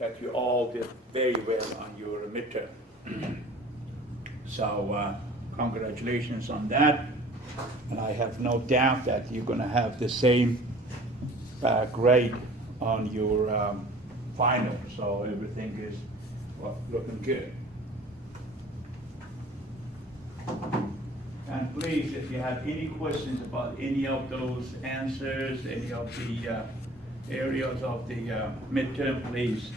that you all did very well on your midterm. So congratulations on that. And I have no doubt that you're going to have the same grade on your final. So everything is looking good. And please, if you have any questions about any of those answers, any of the areas of the midterm, please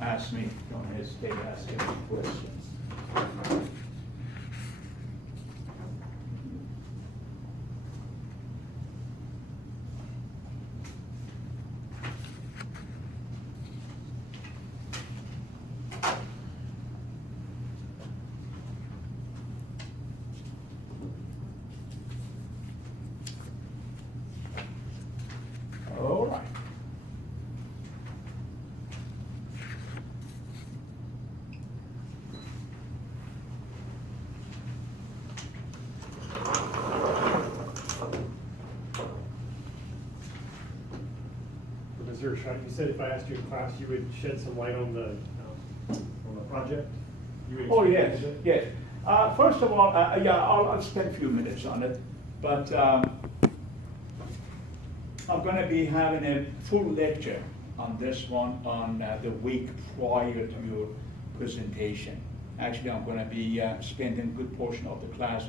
ask me. Don't hesitate to ask any questions. All right. Mr. Shine, you said if I asked you in class, you would shed some light on the project? You would Oh, explain yes, a bit? yes. First of all, yeah, I'll spend a few minutes on it, but I'm going to be having a full lecture on this one on the week prior to your presentation. Actually, I'm going to be spending a good portion of the class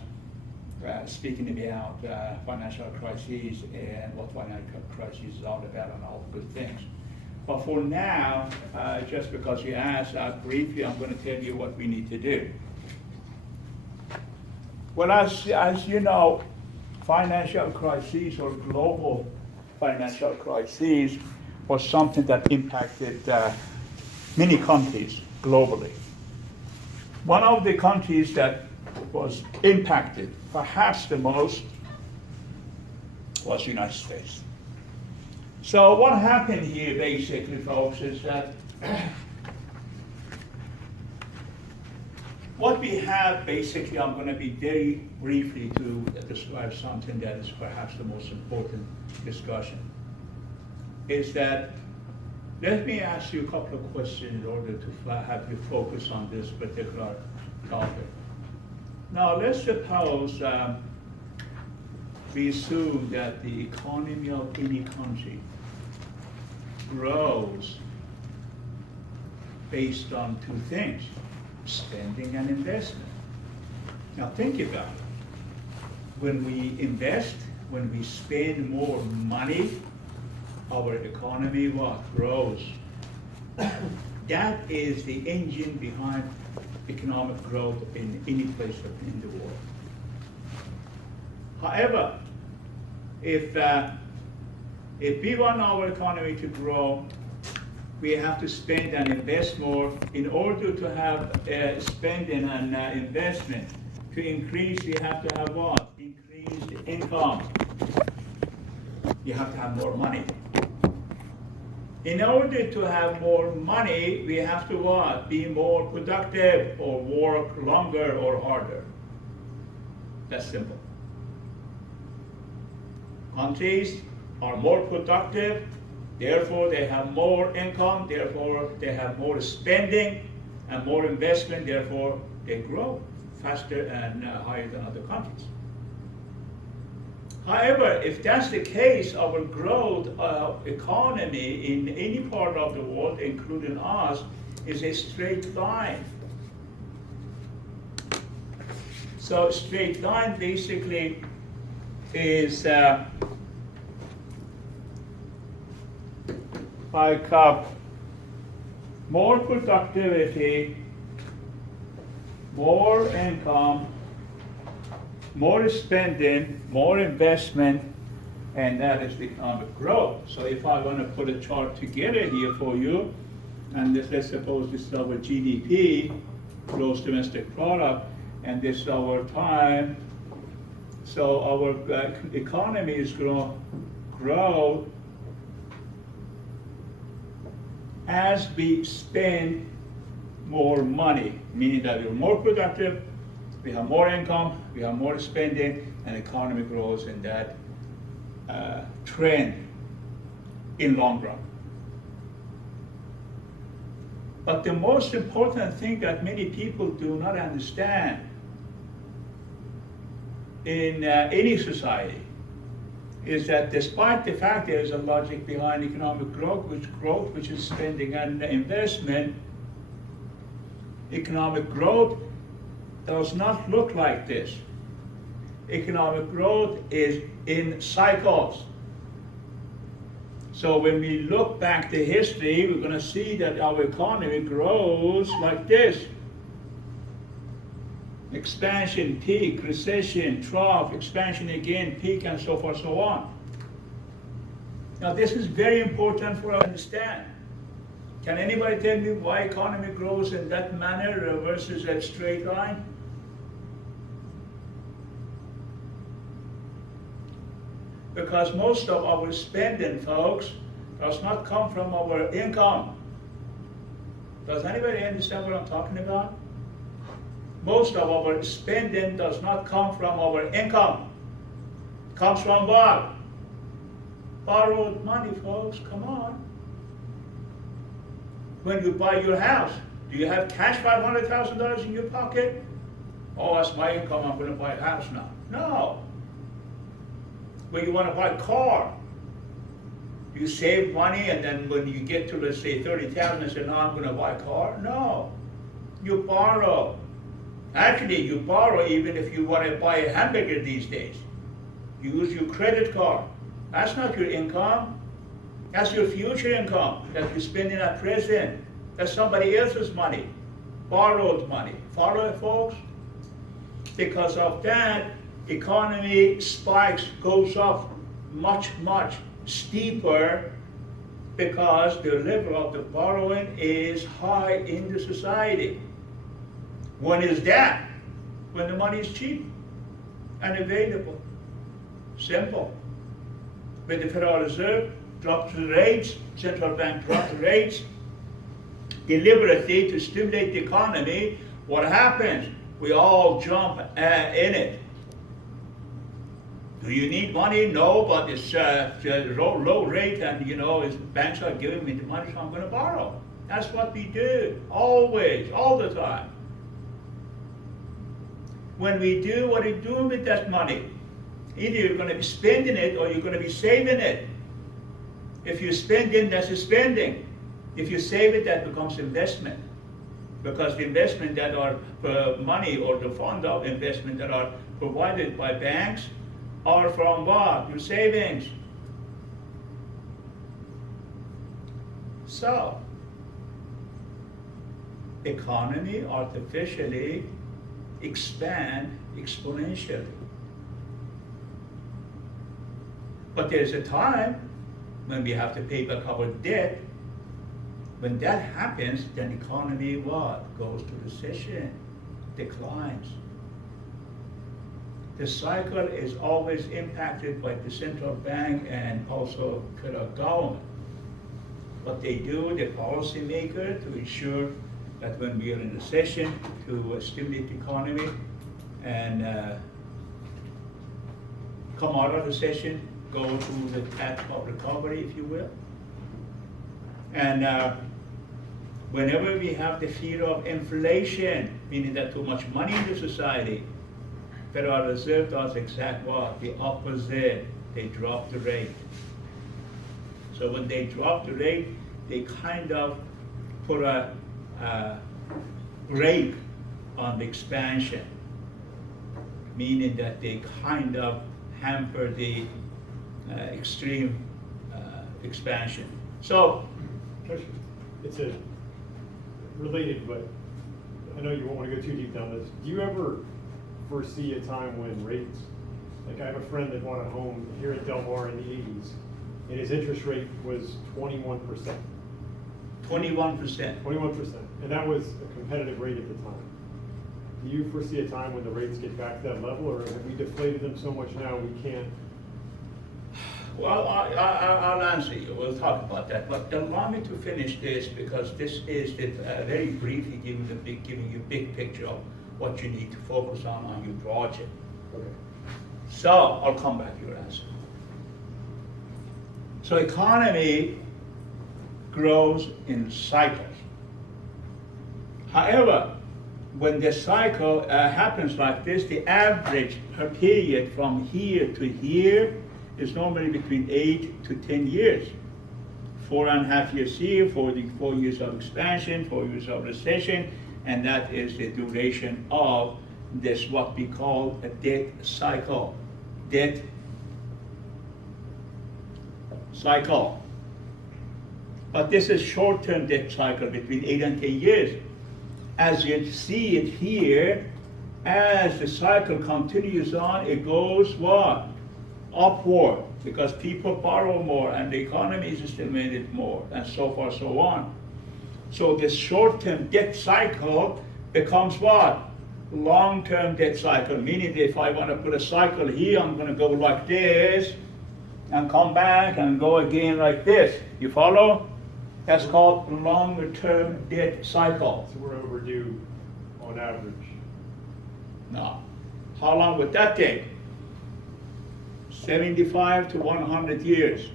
speaking about financial crises and what financial crisis is all about and all the good things. But for now, just because you asked, briefly, I'm going to tell you what we need to do. Well, as you know, financial crises or global financial crises was something that impacted many countries globally. One of the countries that was impacted perhaps the most was the United States. So what happened here basically, folks, is that what we have basically, I'm going to be very briefly to describe something that is perhaps the most important discussion, is that let me ask you a couple of questions in order to have you focus on this particular topic. Now, let's suppose we assume that the economy of any country grows based on two things, spending and investment. Now, think about it. When we invest, when we spend more money, our economy grows. That is the engine behind economic growth in any place in the world. However, if we want our economy to grow, we have to spend and invest more. In order to have spending and investment to increase, you have to have what? Increased income. You have to have more money. In order to have more money, we have to what? Be more productive or work longer or harder. That's simple. Countries are more productive, therefore they have more income, therefore they have more spending and more investment, therefore they grow faster and higher than other countries. However, if that's the case, our growth economy in any part of the world, including us, is a straight line. So straight line basically is like more productivity, more income, more spending, more investment, and that is the economic growth. So if I want to put a chart together here for you, and let's suppose this is our GDP, gross domestic product, and this is our time. So our economy is going to grow as we spend more money, meaning that we're more productive, we have more income, we have more spending, and economy grows in that trend in long run. But the most important thing that many people do not understand in any society is that despite the fact there is a logic behind economic growth, which is spending and investment, economic growth does not look like this. Economic growth is in cycles. So when we look back to history, we're going to see that our economy grows like this. Expansion, peak, recession, trough, expansion again, peak, and so forth, so on. Now this is very important for us to understand. Can anybody tell me why economy grows in that manner versus a straight line? Because most of our spending, folks, does not come from our income. Does anybody understand what I'm talking about? Most of our spending does not come from our income. It comes from what? Borrowed money, folks, come on. When you buy your house, do you have cash $500,000 in your pocket? Oh, that's my income, I'm going to buy a house now. No. When you want to buy a car, you save money and then when you get to, let's say, 30,000 and say, no, I'm going to buy a car? No. You borrow. Actually, you borrow even if you want to buy a hamburger these days. You use your credit card. That's not your income. That's your future income that you're spending at present. That's somebody else's money, borrowed money. Follow it, folks? Because of that, economy spikes, goes up much, much steeper because the level of the borrowing is high in the society. When is that? When the money is cheap and available. Simple. When the Federal Reserve drops the rates, central bank drops the rates deliberately to stimulate the economy, what happens? We all jump in it. Do you need money? No, but it's low rate and banks are giving me the money, so I'm going to borrow. That's what we do, always, all the time. When we do, what are you doing with that money? Either you're going to be spending it or you're going to be saving it. If you spend it, that's a spending. If you save it, that becomes investment. Because the investment that are money or the fund of investment that are provided by banks are from what? Your savings. So, economy artificially expand exponentially. But there's a time when we have to pay back our debt. When that happens, then economy what? Goes to recession, declines. The cycle is always impacted by the central bank and also federal government. What they do, the policymaker, to ensure that when we are in recession, to stimulate the economy and come out of recession, go through the path of recovery, if you will. And whenever we have the fear of inflation, meaning that too much money in the society, Federal Reserve does exactly what? The opposite. They drop the rate. So when they drop the rate, they kind of put a brake on the expansion, meaning that they kind of hamper the extreme expansion. So, it's a related, but I know you won't want to go too deep down this. Do you ever foresee a time when rates, like I have a friend that bought a home here in Del Mar in the 80s, and his interest rate was 21%. 21%. 21%, and that was a competitive rate at the time. Do you foresee a time when the rates get back to that level, or have we deflated them so much now we can't? Well, I'll answer you. We'll talk about that. But allow me to finish this because this is very briefly giving you a big picture of what you need to focus on your project. Okay. So I'll come back to your answer. So economy grows in cycles. However, when the cycle happens like this, the average per period from here to here is normally between 8 to 10 years. 4.5 years here, 4 years of expansion, 4 years of recession, and that is the duration of this, what we call a debt cycle. Debt cycle. But this is short-term debt cycle between 8 and 10 years. As you see it here, as the cycle continues on, it goes what? Upward, because people borrow more and the economy is stimulated more, and so forth, so on. So this short-term debt cycle becomes what? Long-term debt cycle, meaning that if I want to put a cycle here, I'm going to go like this, and come back and go again like this. You follow? That's called longer-term debt cycle. So we're overdue on average. Now, how long would that take? 75 to 100 years.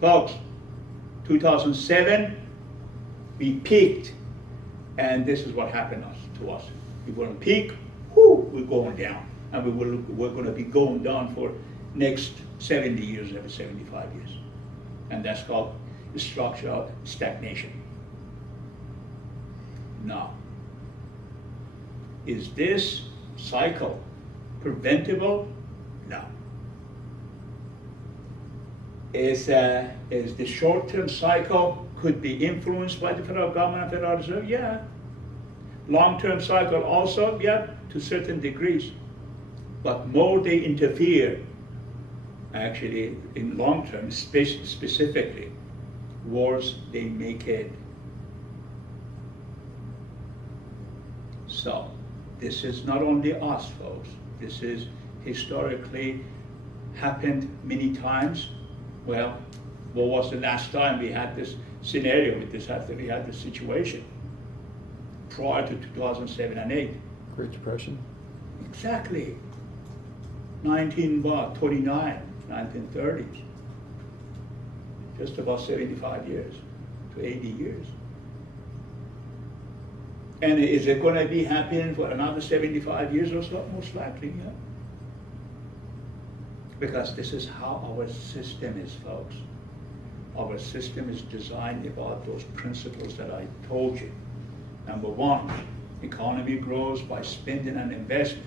Folks, 2007, we peaked, and this is what happened to us. We were on peak, we're going down, and we're going to be going down for next 70 years, every 75 years. And that's called structural stagnation. Now, is this cycle preventable? No. Is the short-term cycle could be influenced by the federal government and Federal Reserve? Yeah. Long-term cycle also? Yeah, to certain degrees. But more they interfere, actually, in long-term, specifically, worse they make it. So, this is not only us, folks. This is historically happened many times. Well, what was the last time we had this scenario with this, after we had this situation? Prior to 2007 and 8. Great Depression? Exactly. 1929, 1930s. Just about 75 years to 80 years. And is it going to be happening for another 75 years or so? Most likely, yeah. Because this is how our system is, folks. Our system is designed about those principles that I told you. Number one, economy grows by spending and investment.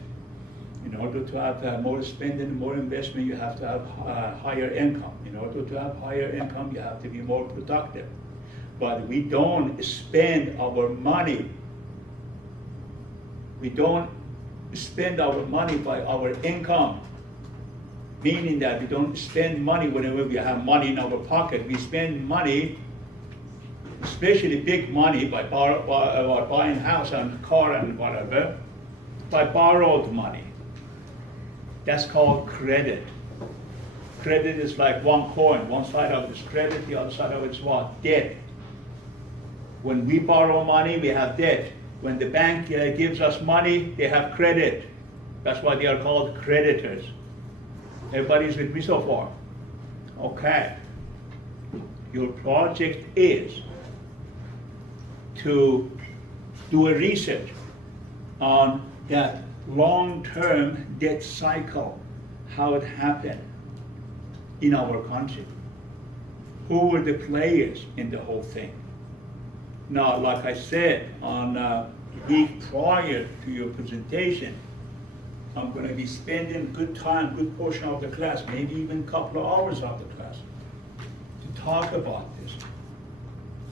In order to have more spending and more investment, you have to have higher income. In order to have higher income, you have to be more productive. But we don't spend our money. We don't spend our money by our income. Meaning that we don't spend money whenever we have money in our pocket. We spend money, especially big money, by buying house and car and whatever, by borrowed money. That's called credit. Credit is like one coin. One side of it is credit, the other side of it is what? Debt. When we borrow money, we have debt. When the bank gives us money, they have credit. That's why they are called creditors. Everybody's with me so far? Okay. Your project is to do a research on that long-term debt cycle, how it happened in our country. Who were the players in the whole thing? Now, like I said, on the week prior to your presentation, I'm going to be spending good time, good portion of the class, maybe even a couple of hours of the class, to talk about this.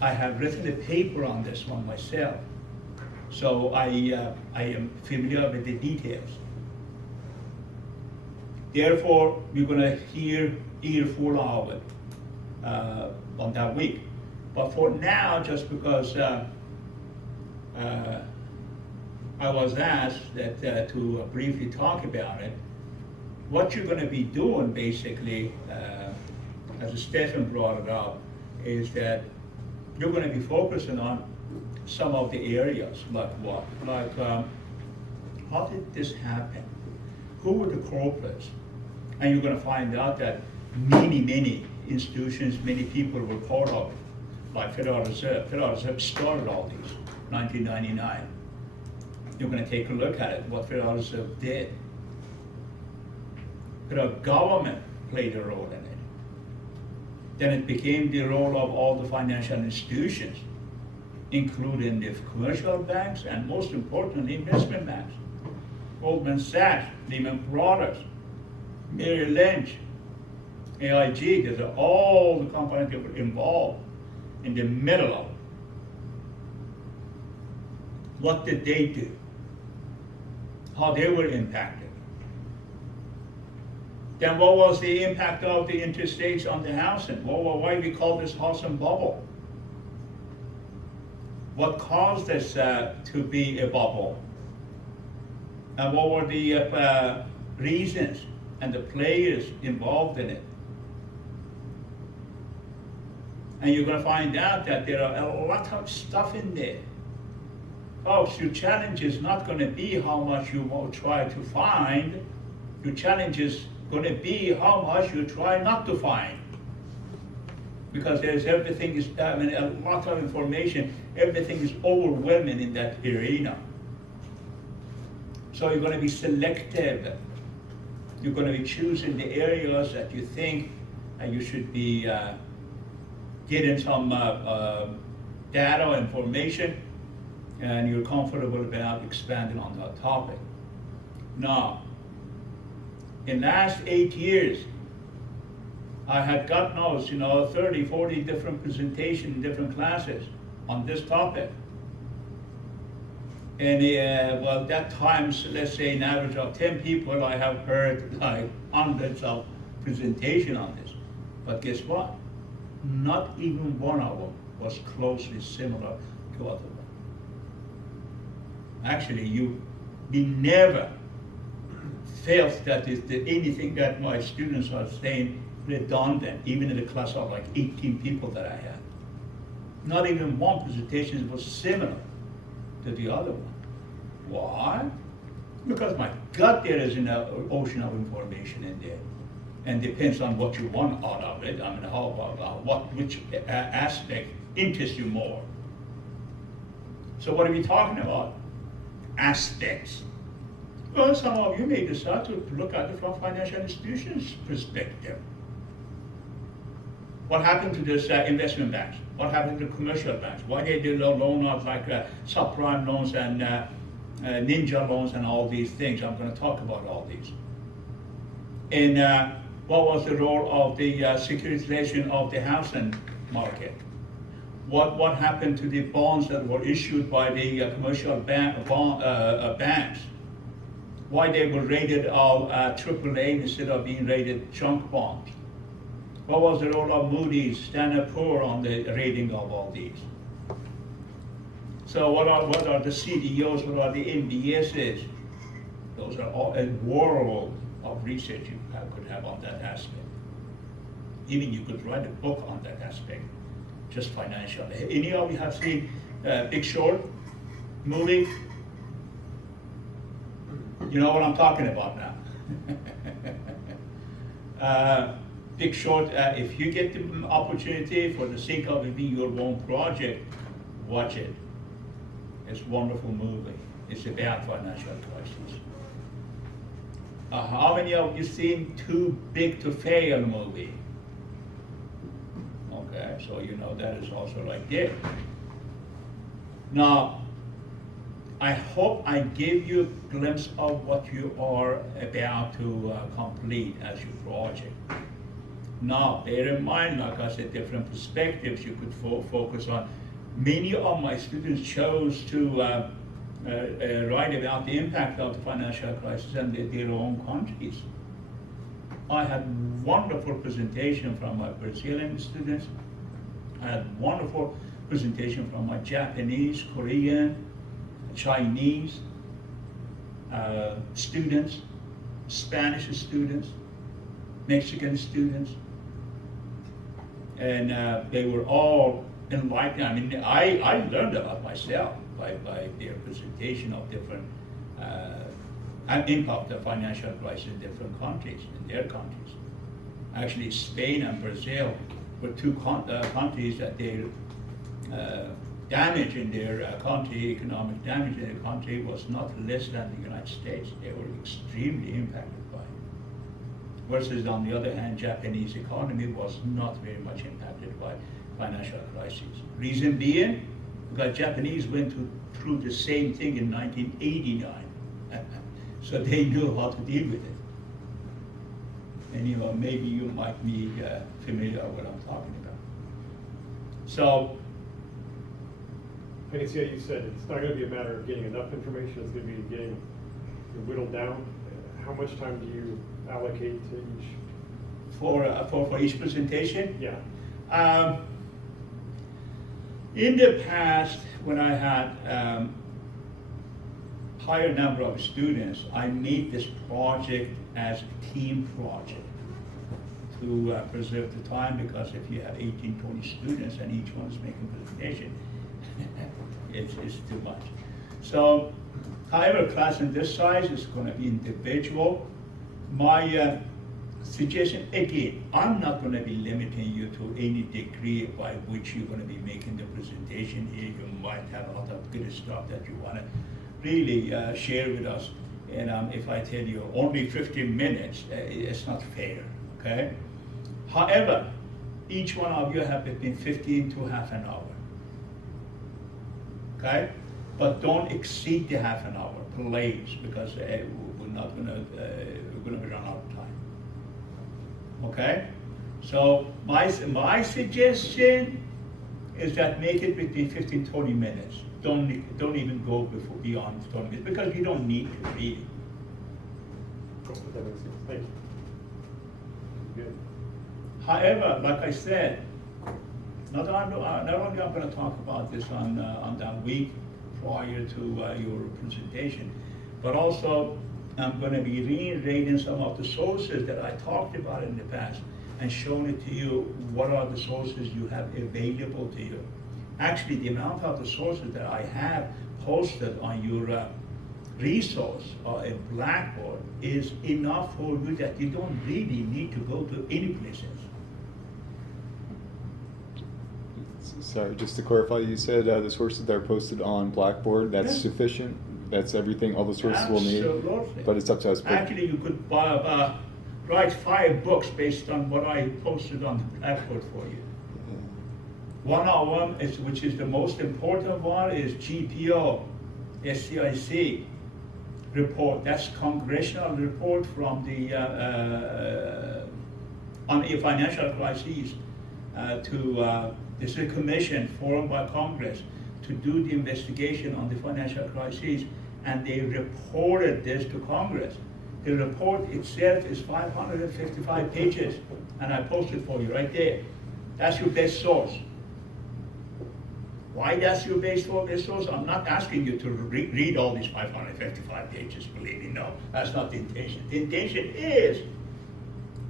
I have written a paper on this one myself, so I am familiar with the details. Therefore, we're going to hear full of it on that week. But for now, just because I was asked that to briefly talk about it, what you're going to be doing basically, as Stefan brought it up, is that you're going to be focusing on some of the areas, like what? Like, how did this happen? Who were the culprits? And you're going to find out that many institutions, many people were part of it. like Federal Reserve. Federal Reserve started all these, 1999. You're going to take a look at it, what Federal Reserve did. Federal government played a role in it. Then it became the role of all the financial institutions, including the commercial banks and most importantly, investment banks. Goldman Sachs, Lehman Brothers, Merrill Lynch, AIG, these are all the companies that were involved in the middle of it. What did they do? How they were impacted? Then what was the impact of the interest rates on the housing? Why we call this housing bubble? What caused this to be a bubble? And what were the reasons and the players involved in it? And you're going to find out that there are a lot of stuff in there. Folks, your challenge is not going to be how much you will try to find. Your challenge is going to be how much you try not to find. Because there's everything is, a lot of information, everything is overwhelming in that arena. So you're going to be selective. You're going to be choosing the areas that you think you should be getting some data, information, and you're comfortable about expanding on that topic. Now, in the last 8 years, I had, God knows, 30, 40 different presentations in different classes on this topic. And well, that times, let's say an average of 10 people, I have heard like hundreds of presentations on this. But guess what? Not even one of them was closely similar to other one. Actually, we never felt that anything that my students are saying redundant, even in a class of like 18 people that I had. Not even one presentation was similar to the other one. Why? Because my gut, there is an ocean of information in there. And depends on what you want out of it. I mean, which aspect interests you more. So what are we talking about? Aspects. Well, some of you may decide to look at it from financial institutions' perspective. What happened to this investment banks? What happened to commercial banks? Why they do loan out like subprime loans and ninja loans and all these things? I'm going to talk about all these. And what was the role of the securitization of the housing market? What happened to the bonds that were issued by the commercial banks? Why they were rated all AAA instead of being rated junk bonds? What was the role of Moody's, Standard & Poor's on the rating of all these? So what are the CDOs, what are the MBSs? Those are all a world of research you could have on that aspect. Even you could write a book on that aspect, just financial. Any of you have seen Big Short movie? You know what I'm talking about now. Big Short, if you get the opportunity for the sake of it being your own project, watch it. It's a wonderful movie. It's about financial crisis. How many of you seen Too Big to Fail movie? Okay, so you know that is also like this. Now, I hope I gave you a glimpse of what you are about to complete as your project. Now, bear in mind, like I said, different perspectives you could focus on. Many of my students chose to write about the impact of the financial crisis in their own countries. I had wonderful presentation from my Brazilian students. I had wonderful presentation from my Japanese, Korean, Chinese students, Spanish students, Mexican students, and they were all enlightened. I mean, I learned about myself by their presentation of different impact of financial crisis in different countries, in their countries. Actually, Spain and Brazil were two countries that they damage in their country, economic damage in their country was not less than the United States. They were extremely impacted by it. Versus on the other hand, Japanese economy was not very much impacted by financial crisis. Reason being, because Japanese went through the same thing in 1989. So they knew how to deal with it. And maybe you might be familiar with what I'm talking about. So, I can see how you said it's not going to be a matter of getting enough information, it's going to be getting it whittled down. How much time do you allocate to each? For each presentation? Yeah. In the past, when I had higher number of students, I made this project as a team project to preserve the time, because if you have 18, 20 students and each one is making a presentation, it's too much. So, however, class in this size is going to be individual. My suggestion, again, I'm not going to be limiting you to any degree by which you're going to be making the presentation here. You might have a lot of good stuff that you want to really share with us. And if I tell you only 15 minutes, it's not fair, okay? However, each one of you have between 15 to half an hour, okay? But don't exceed the half an hour, please, because we're not gonna, we're gonna run out of time, okay? So my suggestion is that make it between 15, 20 minutes. Don't even go beyond 20 minutes, because you don't need to read it. Cool. That makes sense. Thank you. Good. However, like I said, not only I'm going to talk about this on that week prior to your presentation, but also I'm going to be reiterating some of the sources that I talked about in the past and showing it to you what are the sources you have available to you. Actually, the amount of the sources that I have posted on your resource or a Blackboard is enough for you that you don't really need to go to any places. Sorry, just to clarify, you said the sources that are posted on Blackboard, that's sufficient? That's everything, all the sources we'll need? Absolutely. But it's up to us. Actually, you could write 5 books based on what I posted on the Blackboard for you. One of them, which is the most important one, is GPO, SCIC report. That's congressional report from the on a financial crisis this is a commission formed by Congress to do the investigation on the financial crisis, and they reported this to Congress. The report itself is 555 pages, and I posted for you right there. That's your best source. Why that's your base source? I'm not asking you to read all these 555 pages, believe me, no. That's not the intention. The intention is,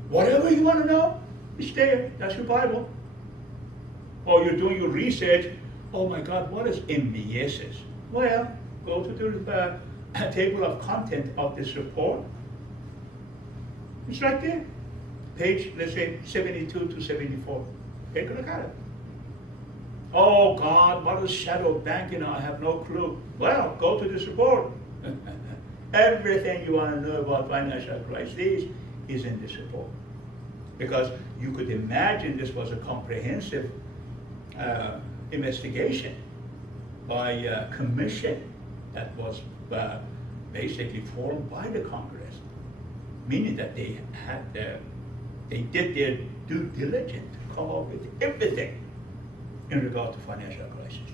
whatever you want to know, it's there. That's your Bible. Or you're doing your research, oh my God, what is MBSs? Well, go to the table of content of this report. It's right there. Page, let's say, 72 to 74. Take a look at it. Oh God, what is shadow banking? I have no clue. Well, go to this report. Everything you want to know about financial crises is in this report. Because you could imagine this was a comprehensive investigation by a commission that was basically formed by the Congress, meaning that they did their due diligence to come up with everything in regard to financial crisis.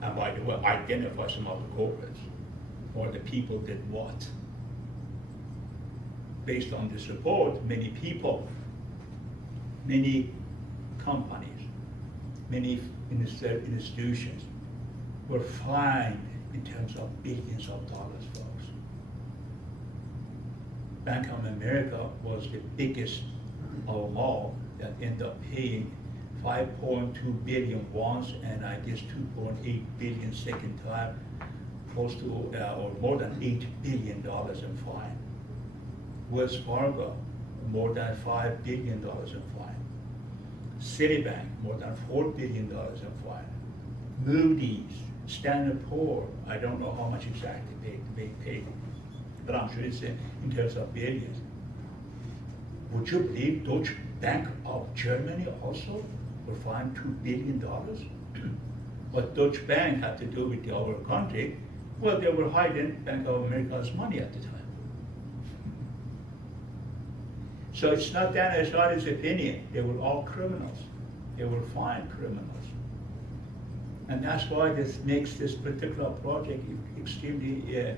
And by the way, identify some of the culprits or the people did what. Based on this report, many people, many companies, many institutions were fined in terms of billions of dollars, folks. Bank of America was the biggest of them all that ended up paying 5.2 billion once, and I guess 2.8 billion second time, close to or more than $8 billion in fine. Wells Fargo, more than $5 billion in fine. Citibank, more than $4 billion in fine. Moody's, Standard Poor, I don't know how much exactly they paid, but I'm sure it's in terms of billions. Would you believe Deutsche Bank of Germany also were fined $2 billion? What Deutsche Bank had to do with our country, well, they were hiding Bank of America's money at the time. So it's not Dan Ashadi's opinion. They were all criminals. They were fine criminals. And that's why this makes this particular project extremely,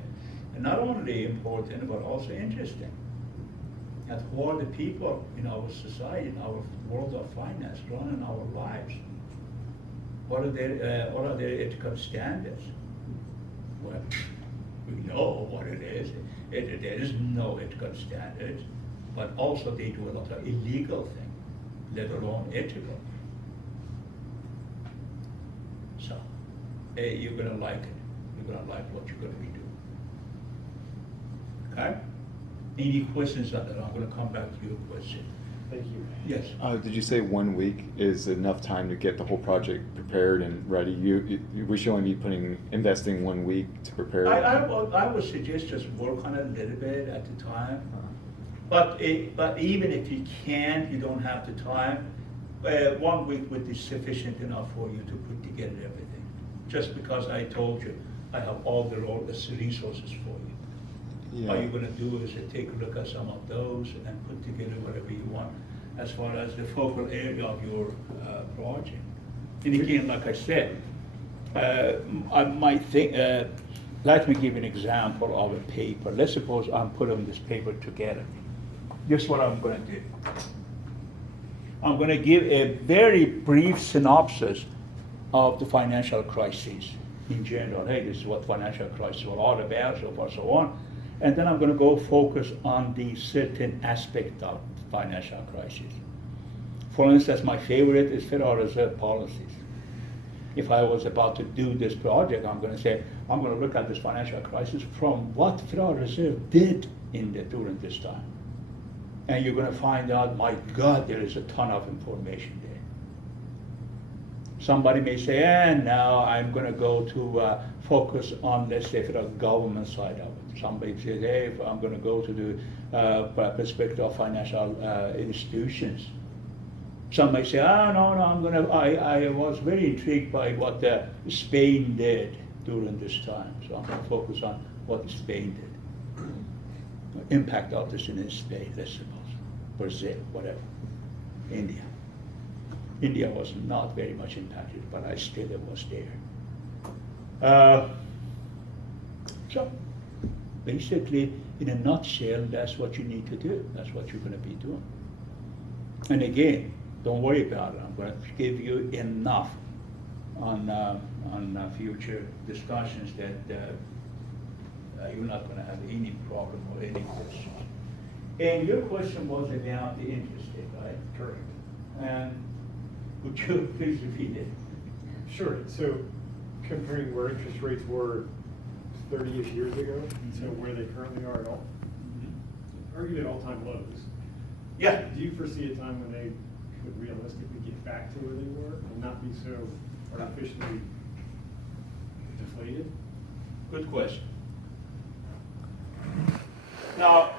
not only important, but also interesting. And who are the people in our society, in our world of finance, running our lives? What are their ethical standards? Well, we know what it is. There is no ethical standards, but also they do a lot of illegal things, let alone ethical. So, you're gonna like it. You're gonna like what you're gonna be doing. Okay? Any questions on that? I'm gonna come back to your question. Thank you. Yes. Did you say 1 week is enough time to get the whole project prepared and ready? We should only be investing 1 week to prepare it? I would suggest just work on it a little bit at a time. But even if you can't, you don't have the time, 1 week would be sufficient enough for you to put together everything. Just because I told you, I have all the resources for you. Yeah. All you're gonna do is take a look at some of those and put together whatever you want as far as the focal area of your project. And again, like I said, I might think, let me give an example of a paper. Let's suppose I'm putting this paper together. Here's what I'm gonna do. I'm gonna give a very brief synopsis of the financial crisis in general. Hey, this is what financial crisis was all about, so far, so on. And then I'm going to go focus on the certain aspect of financial crisis. For instance, my favorite is Federal Reserve policies. If I was about to do this project, I'm going to say, I'm going to look at this financial crisis from what Federal Reserve did during this time. And you're going to find out, my God, there is a ton of information there. Somebody may say, now I'm going to go to focus on, let's say, for the government side of it. Somebody says, hey, if I'm going to go to the perspective of financial institutions. Some may say, no, I was very intrigued by what Spain did during this time. So I'm going to focus on what Spain did. Impact of this in Spain, let's suppose. Brazil, whatever. India. India was not very much impacted, but still it was there. So basically, in a nutshell, that's what you need to do. That's what you're going to be doing. And again, don't worry about it. I'm going to give you enough on future discussions that you're not going to have any problem or any questions. And your question was about the interest rate, right? Correct. And would you please repeat it? Sure. So comparing where interest rates were 30-ish years ago to where they currently are at all, arguably at all-time lows. Yeah. Do you foresee a time when they could realistically get back to where they were and not be so artificially deflated? Good question. Now,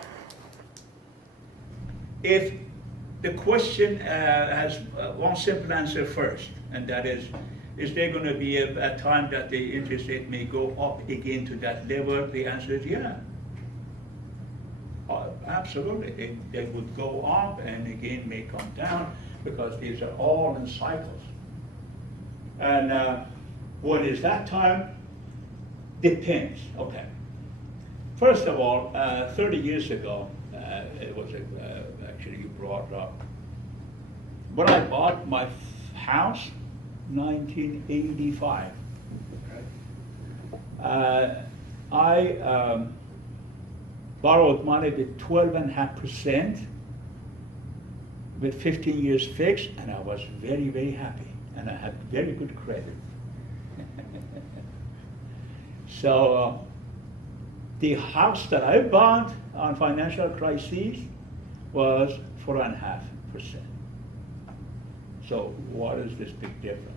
if the question has one simple answer first, and that is there going to be a time that the interest rate may go up again to that level? The answer is yeah. Absolutely. They would go up and again may come down because these are all in cycles. And what is that time? Depends. Okay. First of all, 30 years ago, it was actually you brought up. When I bought my house, 1985, I borrowed money with 12.5% with 15 years fixed, and I was very, very happy, and I had very good credit. So the house that I bought on financial crisis was 4.5%. So what is this big difference?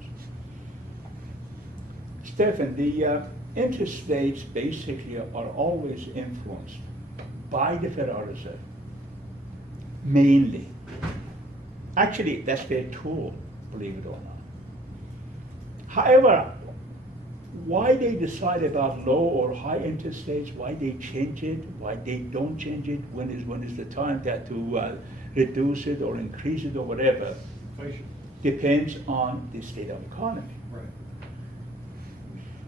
Stephen, the interest rates basically are always influenced by the Federal Reserve, mainly. Actually, that's their tool, believe it or not. However, why they decide about low or high interest rates, why they change it, why they don't change it, when is the time that to reduce it or increase it or whatever, Inflation. depends on the state of economy. Right.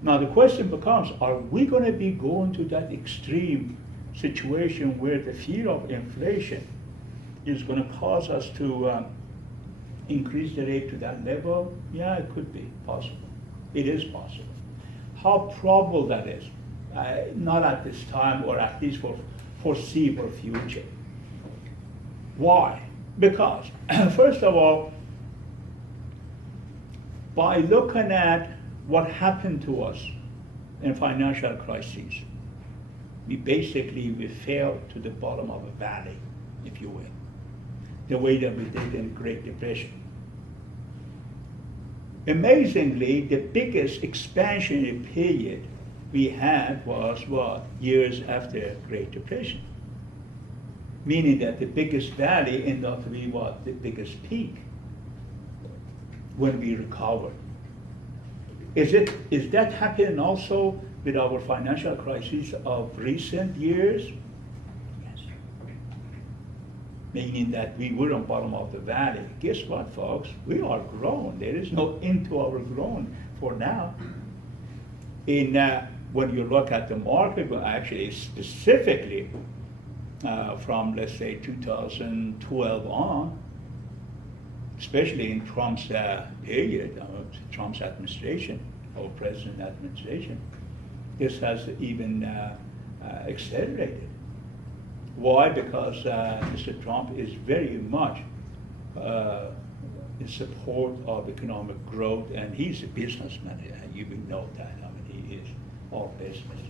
Now the question becomes, are we going to be going to that extreme situation where the fear of inflation is going to cause us to increase the rate to that level? Yeah, it could be possible. It is possible. How probable that is? Not at this time, or at least for foreseeable future. Why? Because, first of all, by looking at what happened to us in financial crises, we fell to the bottom of a valley, if you will, the way that we did in the Great Depression. Amazingly, the biggest expansionary period we had was what? Years after Great Depression. Meaning that the biggest valley ended up to be what? The biggest peak when we recovered. Is that happening also with our financial crisis of recent years? Yes. Meaning that we were on bottom of the valley. Guess what, folks? We are grown. There is no end to our grown for now. When you look at the market, well, actually specifically from, let's say, 2012 on, especially in Trump's period, Trump's administration, or president administration, this has even accelerated. Why? Because Mr. Trump is very much in support of economic growth, and he's a businessman. You will know that. I mean, he is all business.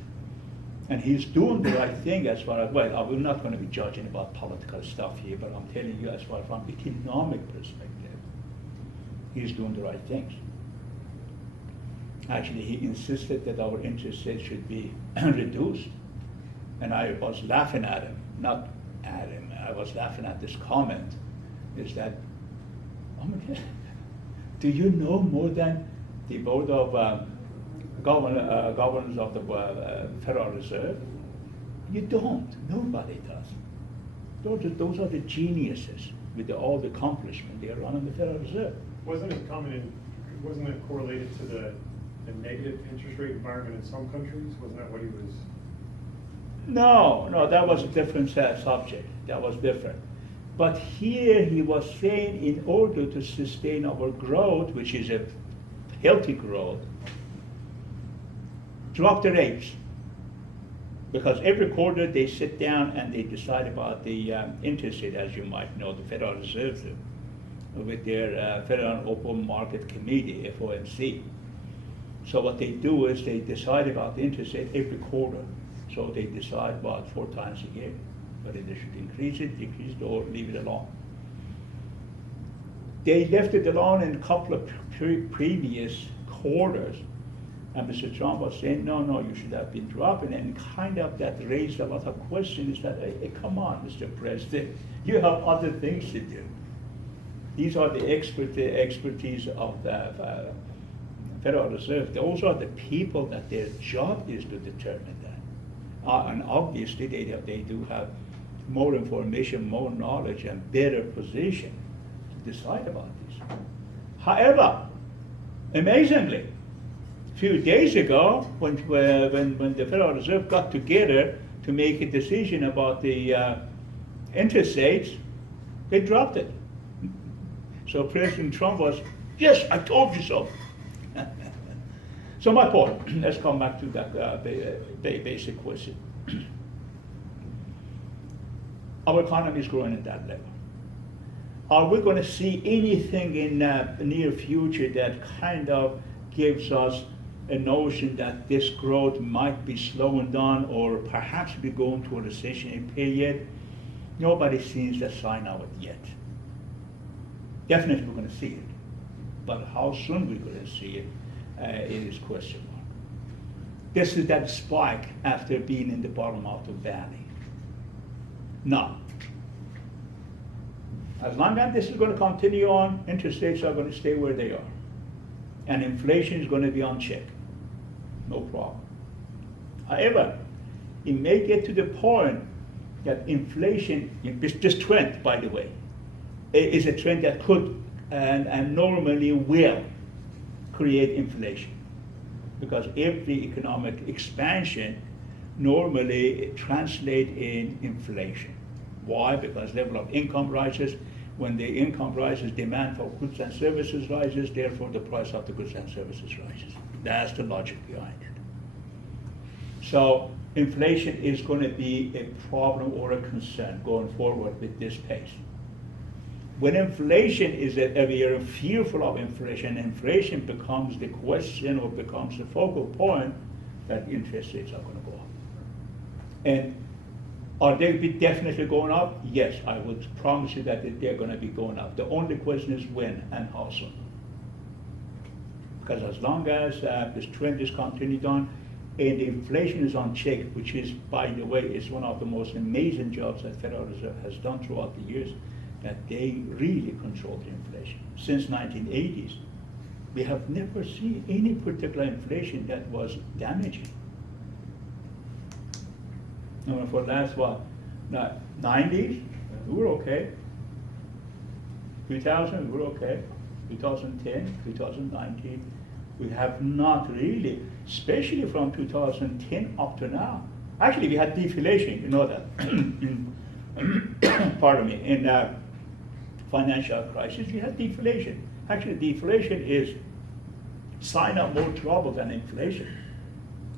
And he's doing the right thing as far as, well, I'm not going to be judging about political stuff here, but I'm telling you as far as from economic perspective, he's doing the right things. Actually, he insisted that our interest rate should be reduced. And I was laughing at him, not at him, I was laughing at this comment, is that, oh my God, do you know more than the board of governors of the Federal Reserve? You don't, nobody does. Those are the geniuses with all the accomplishment they are running the Federal Reserve. Wasn't it correlated to the negative interest rate environment in some countries? Wasn't that what he was? No, that was a different subject. That was different. But here he was saying, in order to sustain our growth, which is a healthy growth, drop the rates. Because every quarter they sit down and they decide about the interest rate, as you might know, the Federal Reserve do, with their Federal Open Market Committee, FOMC. So what they do is they decide about the interest rate every quarter. So they decide about 4 times a year, whether they should increase it, decrease it, or leave it alone. They left it alone in a couple of previous quarters, and Mr. Trump was saying, no, you should have been dropping, and kind of that raised a lot of questions that, hey, come on, Mr. President, you have other things to do. These are the expertise of the Federal Reserve. Those are the people that their job is to determine that. And obviously they do have more information, more knowledge, and better position to decide about this. However, amazingly, a few days ago, when the Federal Reserve got together to make a decision about the interest rates, they dropped it. So President Trump was, yes, I told you so. So my point, let's come back to that basic question. Our economy is growing at that level. Are we going to see anything in the near future that kind of gives us a notion that this growth might be slowing down or perhaps be going to a recessionary period? Nobody sees the sign of it yet. Definitely we're going to see it. But how soon we're going to see it, it is question mark. this is that spike after being in the bottom of the valley. Now, as long as this is going to continue on, interest rates are going to stay where they are. And inflation is going to be on check. No problem. However, it may get to the point that inflation, this trend, by the way, is a trend that could and normally will create inflation. Because every economic expansion normally translates in inflation. Why? Because level of income rises. When the income rises, demand for goods and services rises, therefore the price of the goods and services rises. That's the logic behind it. So inflation is going to be a problem or a concern going forward with this pace. When inflation is we are fearful of inflation becomes the question or becomes the focal point that interest rates are going to go up. And are they definitely going up? Yes, I would promise you that they're going to be going up. The only question is when and how soon. Because as long as this trend is continued on and inflation is on check, which is, by the way, is one of the most amazing jobs that Federal Reserve has done throughout the years, that they really control the inflation. Since 1980s, we have never seen any particular inflation that was damaging. For the last, 90s, we were okay. 2000, we were okay. 2010, 2019, we have not really, especially from 2010 up to now. Actually, we had deflation, you know that. Pardon me, in the financial crisis, we had deflation. Actually, deflation is a sign of more trouble than inflation.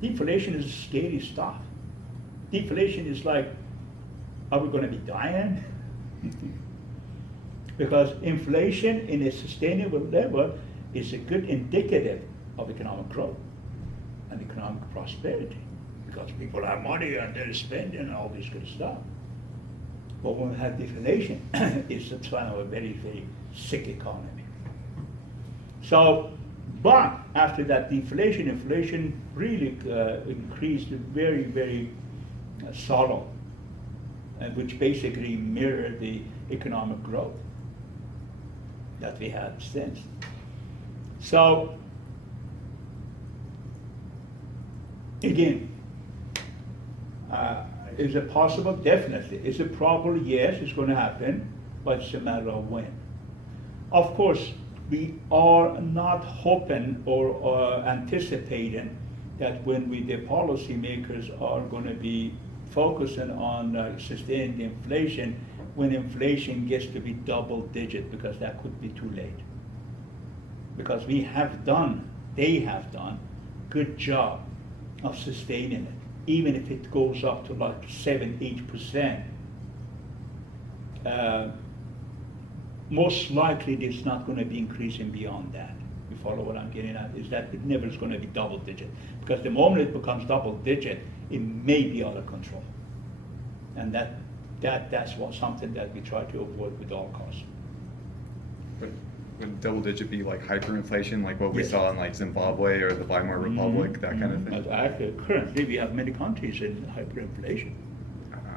Deflation is scary stuff. Deflation is like, are we going to be dying? Because inflation in a sustainable level is a good indicative of economic growth and economic prosperity. Because people have money and they're spending and all this good stuff. But when we have deflation, it's a sign of a very, very sick economy. So, but after that deflation, inflation really increased very, very subtle, which basically mirrored the economic growth that we had since. So, again, is it possible? Definitely. Is it probable? Yes, it's going to happen, but it's a matter of when. Of course, we are not hoping or anticipating that when the policymakers are going to be focusing on sustaining the inflation, when inflation gets to be double digit, because that could be too late. Because they have done good job of sustaining it. Even if it goes up to like 7-8%, most likely it's not going to be increasing beyond that. You follow what I'm getting at? Is that it never is going to be double digit. Because the moment it becomes double digit, it may be out of control. And that's something that we try to avoid with all costs. But would double digit be like hyperinflation, like what we Yes. saw in like Zimbabwe or the Weimar Republic, that kind of thing? But actually, currently, we have many countries in hyperinflation.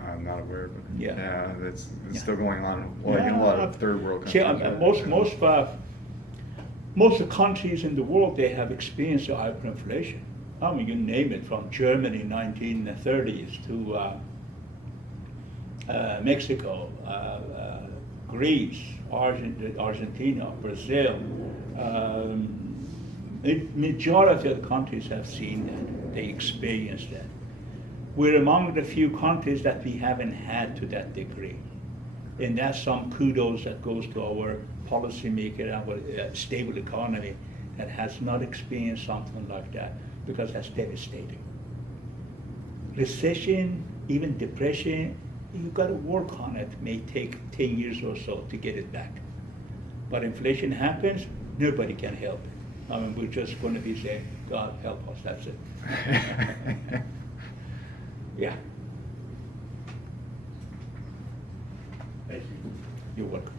I'm not aware, but Yeah. it's still going on. Well, like in a lot of third world countries. Most of the countries in the world, they have experienced hyperinflation. I mean, you name it, from Germany 1930s to Mexico, Greece, Argentina, Brazil. Majority of the countries have seen that, they experienced that. We're among the few countries that we haven't had to that degree. And that's some kudos that goes to our policymaker, our stable economy that has not experienced something like that, because that's devastating. Recession, even depression, you've got to work on it. It may take 10 years or so to get it back. But inflation happens, nobody can help it. I mean, we're just going to be saying, God help us, that's it. Yeah. Thank you. You're welcome.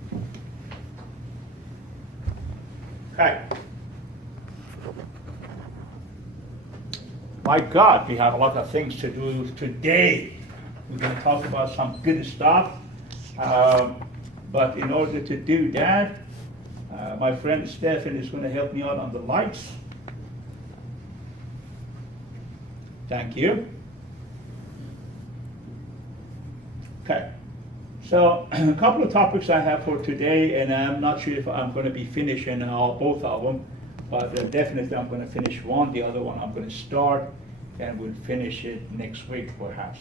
Okay. My God, we have a lot of things to do today. We're going to talk about some good stuff. But in order to do that, my friend Stephen is going to help me out on the lights. Thank you. Okay. So a couple of topics I have for today, and I'm not sure if I'm going to be finishing both of them, but definitely I'm going to finish one. The other one I'm going to start, and we'll finish it next week perhaps.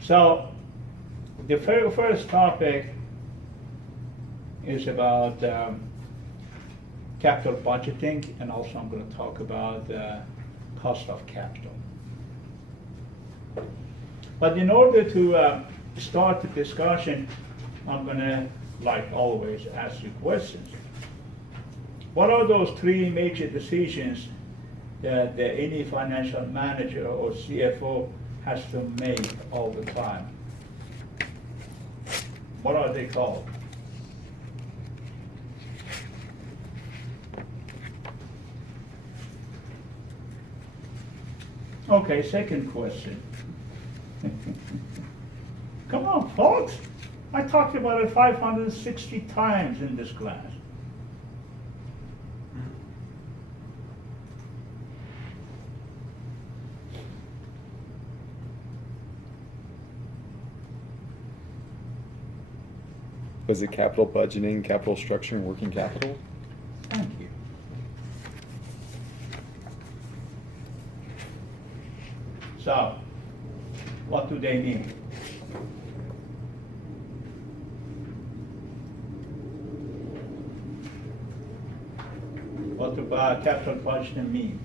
So the very first topic is about capital budgeting, and also I'm going to talk about cost of capital. But in order to start the discussion, I'm going to, like always, ask you questions. What are those three major decisions that any financial manager or CFO has to make all the time? What are they called? Okay, second question. Come on, folks. I talked about it 560 times in this class. Was it capital budgeting, capital structure, and working capital? Thank you. So, what do they mean? What do capital budgeting mean?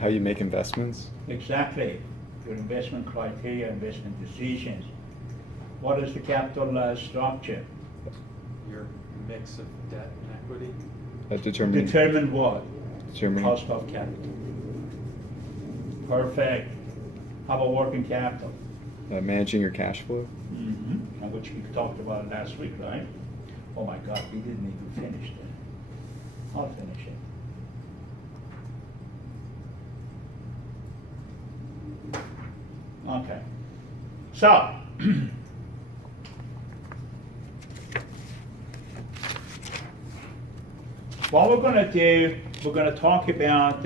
How you make investments? Exactly. Your investment criteria, investment decisions. What is the capital structure? Your mix of debt and equity. Determine what? Determine Cost of capital. Perfect. How about working capital? managing your cash flow. Mm-hmm. Which we talked about last week, right? Oh my God, we didn't even finish that. I'll finish it. Okay. So, what we're going to do, we're going to talk about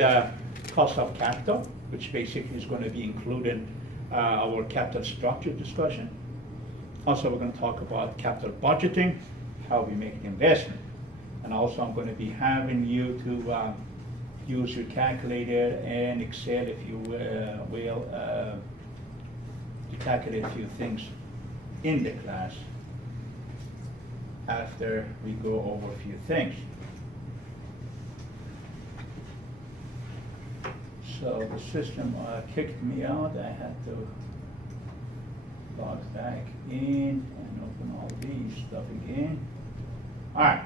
cost of capital, which basically is going to be included our capital structure discussion. Also, we're going to talk about capital budgeting, how we make the investment. And also, I'm going to be having you to use your calculator and Excel, if you will, to calculate a few things in the class after we go over a few things. So the system kicked me out. I had to log back in and open all these stuff again. All right.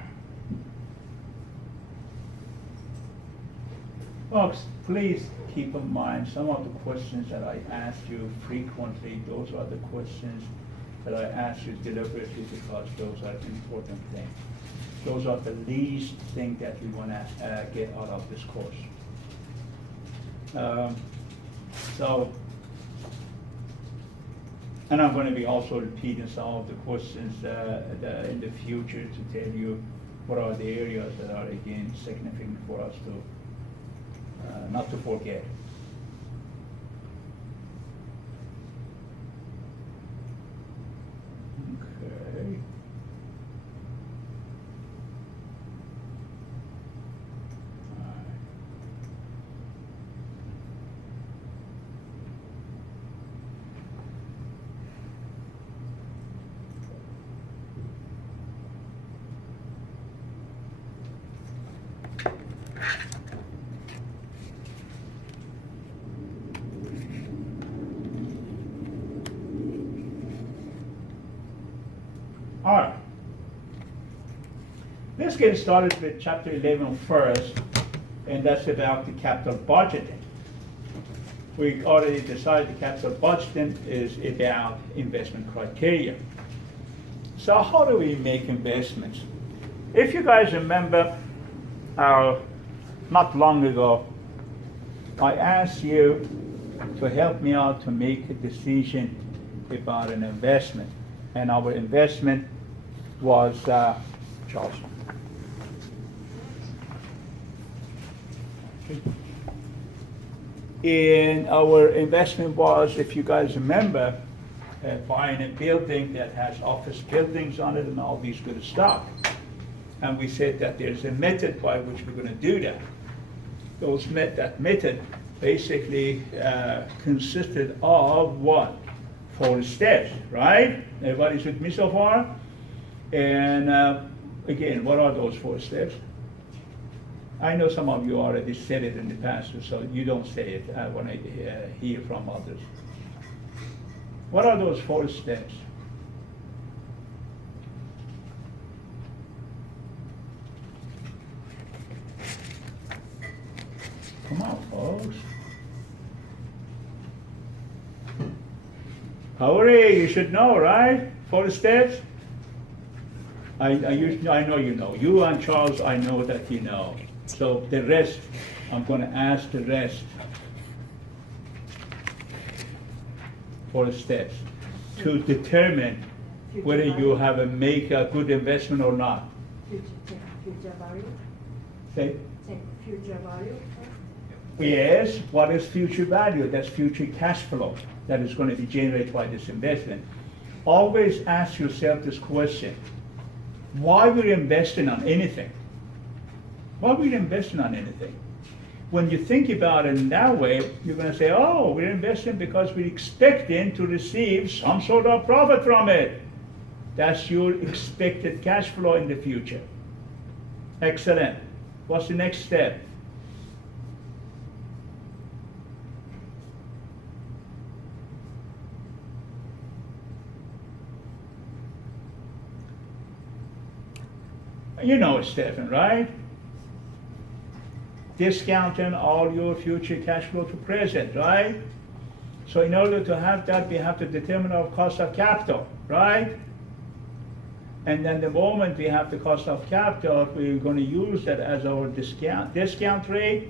Folks, please keep in mind some of the questions that I asked you frequently. Those are the questions that I asked you deliberately because those are important things. Those are the least thing that we want to get out of this course. And I'm going to be also repeating some of the questions in the future to tell you what are the areas that are again significant for us to not to forget. Okay. All right. Let's get started with chapter 11 first, and that's about the capital budgeting. We already decided the capital budgeting is about investment criteria. So how do we make investments? If you guys remember, not long ago, I asked you to help me out to make a decision about an investment. And our investment was, Charles. And our investment was, if you guys remember, buying a building that has office buildings on it and all these good stuff. And we said that there's a method by which we're going to do that. That method basically consisted of what? 4 steps, right? Everybody's with me so far? And again, what are those 4 steps? I know some of you already said it in the past, so you don't say it when I hear from others. What are those 4 steps? Come on, folks. Hurry, you should know, right? 4 steps? I know you know. You and Charles, I know that you know. So the rest, I'm going to ask the rest. 4 steps to determine whether you have make a good investment or not. Future value. Say? Future value. Yes, what is future value? That's future cash flow that is going to be generated by this investment. Always ask yourself this question: why we're investing on anything? Why we're investing on anything? When you think about it in that way, you're going to say, oh, we're investing because we're expecting to receive some sort of profit from it. That's your expected cash flow in the future. Excellent. What's the next step? You know it, Stephen, right? Discounting all your future cash flow to present, right? So in order to have that, we have to determine our cost of capital, right? And then the moment we have the cost of capital, we're going to use that as our discount rate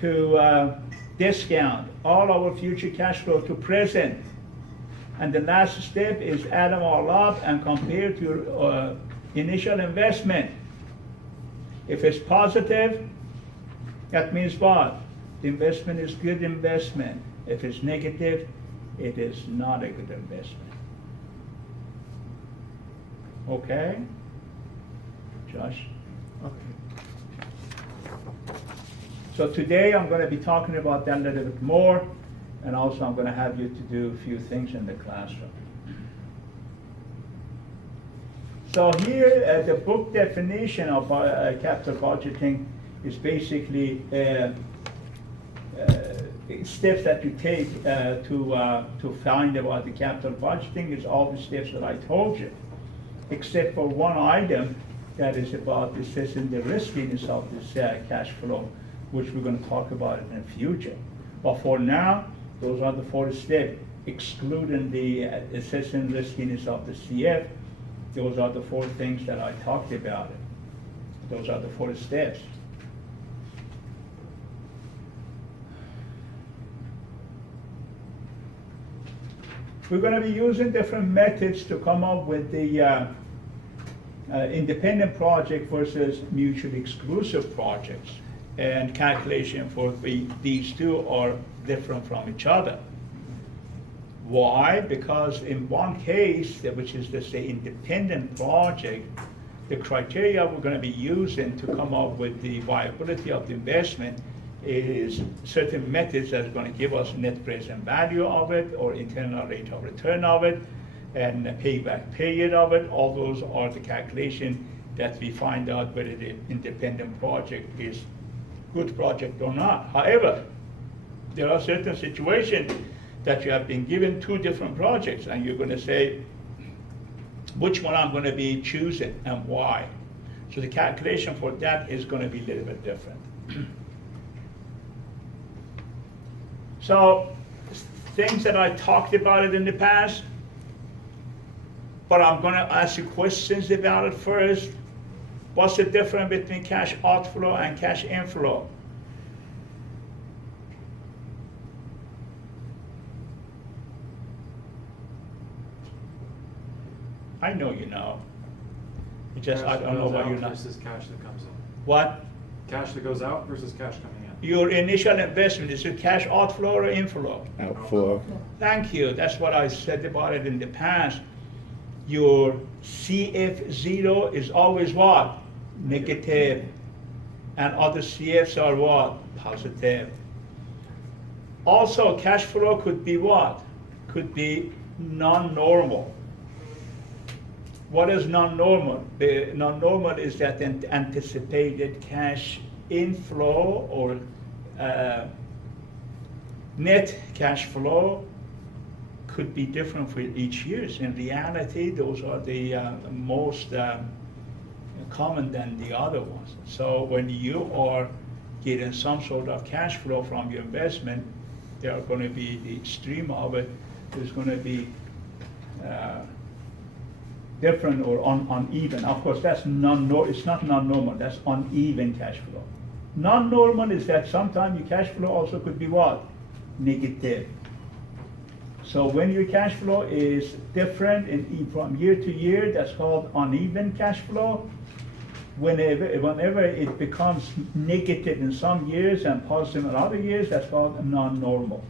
to discount all our future cash flow to present. And the last step is add them all up and compare to your initial investment. If it's positive, that means what? The investment is good investment. If it's negative, it is not a good investment. Okay? Josh? Okay. So today I'm going to be talking about that a little bit more, and also I'm going to have you to do a few things in the classroom. So here, the book definition of capital budgeting is basically steps that you take to find about the capital budgeting. Is all the steps that I told you, except for one item that is about assessing the riskiness of this cash flow, which we're going to talk about in the future. But for now, those are the 4 steps, excluding the assessing riskiness of the CF. Those are the 4 things that I talked about. Those are the 4 steps. We're going to be using different methods to come up with the independent project versus mutually exclusive projects. And calculation for these two are different from each other. Why? Because in one case, which is the independent project, the criteria we're going to be using to come up with the viability of the investment is certain methods that are going to give us net present value of it, or internal rate of return of it, and the payback period of it. All those are the calculation that we find out whether the independent project is good project or not. However, there are certain situations that you have been given 2 different projects, and you're going to say, which one I'm going to be choosing and why. So the calculation for that is going to be a little bit different. So things that I talked about it in the past, but I'm going to ask you questions about it first. What's the difference between cash outflow and cash inflow? I know you know. It's just, I Cash don't know goes why out you're not. Versus cash that comes in. What? Cash that goes out versus cash coming in. Your initial investment, is it cash outflow or inflow? Outflow. Thank you, that's what I said about it in the past. Your CF0 is always what? Negative. And other CFs are what? Positive. Also, cash flow could be what? Could be non-normal. What is non-normal? The non-normal is that anticipated cash inflow or net cash flow could be different for each year. In reality, those are the most common than the other ones. So when you are getting some sort of cash flow from your investment, there are going to be the extreme of it. There's going to be different or uneven. Of course, that's it's not non-normal. That's uneven cash flow. Non-normal is that sometimes your cash flow also could be what? Negative. So when your cash flow is different from year to year, that's called uneven cash flow. Whenever it becomes negative in some years and positive in other years, that's called non-normal.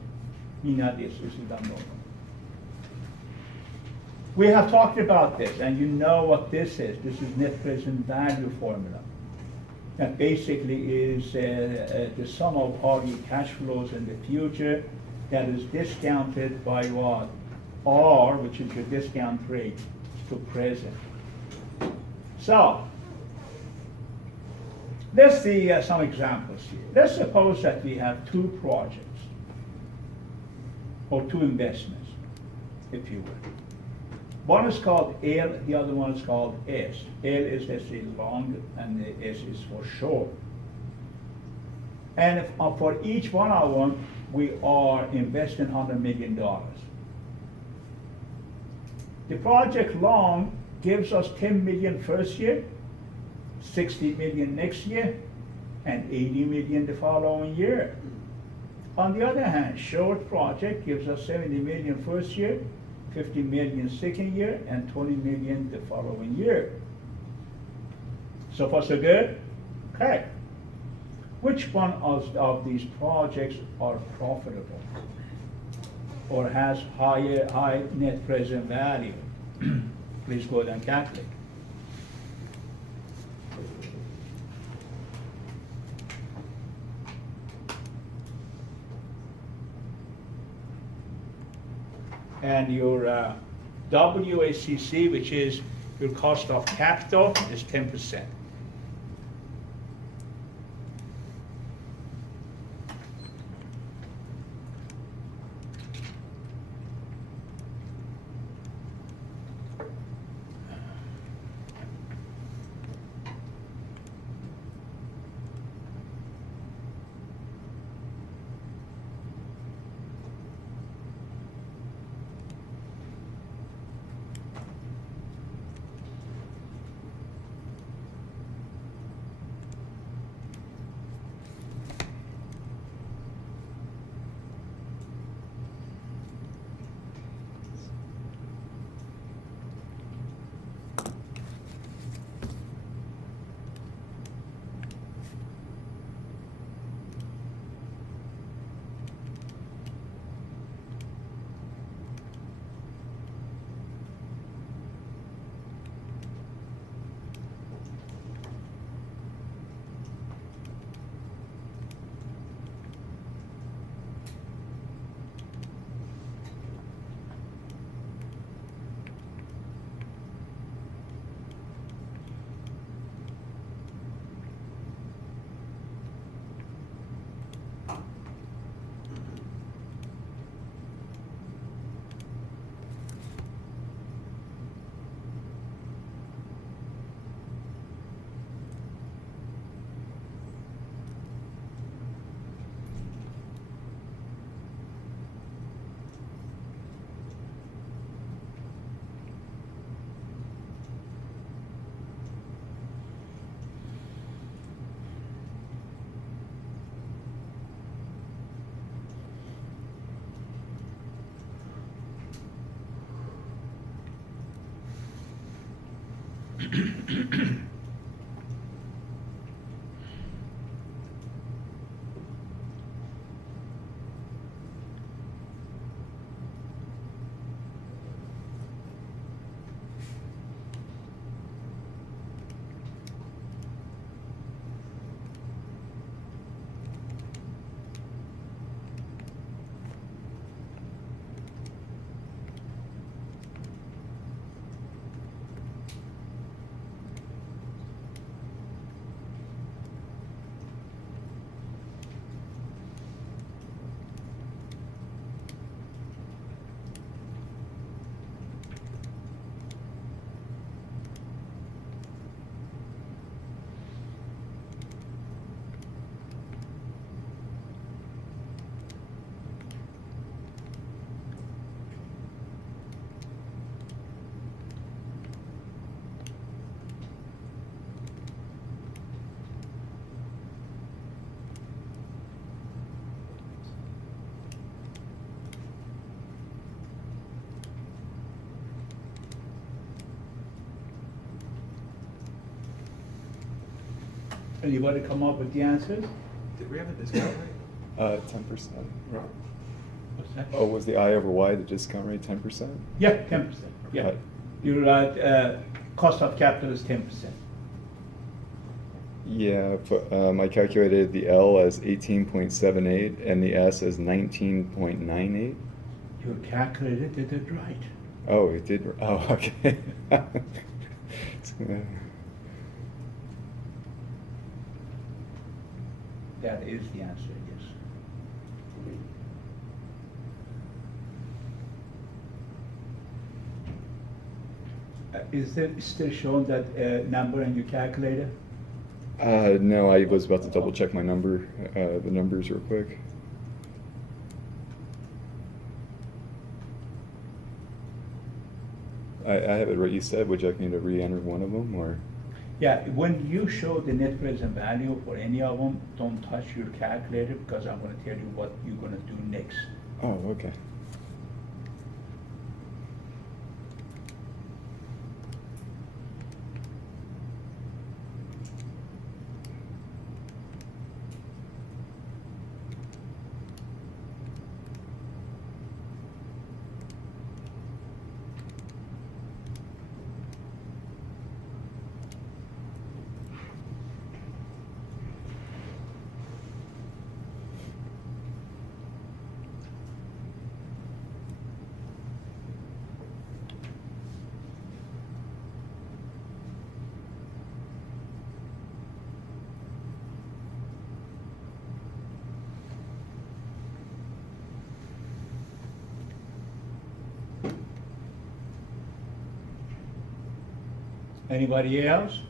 This is non-normal. We have talked about this, and you know what this is. This is net present value formula. That basically is the sum of all your cash flows in the future that is discounted by what? R, which is your discount rate, to present. So, let's see some examples here. Let's suppose that we have two projects, or two investments, if you will. One is called L, the other one is called S. L is, let's say, long, and the S is for short. And for each one of them, we are investing $100 million. The project long gives us $10 million first year, $60 million next year, and $80 million the following year. On the other hand, short project gives us $70 million first year, $50 million second year, and $20 million the following year. So far so good? Okay. Which one of these projects are profitable or has high net present value? Please go ahead and calculate. And your WACC, which is your cost of capital, is 10%. Anybody come up with the answers? Did we have a discount rate? 10%. What's that? Oh, was the I over Y the discount rate 10%? Yeah, 10%, yeah. Right. You're right, cost of capital is 10%. Yeah, I calculated the L as 18.78 and the S as 19.98. Your calculator did it right. Oh, it did. Oh, okay. That is the answer, yes. Is it still showing that number in your calculator? No, I was about to double check my the numbers real quick. I have it right. You said, would you like me to re-enter one of them, or? Yeah, when you show the net present value for any of them, don't touch your calculator because I'm gonna tell you what you're gonna do next. Oh, okay. Anybody else?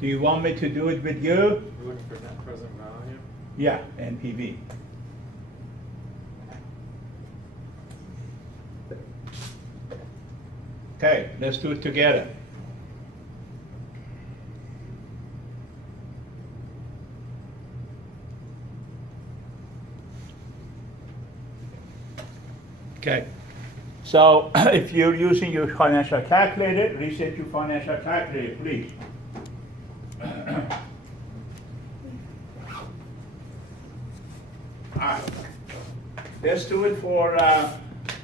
Do you want me to do it with you? You're looking for net present value? Yeah, NPV. Okay, let's do it together. Okay, so if you're using your financial calculator, reset your financial calculator, please. All right, let's do it for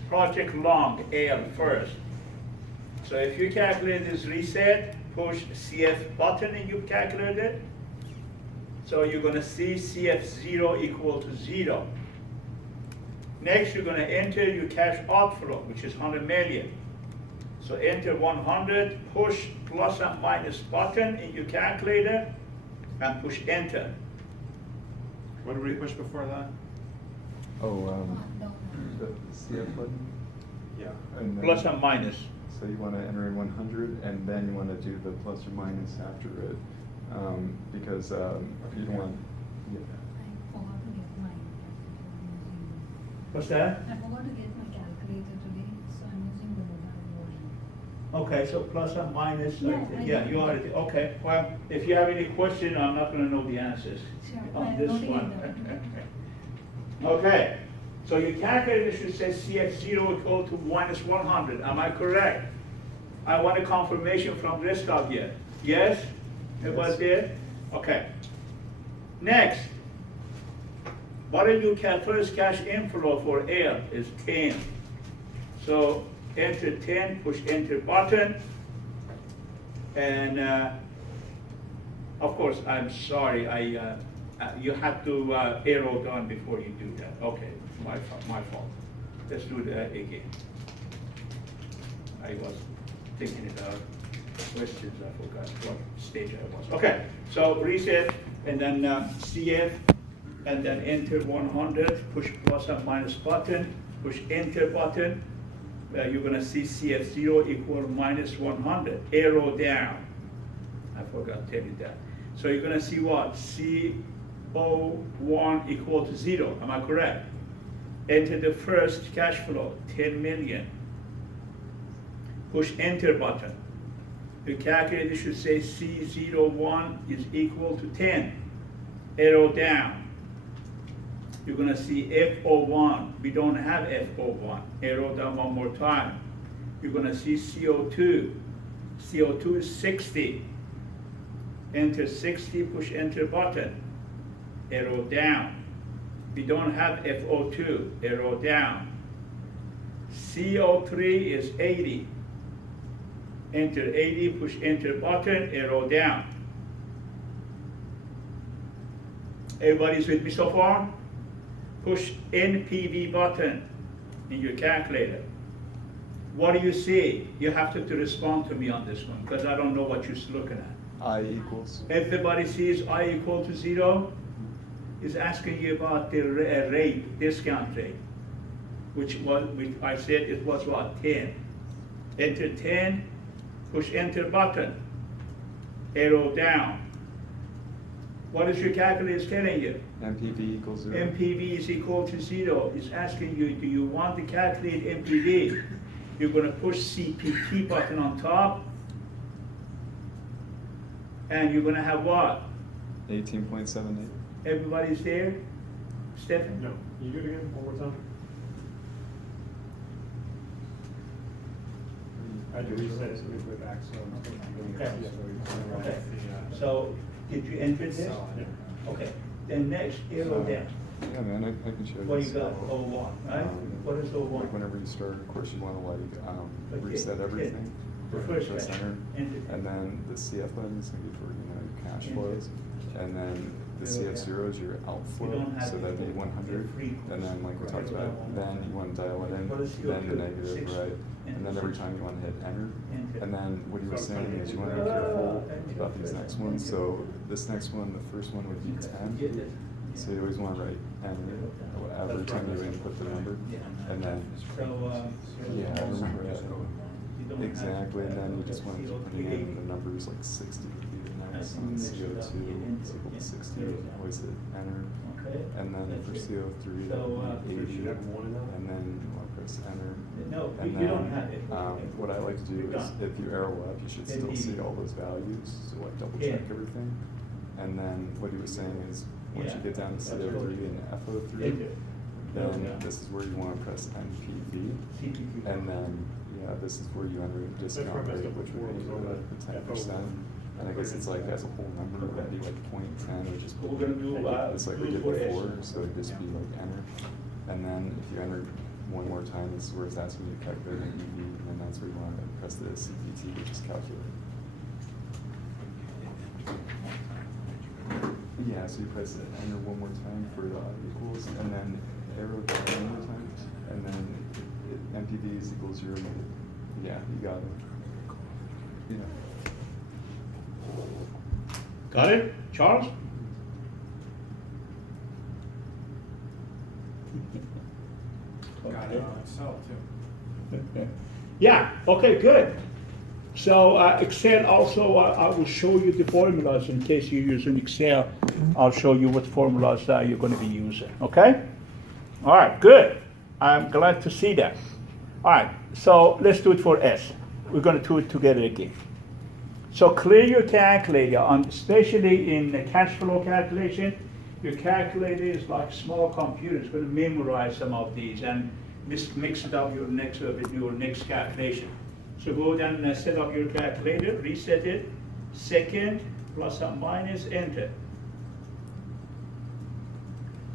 project long, AL first. So if your calculator is reset, push CF button in your calculator. So you're gonna see CF0 equal to 0. Next, you're gonna enter your cash outflow, which is 100 million. So enter 100, push plus and minus button in your calculator, and push enter. What did we push before that? Oh, the CF button? Yeah. And then- Plus and minus. So you want to enter in 100, and then you want to do the plus or minus after it, because you don't want. Yeah. I forgot to get my What's that? I forgot to get my calculator today, so I'm using the mobile version. Okay, so plus and minus, Yeah, I yeah, know. you already, okay. Well, if you have any question, I'm not gonna know the answers Sure, on I'm this noting it one. down. Okay, So your calculator should say CF0 equal to minus 100. Am I correct? I want a confirmation from rest of you. Yes? Everybody there? Okay. Next. What are your first cash inflow for L is 10. So enter 10, push enter button. And of course, I'm sorry, you have to arrow down before you do that. Okay, my fault. Let's do that again. I was thinking about questions, I forgot what stage I was. Okay, so reset, and then CF, and then enter 100, push plus or minus button, push enter button. You're gonna see CF0 equal minus 100, arrow down. I forgot to tell you that. So you're gonna see what? CO1 equal to 0, am I correct? Enter the first cash flow, 10 million. Push enter button. The calculator should say C01 is equal to 10. Arrow down. You're gonna see F01. We don't have F01. Arrow down one more time. You're gonna see CO2. CO2 is 60. Enter 60, push enter button. Arrow down. We don't have FO2. Arrow down. CO3 is 80. Enter 80, push enter button, arrow down. Everybody's with me so far? Push NPV button in your calculator. What do you see? You have to respond to me on this one, because I don't know what you're looking at. I equals. Everybody sees I equal to 0? Is asking you about the rate, discount rate, which I said it was what, 10. Enter 10, push enter button, arrow down. What is your calculator telling you? MPV equals 0. MPV is equal to 0. It's asking you, do you want to calculate MPV? You're gonna push CPT button on top, and you're gonna have what? 18.78. Everybody's there? Stephen? No, can you do it again one more time? I had to reset it, so we put it back, so. Okay. So, did you enter this? Yeah. Okay, then next, arrow down. Yeah, man, I can show you. What do you this. got? 01, right? What is 01? Like whenever you start, of course, you want to Okay, reset everything. The first Press section. enter, Enter. and then the CF button is going to be for your cash Enter. flows, and then the Arrow CF0 is your outflow, don't have so that'd be it. 100. Free. And then, like we talked about, then you want to dial it in, What is then the CO2? negative, 60. right? And then every Enter. time you want to hit enter. Enter. And then what you were So, saying is you want to be careful about these next ones. So this next one, the first one would be 10. So you always want to write enter every time you input the number. And then, So, yeah, I remember that. you don't have- Exactly, and then you just want to keep putting in the numbers like 60 would be the next one, CO2 is equal to 60, always hit enter. Okay. And then for CO3, So, 80, should have one in that? and then you want to press enter. No, And you don't then, have it. what I like to do You're is, done. if you arrow up, you should Then still see you- all those values, so like double Yeah. check everything. And then what he was saying is, once you Yeah. get down to That's CO3 what- and FO3, Enter. then Yeah. this is where you want to press NPV. CPT. And then, yeah, this is where you enter a discount where I messed rate, up which would be before, the was on 10%. And I guess it's like as a whole number, it would be like 0.10, which is We're gonna do, it's like we did do for S. before, so it'd just be like enter. And then if you enter one more time, this is where it's asking you to calculate an EV, and then that's where you want to press the CPT, which is calculate. Yeah, so you press enter one more time for the equals, and then arrow down one more time, and then MPV is equals 0. Yeah, you got it. Yeah. Got it, Charles? Got it on Excel too. Yeah, okay, good. So Excel also, I will show you the formulas in case you're using Excel. I'll show you what formulas you're going to be using, okay? All right, good. I'm glad to see that. All right, so let's do it for S. We're going to do it together again. So clear your calculator, especially in the cash flow calculation. Your calculator is like a small computer. It's going to memorize some of these and mix it up with your next calculation. So go down and set up your calculator, reset it, second, plus or minus, enter.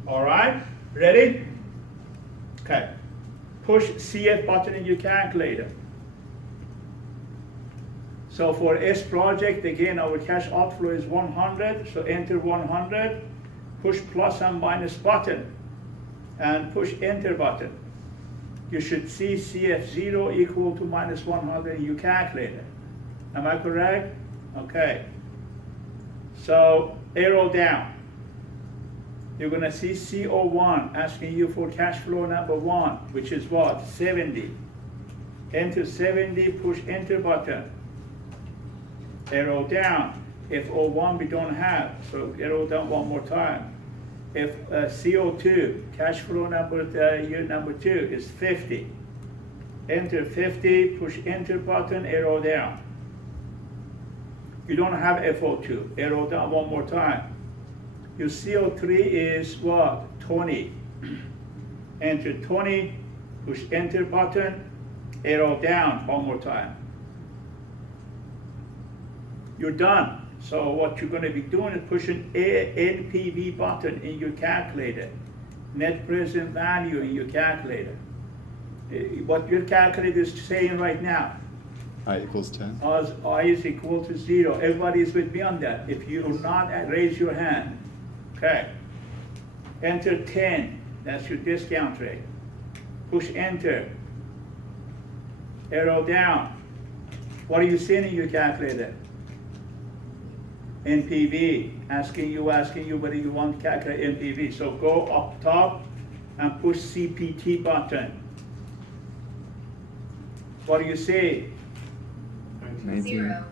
All right, ready? Okay. Push CF button in your calculator. So for S project, again, our cash outflow is 100, so enter 100, push plus and minus button, and push enter button. You should see CF0 equal to minus 100 in your calculator. Am I correct? Okay. So arrow down. You're gonna see CO1 asking you for cash flow number 1, which is what? 70. Enter 70, push enter button. Arrow down. If O1 we don't have, so arrow down one more time. If CO2, cash flow number year number 2 is 50. Enter 50, push enter button, arrow down. You don't have FO2, arrow down one more time. Your CO3 is what? 20. Enter 20, push enter button, arrow down one more time. You're done. So what you're going to be doing is pushing NPV button in your calculator, net present value in your calculator. What your calculator is saying right now, I equals 10. as I is equal to 0. Everybody is with me on that. If you do not, raise your hand. Okay. Enter 10. That's your discount rate. Push enter. Arrow down. What are you seeing in your calculator? NPV, asking you whether you want to calculate NPV. So go up top and push CPT button. What do you see? 19. 0.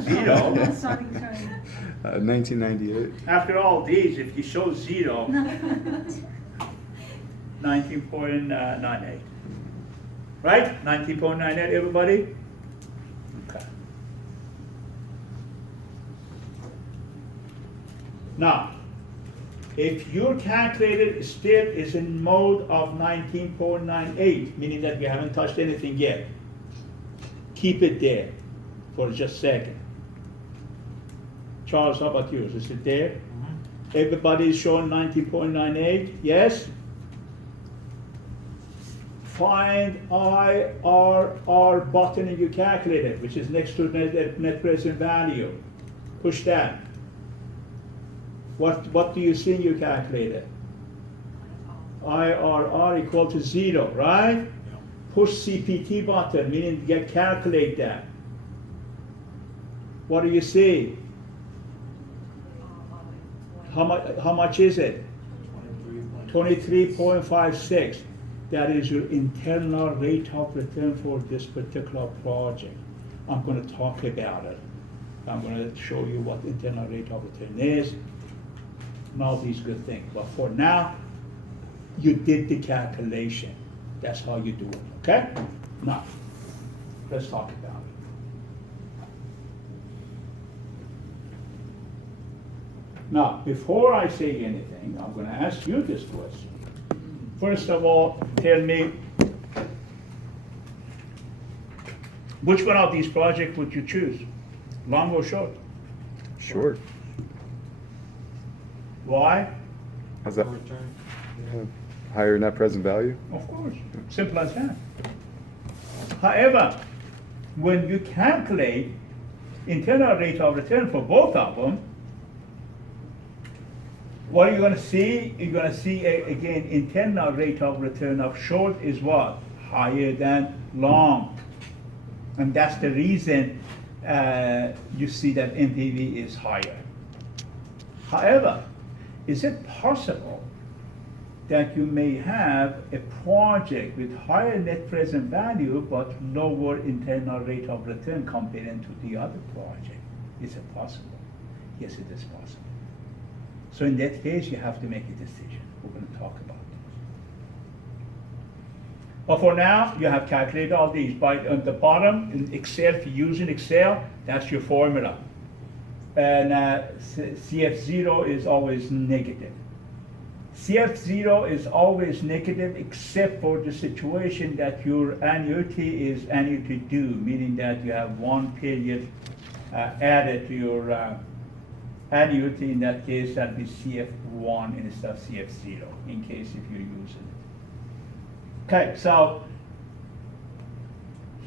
Zero? Sorry. 1998. After all these, if you show 0, 19.98. Right? 19.98, everybody? Okay. Now, if your calculator still is in mode of 19.98, meaning that we haven't touched anything yet, keep it there for just a second. Charles, how about yours? Is it there? Everybody is showing 19.98, yes? Find IRR button in your calculator, which is next to net present value. Push that. What do you see in your calculator? IRR equal to 0, right? Push CPT button, meaning calculate that. What do you see? How much is it? 23.56. That is your internal rate of return for this particular project. I'm going to talk about it. I'm going to show you what internal rate of return is and all these good things. But for now, you did the calculation. That's how you do it, okay? Now, let's talk about it. Now, before I say anything, I'm going to ask you this question. First of all, tell me, which one of these projects would you choose? Long or short? Short. Why? How's that? Return. Higher net present value? Of course, simple as that. However, when you calculate internal rate of return for both of them, what are you going to see? You're going to see, again, internal rate of return of short is what? Higher than long. And that's the reason you see that NPV is higher. However, is it possible that you may have a project with higher net present value but lower internal rate of return compared to the other project? Is it possible? Yes, it is possible. So in that case, you have to make a decision. We're going to talk about this. But for now, you have calculated all these. On the bottom, in Excel, if you're using Excel, that's your formula. and CF0 is always negative. CF0 is always negative except for the situation that your annuity is annuity due, meaning that you have one period added to your annuity. In that case, that'd be CF1 instead of CF0, in case if you're using it. Okay, so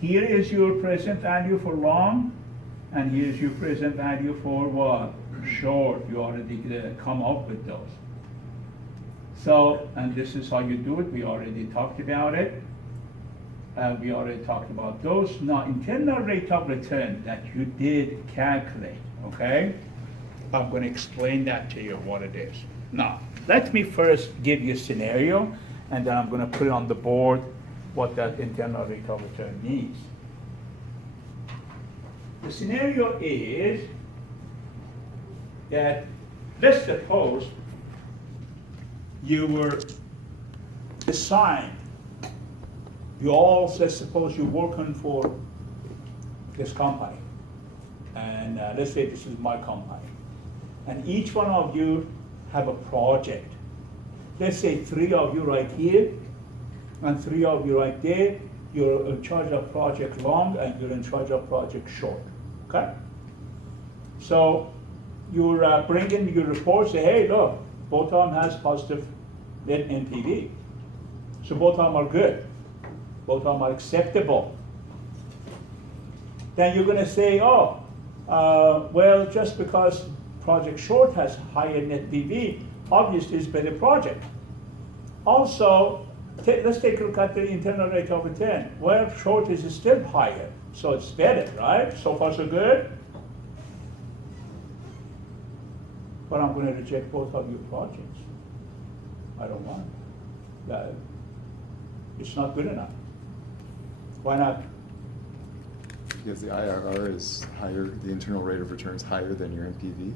here is your present value for long, and here's your present value for what? Short. You already come up with those. So, and this is how you do it. We already talked about it. We already talked about those. Now, internal rate of return that you did calculate, okay? I'm going to explain that to you, what it is. Now, let me first give you a scenario, and then I'm going to put it on the board what that internal rate of return means. The scenario is that, let's suppose you were assigned, let's suppose you're working for this company, and let's say this is my company, and each one of you have a project. Let's say 3 of you right here, and 3 of you right there. You're in charge of project long, and you're in charge of project short, okay? So you're bringing your report, say, hey, look, both of them has positive net NPV. So both of them are good. Both of them are acceptable. Then you're going to say, well, just because project short has higher net PV, obviously it's a better project. Also, let's take a look at the internal rate of return. Well, short is still higher, so it's better, right? So far so good. But I'm going to reject both of your projects. I don't want it. It's not good enough. Why not? Because the IRR is higher, the internal rate of return is higher than your NPV.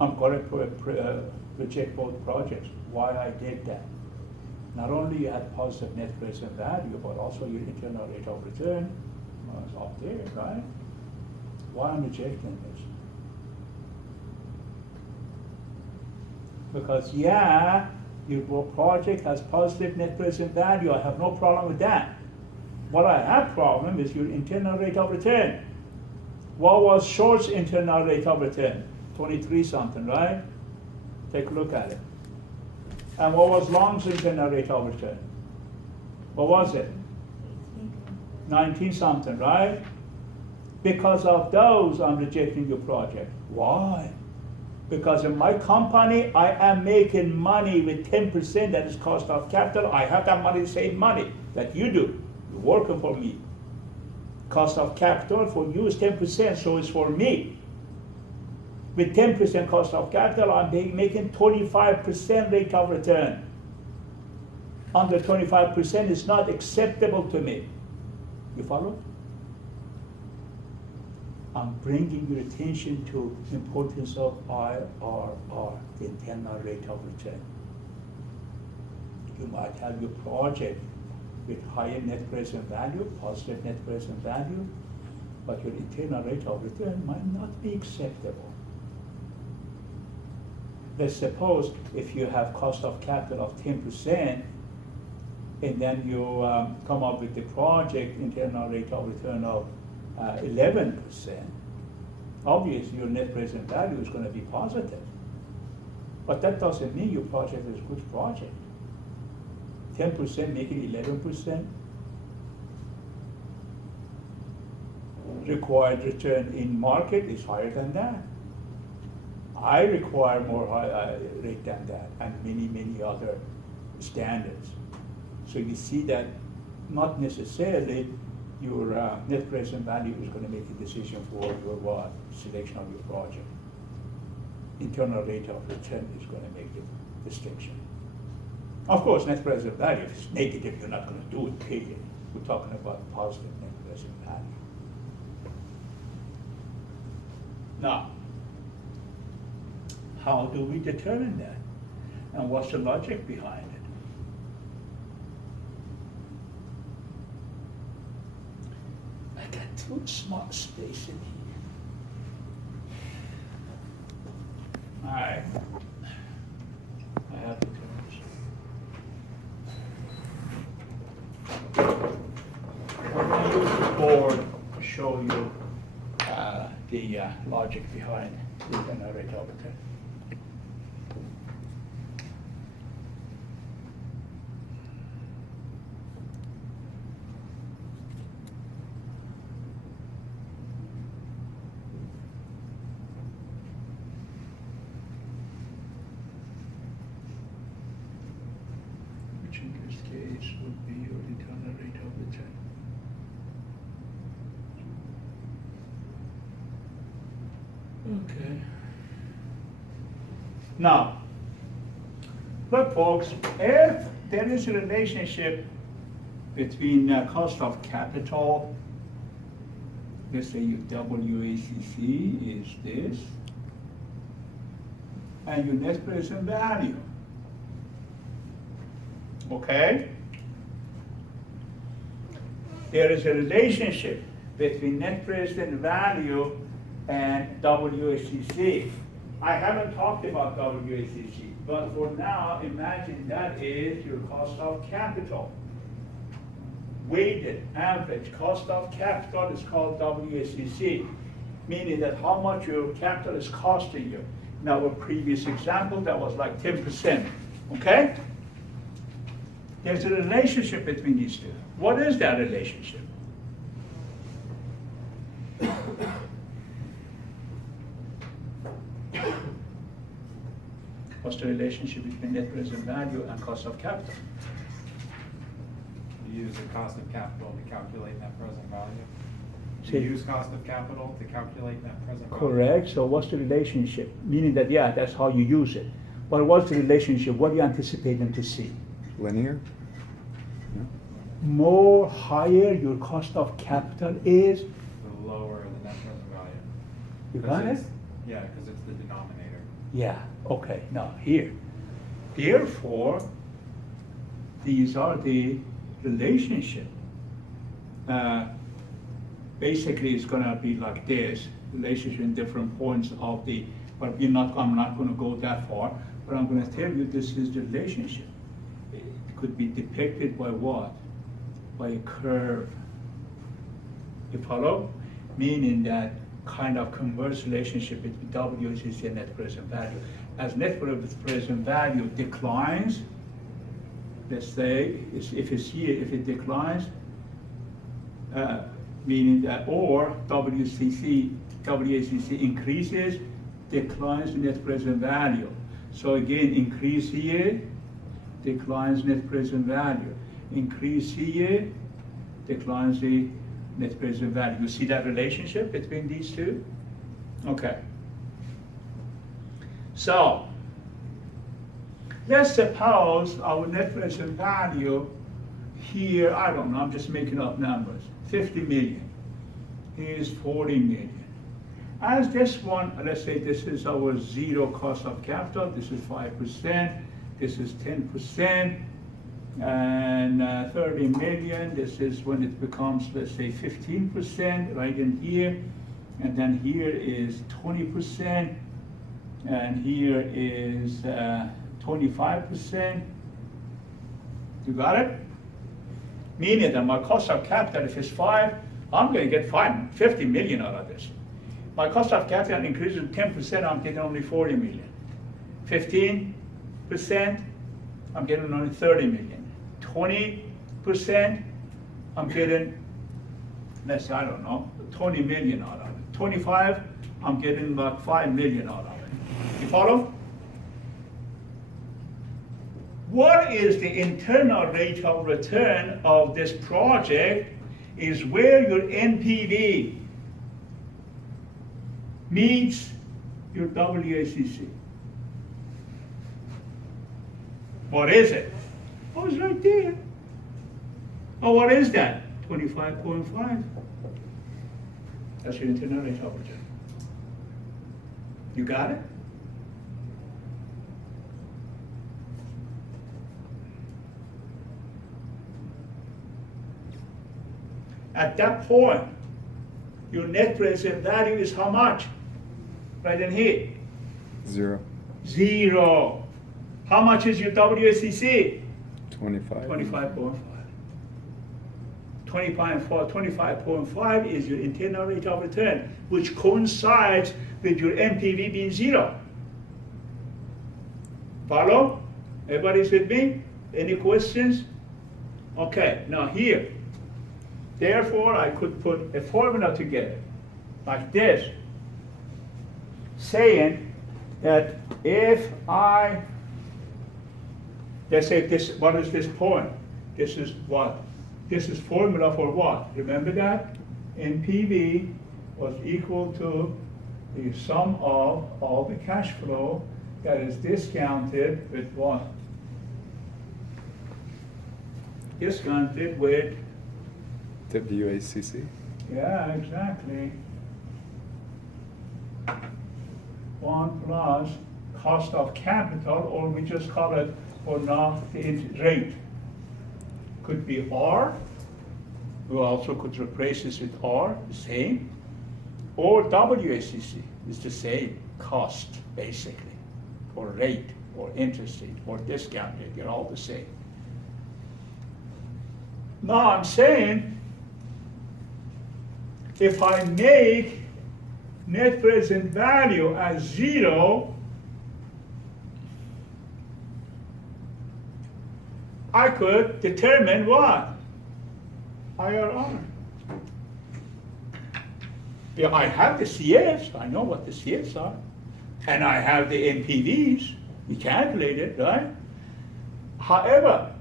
I'm going to reject both projects. Why I did that? Not only you had positive net present value, but also your internal rate of return was up there, right? Why I'm rejecting this? Because your project has positive net present value. I have no problem with that. What I have problem is your internal rate of return. What was short's internal rate of return? 23 something, right? Take a look at it. And what was long's internal rate of return? What was it? 19 something, right? Because of those, I'm rejecting your project. Why? Because in my company, I am making money with 10%, that is cost of capital. I have that money, the same money that you do. You're working for me. Cost of capital for you is 10%, so it's for me. With 10% cost of capital, I'm making 25% rate of return. Under 25% is not acceptable to me. You follow? I'm bringing your attention to the importance of IRR, the internal rate of return. You might have your project with higher net present value, positive net present value, but your internal rate of return might not be acceptable. Let's suppose if you have cost of capital of 10%, and then you come up with the project internal rate of return of 11%, obviously your net present value is going to be positive. But that doesn't mean your project is a good project. 10% making 11%. Required return in market is higher than that. I require more rate than that, and many other standards. So you see that not necessarily your net present value is going to make a decision for your selection of your project. Internal rate of return is going to make the distinction. Of course, net present value, if it's negative, you're not going to do it, period. We're talking about positive net present value. Now, how do we determine that? And what's the logic behind it? put smart space in here. All right. I have to I'm going to use the board to show you the logic behind the rate operator. Which in this case would be your internal rate of return. Okay. Now, look folks, if there is a relationship between cost of capital, let's say your WACC is this, and your net present value, okay? There is a relationship between net present value and WACC. I haven't talked about WACC, but for now, imagine that is your cost of capital. Weighted average cost of capital is called WACC, meaning that how much your capital is costing you. In our previous example, that was like 10%, okay? There's a relationship between these two. What is that relationship? What's the relationship between net present value and cost of capital? You use the cost of capital to calculate net present value. See- You use cost of capital to calculate net present value. Correct. So what's the relationship? Meaning that, yeah, that's how you use it. But what's the relationship? What do you anticipate them to see? Linear? Yeah. More higher your cost of capital is, The lower the net present value. you 'Cause got it? it's- Yeah, because it's the denominator. Yeah, okay, now here. Therefore, these are the relationship. Basically, it's gonna be like this, relationship in different points of the, but I'm not gonna go that far, but I'm gonna tell you this is the relationship. It could be depicted by what? By a curve. You follow? Meaning that kind of converse relationship between WACC and net present value. As net present value declines, let's say, if it's here, if it declines, meaning that, or WACC increases, declines the net present value. So again, increase here, declines net present value. Increase here, declines the net present value. You see that relationship between these two? Okay. So, let's suppose our net present value here, I don't know, I'm just making up numbers, 50 million. Here's 40 million. As this one, let's say this is our zero cost of capital, this is 5%, this is 10%, and 30 million, this is when it becomes, let's say, 15% right in here, and then here is 20%, and here is 25%. You got it? Meaning that my cost of capital, if it's 5, I'm going to get 50 million out of this. My cost of capital increases 10%, I'm getting only 40 million. 15%, I'm getting only 30 million. 20%, I'm getting, let's say, I don't know, 20 million out of it. 25, I'm getting about 5 million out of it. You follow? What is the internal rate of return of this project is where your NPV meets your WACC. What is it? Oh, it's right there. Oh, what is that? 25.5. That's your internal rate of return. You got it? At that point, Your net present value is how much? Right in here. 0. 0. How much is your WACC? 25. 25.5. 25.5 is your internal rate of return, which coincides with your NPV being 0. Follow? Everybody's with me? Any questions? Okay, now here. Therefore, I could put a formula together like this, saying that if I, let's say this, what is this point? This is what? This is formula for what? Remember that? NPV was equal to the sum of all the cash flow that is discounted with what? Discounted with, WACC. yeah, exactly. 1 plus cost of capital, or we just call it for now the rate. Could be R. We also could replace this with R, the same. Or WACC is the same cost, basically, or rate, or interest rate, or discount rate. They're all the same. Now I'm saying, if I make net present value as 0, I could determine what? IRR. Yeah, I have the CFs, I know what the CFs are, and I have the NPVs, we calculate it, right? However,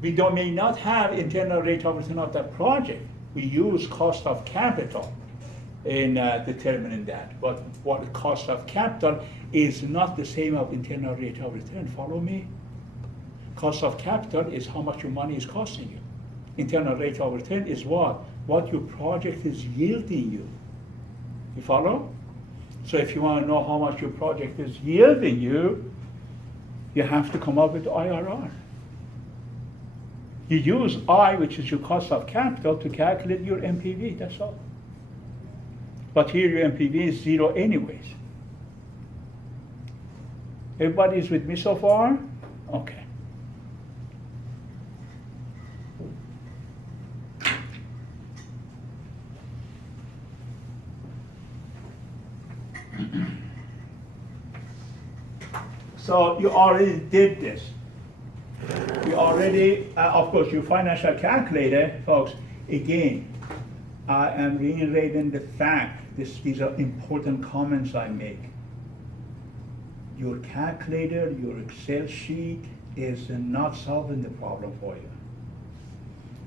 we may not have internal rate of return of that project. We use cost of capital in determining that. But what the cost of capital is not the same of internal rate of return. Follow me? Cost of capital is how much your money is costing you. Internal rate of return is what? What your project is yielding you. You follow? So if you want to know how much your project is yielding you, you have to come up with IRR. You use I, which is your cost of capital, to calculate your NPV, that's all. But here your NPV is 0 anyways. Everybody's with me so far? Okay. So you already did this. You already, of course, your financial calculator, folks, again, I am reiterating the fact, these are important comments I make. Your calculator, your Excel sheet is not solving the problem for you.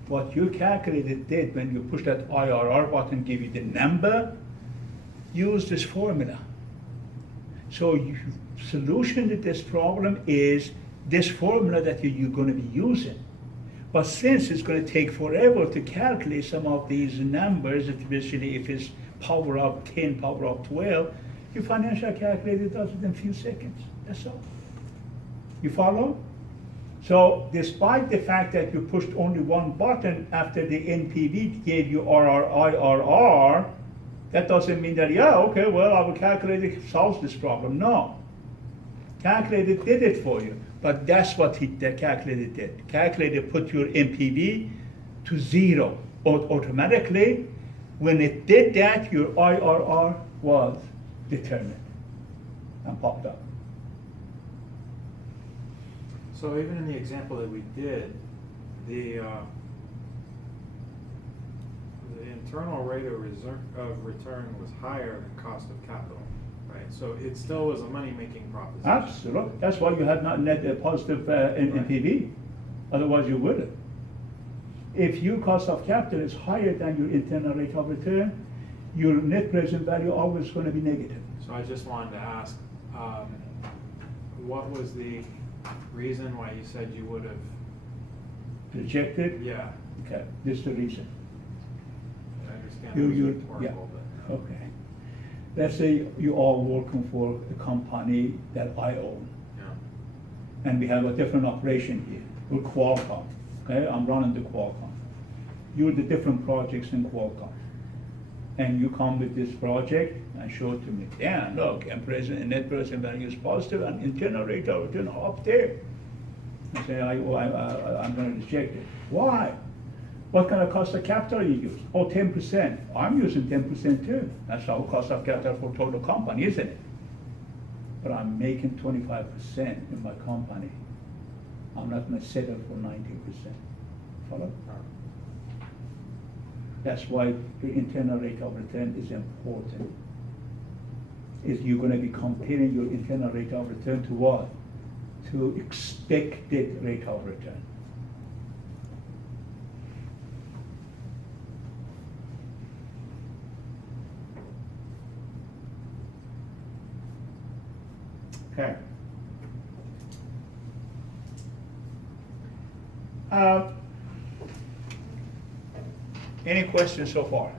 What your calculator did when you push that IRR button, give you the number, use this formula. So your solution to this problem is this formula that you're going to be using. But since it's going to take forever to calculate some of these numbers, especially if it's power of 10, power of 12, your financial calculator does it in a few seconds. That's all. You follow? So despite the fact that you pushed only one button after the NPV gave you IRR, that doesn't mean that, yeah, okay, well, our calculator solves this problem. No. Calculator did it for you. But that's what the calculator did. Calculator put your NPV to 0 automatically. When it did that, your IRR was determined and popped up. So even in the example that we did, the internal rate of return was higher than cost of capital, right? So it still was a money-making proposition. Absolutely. That's why you have not net a positive NPV. Otherwise, you wouldn't. If your cost of capital is higher than your internal rate of return, your net present value always going to be negative. So I just wanted to ask, what was the reason why you said you would have? Rejected? Yeah, Okay, this is the reason. I understand You- it was you- rhetorical, but. Okay. Let's say you are working for a company that I own, Yeah. and we have a different operation here. We're Qualcomm, okay? I'm running the Qualcomm. You're the different projects in Qualcomm. and you come with this project and show it to me. Yeah, look, and net present value is positive and internal rate of return up there. I say, I'm going to reject it. Why? What kind of cost of capital you use? Oh, 10%. I'm using 10% too. That's our cost of capital for total company, isn't it? But I'm making 25% in my company. I'm not going to settle for 19%. Follow? That's why the internal rate of return is important. Is you're going to be comparing your internal rate of return to what? To expected rate of return. Okay. Any questions so far?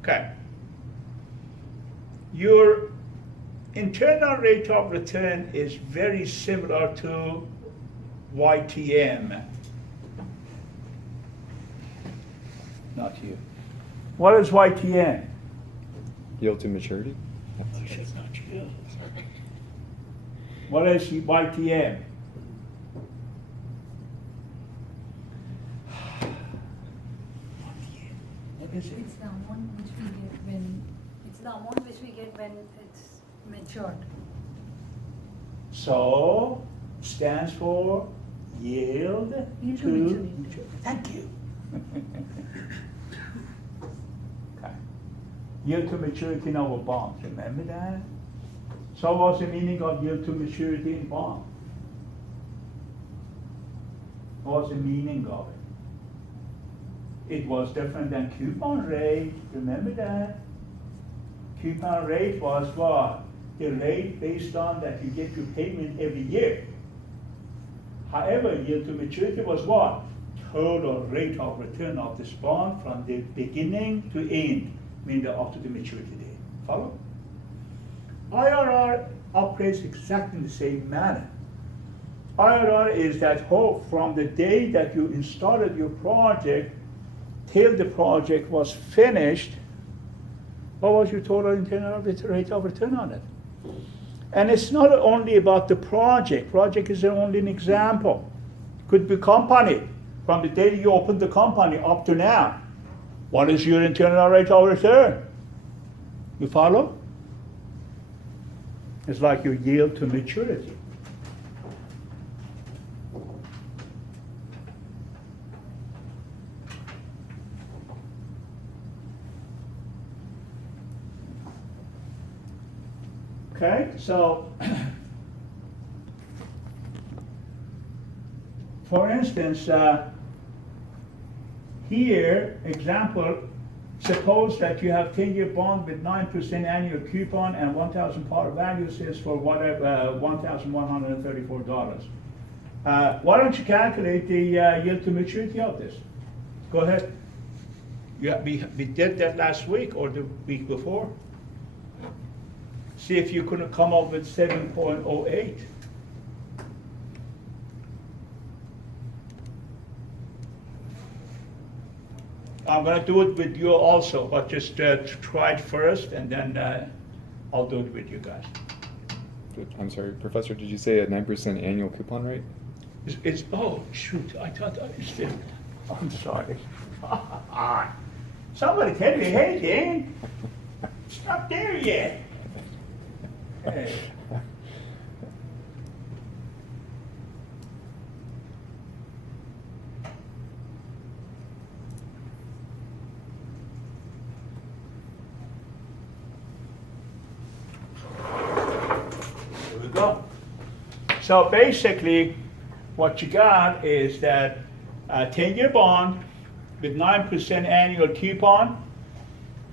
Okay. Your internal rate of return is very similar to YTM. Not you. What is YTM? Yield to maturity? That's not you. What is YTM? What is it? It's the amount which we get when, it's the amount which we get when it's matured. So, stands for yield Yield to to maturity. maturity. Thank you. Okay. Yield to maturity in our bonds, remember that? So what's the meaning of yield to maturity in bond? What's the meaning of it? It was different than coupon rate, remember that? Coupon rate was what? The rate based on that you get your payment every year. However, yield to maturity was what? Total rate of return of this bond from the beginning to end, meaning up to the maturity date. Follow? IRR operates exactly in the same manner. IRR is that hope from the day that you started your project till the project was finished, what was your total internal rate of return on it? And it's not only about the project. Project is only an example. Could be company. From the day you opened the company up to now, what is your internal rate of return? You follow? It's like your yield to maturity. Okay, so for instance, here, example, suppose that you have 10-year bond with 9% annual coupon and 1,000 par value says for whatever, $1,134. Why don't you calculate the yield to maturity of this? Go ahead. Yeah, we did that last week or the week before. See if you couldn't come up with 7.08. I'm going to do it with you also, but just try it first, and then I'll do it with you guys. I'm sorry, Professor, did you say a 9% annual coupon rate? It's oh, shoot, I thought I understood. I'm sorry. Somebody tell me, hey, Dan, it's not there yet. Hey. Here we go. So basically, what you got is that a 10-year bond with 9% annual coupon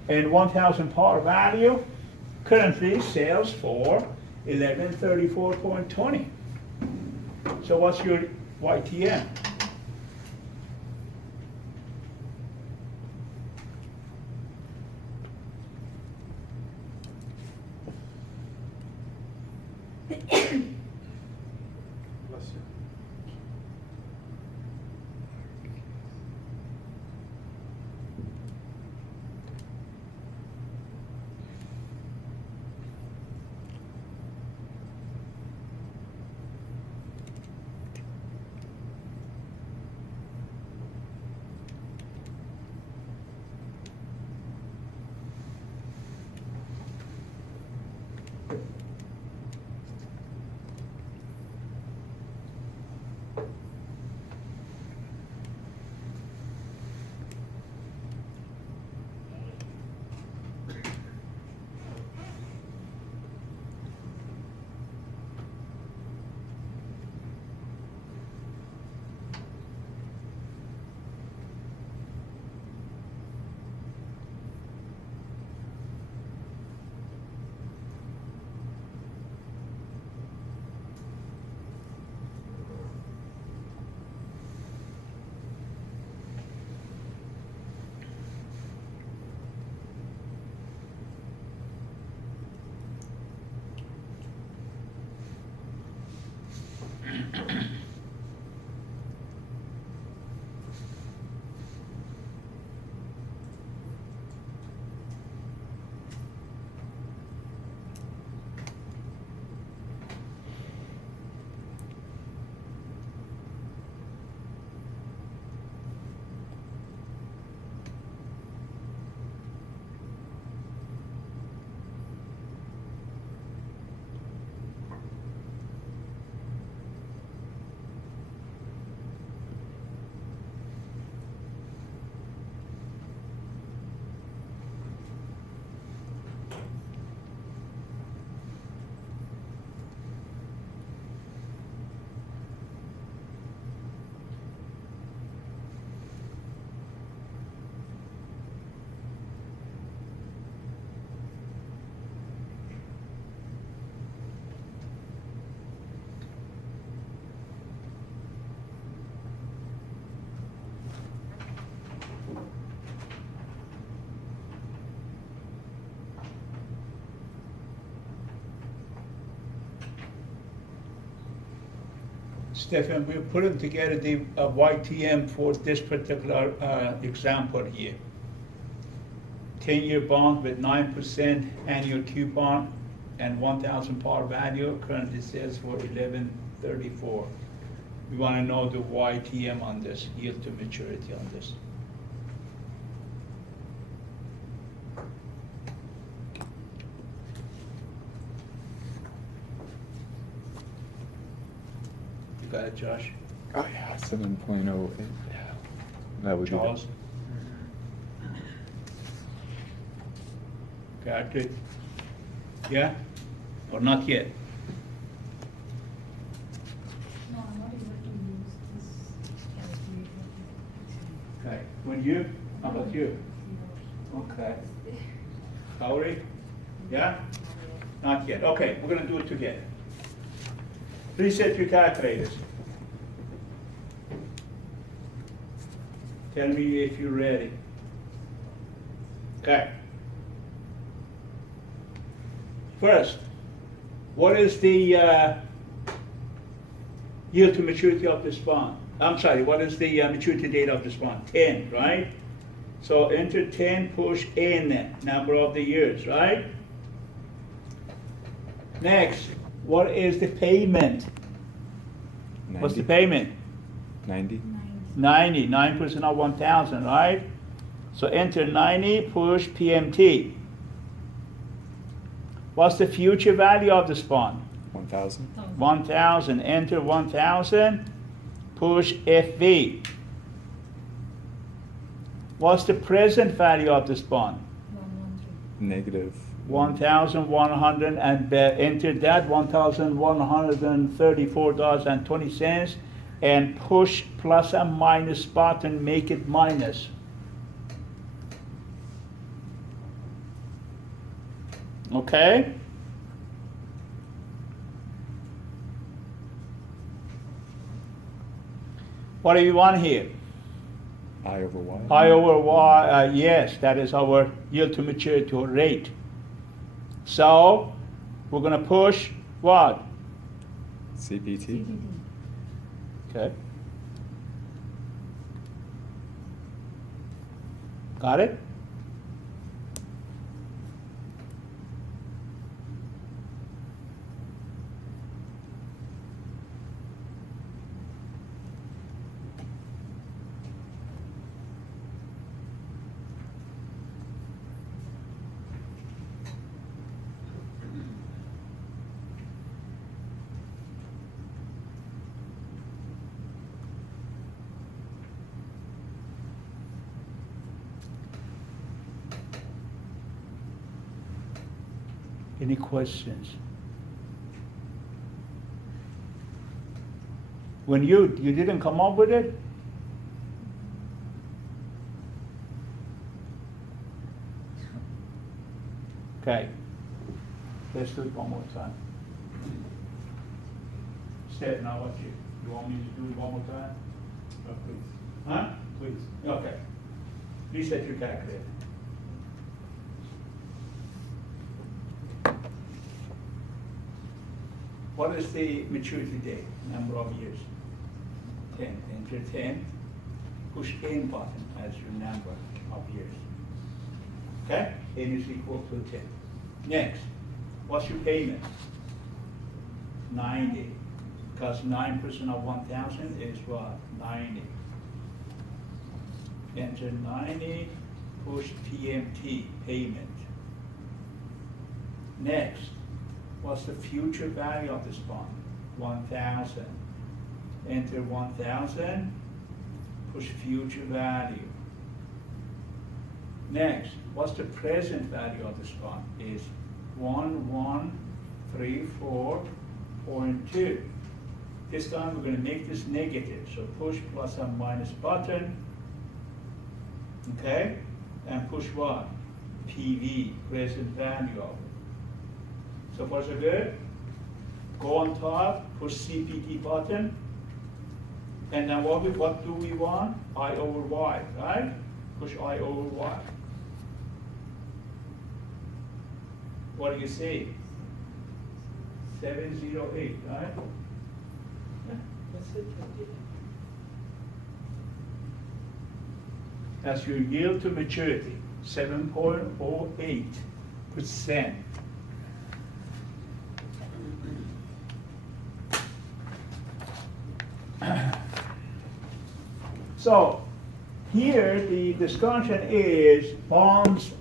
and 1,000 par value currently sells for $1134.20. So what's your YTM? Bless you. Stefan, we're putting together the YTM for this particular example here. 10-year bond with 9% annual coupon and 1,000 par value, currently says for 1134. We want to know the YTM on this, yield to maturity on this. You got it, Josh? Oh yeah, 7.08. Yeah, that would Charles? be Got it? Yeah? Or not yet? No, I'm not able to use this calculator. Okay. When you? How about you? Okay. Howry? Yeah? Not yet. Okay, we're gonna do it together. Please set your calculators. Tell me if you're ready. Okay. First, what is the yield to maturity of this bond? I'm sorry, what is the maturity date of this bond? 10, right? So enter 10, push N, number of the years, right? Next, what is the payment? 90. What's the payment? 90. 90, 9% of 1,000, right? So enter 90, push PMT. What's the future value of this bond? 1,000. 1,000, enter 1,000, push FV. What's the present value of this bond? 113. Negative. 1,100, and enter that $1,134.20, and push plus and minus button, make it minus. Okay? What do you want here? I over Y. I over Y, yes, that is our yield to maturity rate. So, we're gonna push what? CPT. Okay. Got it? Any questions? When you didn't come up with it? Okay, let's do it one more time. Steph, now what you want me to do it one more time? Please. Huh? Please. Okay. Please set your calculator. What is the maturity date, number of years? 10, enter 10, push N button as your number of years. Okay, N is equal to 10. Next, what's your payment? 90, because 9% of 1,000 is what? 90. Enter 90, push PMT, payment. Next, what's the future value of this bond? 1,000. Enter 1,000, push future value. Next, what's the present value of this bond? Is 1134.2. This time we're going to make this negative, so push plus and minus button, okay? And push what? PV, present value of it. So far so good? Go on top, push CPT button, and then what do we want? I over Y, right? Push I over Y. What do you see? 708, right? Yeah, that's it. That's your yield to maturity, 7.08%. So here the discussion is bonds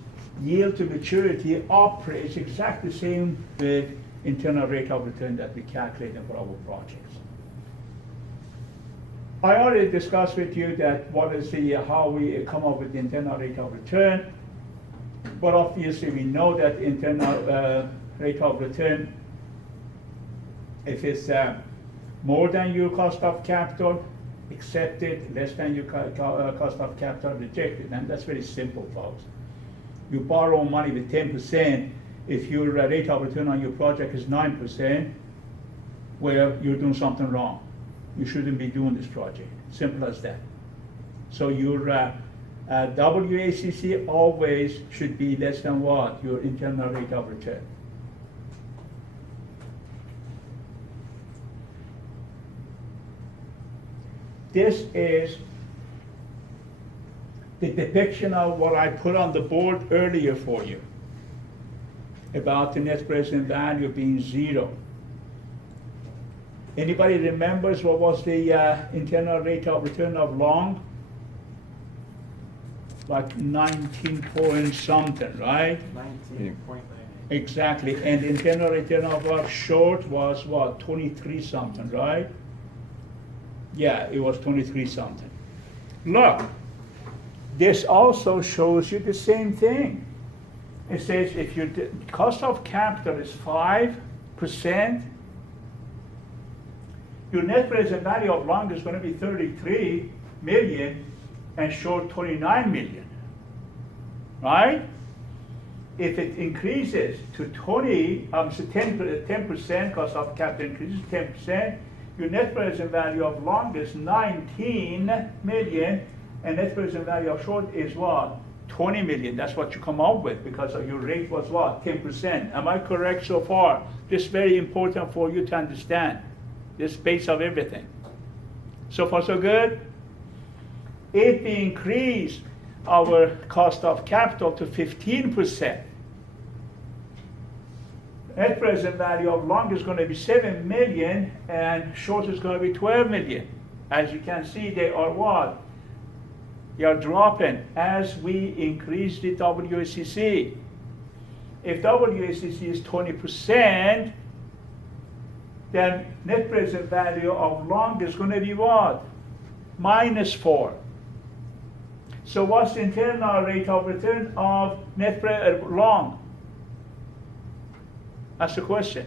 yield to maturity operates exactly the same with internal rate of return that we calculated for our projects. I already discussed with you that what is the how we come up with the internal rate of return, but obviously we know that internal rate of return, if it's more than your cost of capital, accept it, less than your cost of capital, reject it. And that's very simple, folks. You borrow money with 10%, if your rate of return on your project is 9%, well, you're doing something wrong. You shouldn't be doing this project. Simple as that. So your WACC always should be less than what? Your internal rate of return. This is the depiction of what I put on the board earlier for you about the net present value being 0. Anybody remembers what was the internal rate of return of long? Like 19 point something, right? 19.98. Exactly. And internal return of short was what? 23 something, right? Yeah, it was 23 something. Look, this also shows you the same thing. It says if your cost of capital is 5%, your net present value of long is going to be 33 million and short 29 million, right? If it increases to 10%, cost of capital increases 10%, your net present value of long is 19 million, and net present value of short is what? 20 million. That's what you come up with because your rate was what? 10%. Am I correct so far? This is very important for you to understand. This base of everything. So far so good? If we increase our cost of capital to 15%, net present value of long is going to be 7 million and short is going to be 12 million. As you can see, they are what? They are dropping as we increase the WACC. If WACC is 20%, then net present value of long is going to be what? -4. So what's the internal rate of return of long? That's the question.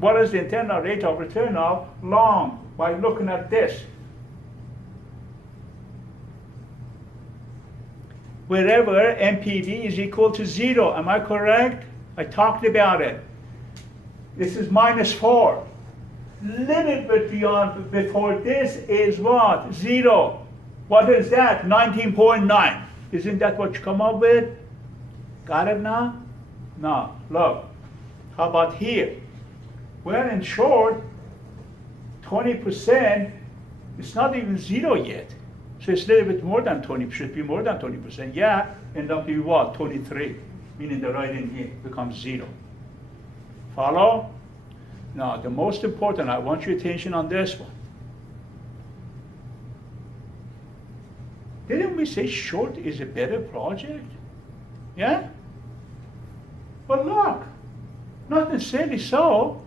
What is the internal rate of return of long? By looking at this. Wherever NPV is equal to 0, am I correct? I talked about it. This is -4. Little bit beyond, before this is what? 0. What is that? 19.9. Isn't that what you come up with? Got it now? No, look. How about here? Well, in short, 20%, it's not even 0 yet. So it's a little bit more than 20, should be more than 20%. Yeah, end up being what? 23, meaning the right in here becomes 0. Follow? Now, the most important, I want your attention on this one. Didn't we say short is a better project? Yeah? But look, not necessarily so.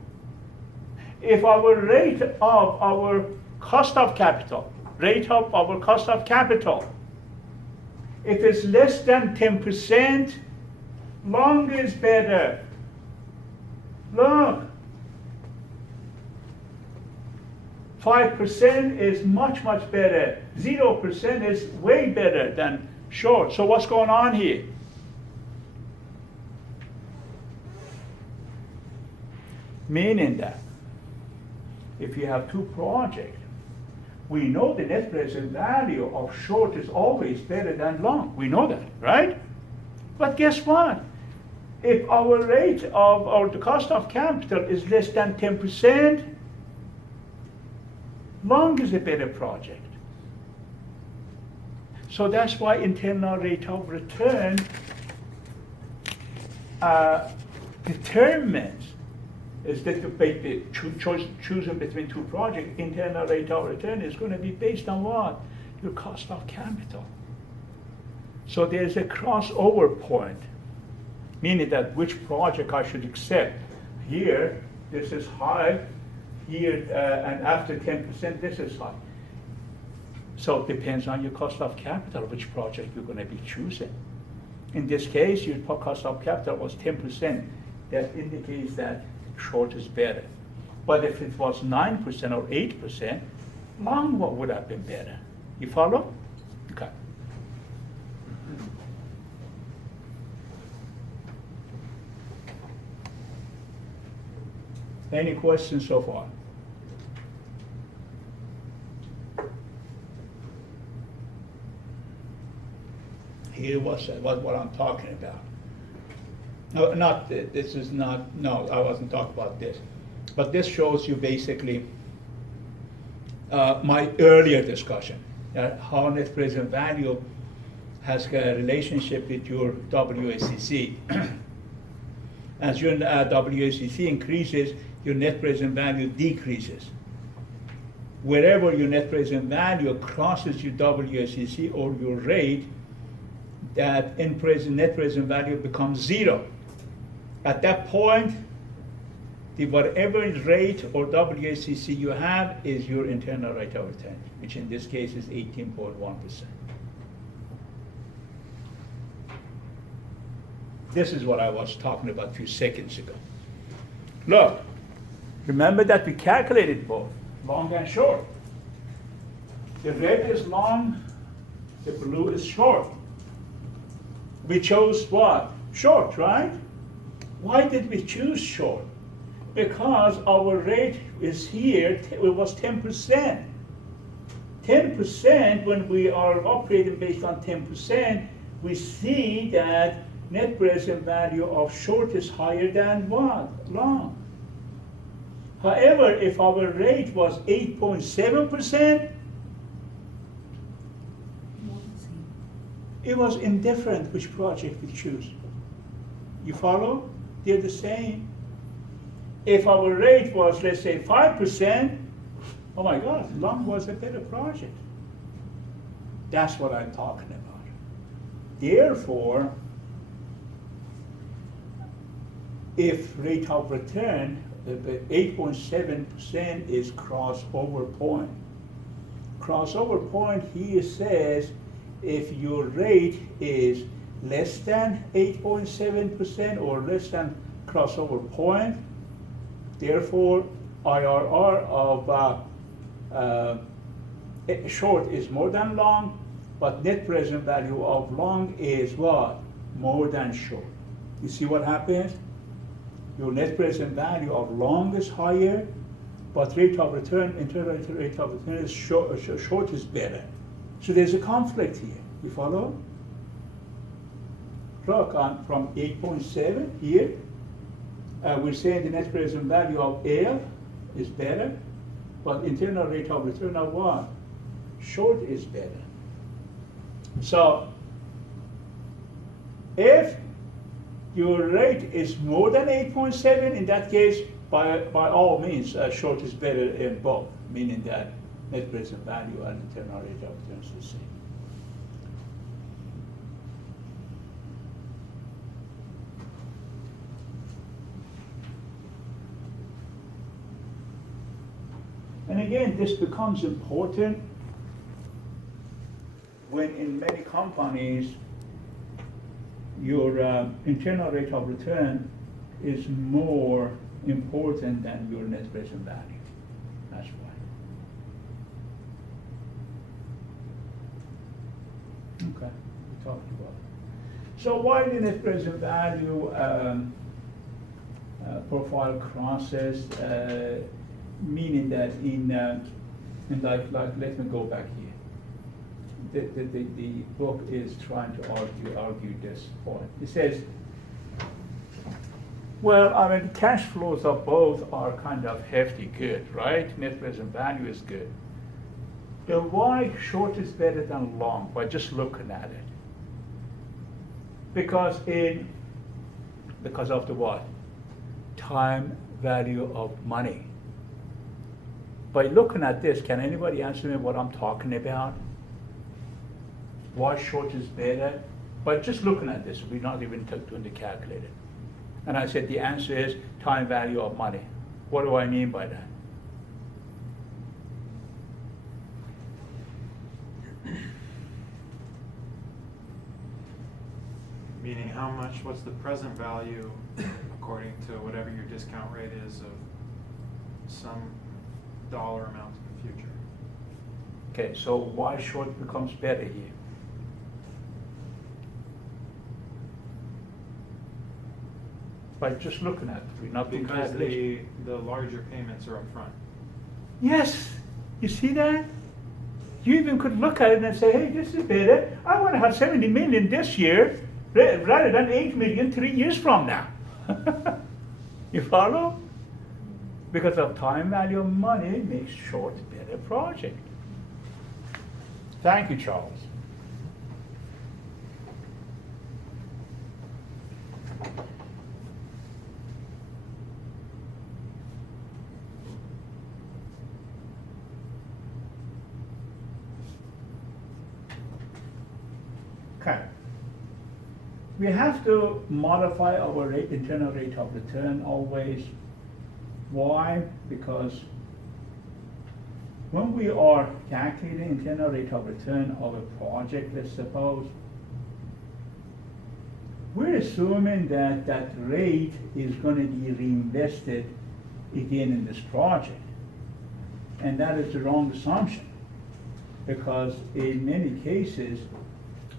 If our rate of our cost of capital, if it's less than 10%, long is better. Look, 5% is much, much better. 0% is way better than short. So what's going on here? Meaning that if you have two projects, we know the net present value of short is always better than long. We know that, right? But guess what? If our rate of, or the cost of capital is less than 10%, long is a better project. So that's why internal rate of return determines, is that you make the choosing between two projects, internal rate of return is going to be based on what? Your cost of capital. So there's a crossover point, meaning that which project I should accept. Here, this is high, here, and after 10%, this is high. So it depends on your cost of capital, which project you're going to be choosing. In this case, your cost of capital was 10%. That indicates that short is better. But if it was 9% or 8%, long would have been better. You follow? Okay. Any questions so far? Here was what I'm talking about. No, not this is not. No, I wasn't talking about this. But this shows you basically my earlier discussion, how net present value has a relationship with your WACC. As your WACC increases, your net present value decreases. Wherever your net present value crosses your WACC or your rate, that net present value becomes zero. At that point, whatever rate or WACC you have is your internal rate of return, which in this case is 18.1%. This is what I was talking about a few seconds ago. Look, remember that we calculated both, long and short. The red is long, the blue is short. We chose what? Short, right? Why did we choose short? Because our rate is here, it was 10%. 10%, when we are operating based on 10%, we see that net present value of short is higher than what? Long. However, if our rate was 8.7%, it was indifferent which project we choose. You follow? They're the same. If our rate was, let's say, 5%, oh my God, long was a better project. That's what I'm talking about. Therefore, if rate of return, 8.7% is crossover point. Crossover point here says if your rate is less than 8.7% or less than crossover point, therefore IRR of short is more than long, but net present value of long is what? More than short. You see what happens? Your net present value of long is higher, but rate of return, internal rate of return is short is better. So there's a conflict here. You follow? Look, from 8.7 here, we're saying the net present value of L is better, but internal rate of return of what? Short is better. So if your rate is more than 8.7, in that case, by all means, short is better in both, meaning that net present value and internal rate of return is the same. And again, this becomes important when in many companies your internal rate of return is more important than your net present value. That's why. Okay, we talked about it. So why the net present value profile crosses, meaning that in like let me go back here. The book is trying to argue this point. It says, well, I mean, cash flows of both are kind of hefty good, right? Net present value is good. then why short is better than long by just looking at it? Because of the what? Time value of money. By looking at this, can anybody answer me what I'm talking about? Why short is better? By just looking at this, we're not even doing the calculator. And I said the answer is time value of money. What do I mean by that? Meaning how much, what's the present value according to whatever your discount rate is of some dollar amount in the future. Okay, so why short becomes better here? By just looking at it, we're not doing Because calculation. the larger payments are upfront. Yes, you see that? You even could look at it and say, hey, this is better. I want to have 70 million this year rather than 8 million 3 years from now. You follow? Because of time value of money makes short better project. Thank you, Charles. Okay. We have to modify our internal rate of return always. Why? Because when we are calculating internal rate of return of a project, let's suppose, we're assuming that that rate is going to be reinvested again in this project. And that is the wrong assumption, because in many cases,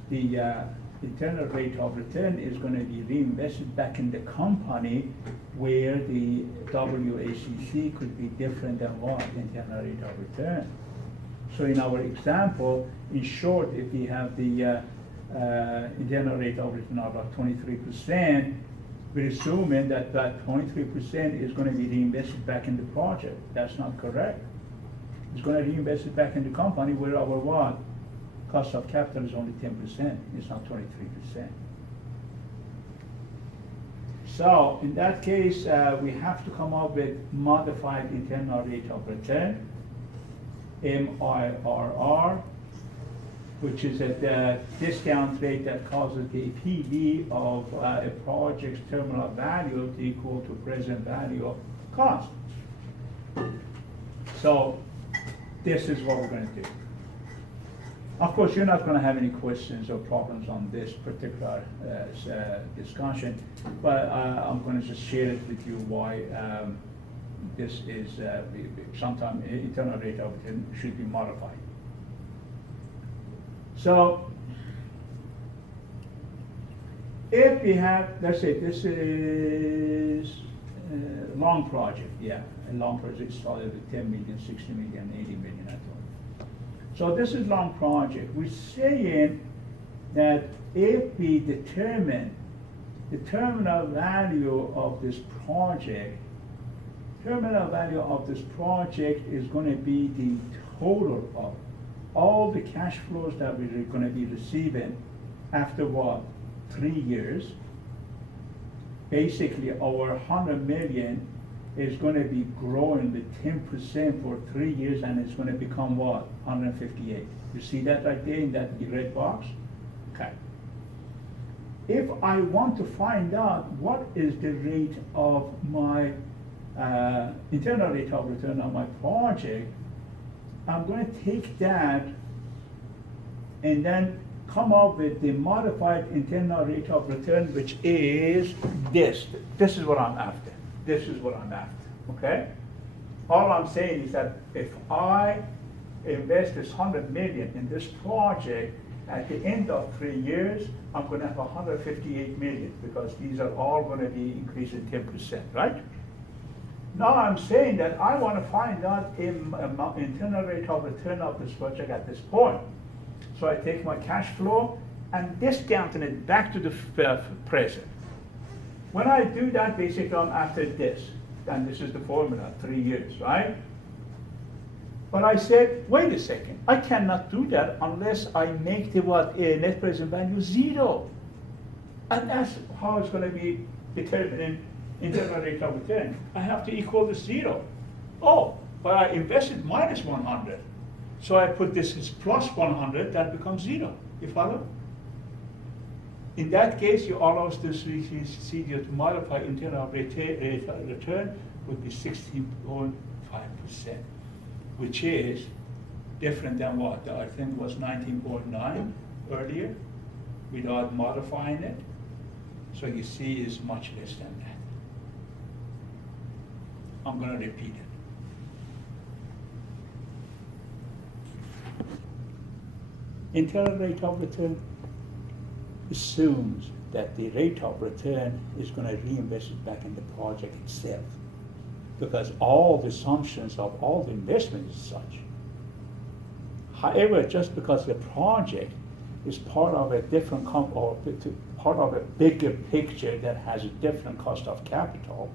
the internal rate of return is going to be reinvested back in the company where the WACC could be different than what internal rate of return. So in our example, in short, if we have the internal rate of return of about 23%, we're assuming that that 23% is going to be reinvested back in the project. That's not correct. It's going to reinvest it back in the company where our what? Cost of capital is only 10%, it's not 23%. So in that case, we have to come up with modified internal rate of return, MIRR, which is at the discount rate that causes the PV of a project's terminal value to equal to present value of cost. So this is what we're going to do. Of course, you're not going to have any questions or problems on this particular discussion, but I'm going to just share it with you why this is sometimes internal rate of return should be modified. So if we have, let's say this is a long project, yeah, a long project started with 10 million, 60 million, 80 million, I thought. So this is long project. We're saying that if we determine the terminal value of this project, terminal value of this project is going to be the total of all the cash flows that we're going to be receiving after what? 3 years. Basically, our 100 million is going to be growing with 10% for 3 years, and it's going to become what? 158. You see that right there in that red box? Okay. If I want to find out what is the rate of my internal rate of return on my project, I'm going to take that and then come up with the modified internal rate of return, which is this. This is what I'm after. This is what I'm after, okay? All I'm saying is that if I invest this 100 million in this project, at the end of 3 years, I'm going to have 158 million, because these are all going to be increasing 10%, right? Now I'm saying that I want to find out internal rate of return of this project at this point. So I take my cash flow and discounting it back to the present. When I do that, basically I'm after this, and this is the formula, 3 years, right? But I said, wait a second, I cannot do that unless I make the net present value 0. And that's how it's gonna be determining internal rate of return. I have to equal the 0. Oh, but I invested minus 100. So I put this as plus 100, that becomes 0. You follow? In that case, you allow us to see to multiply internal rate of return would be 16.5%, which is different than what? I think it was 19.9 earlier, without modifying it. So you see it's much less than that. I'm going to repeat it. Internal rate of return assumes that the rate of return is going to reinvest it back in the project itself, because all the assumptions of all the investment is such. However, just because the project is part of a different part of a bigger picture that has a different cost of capital,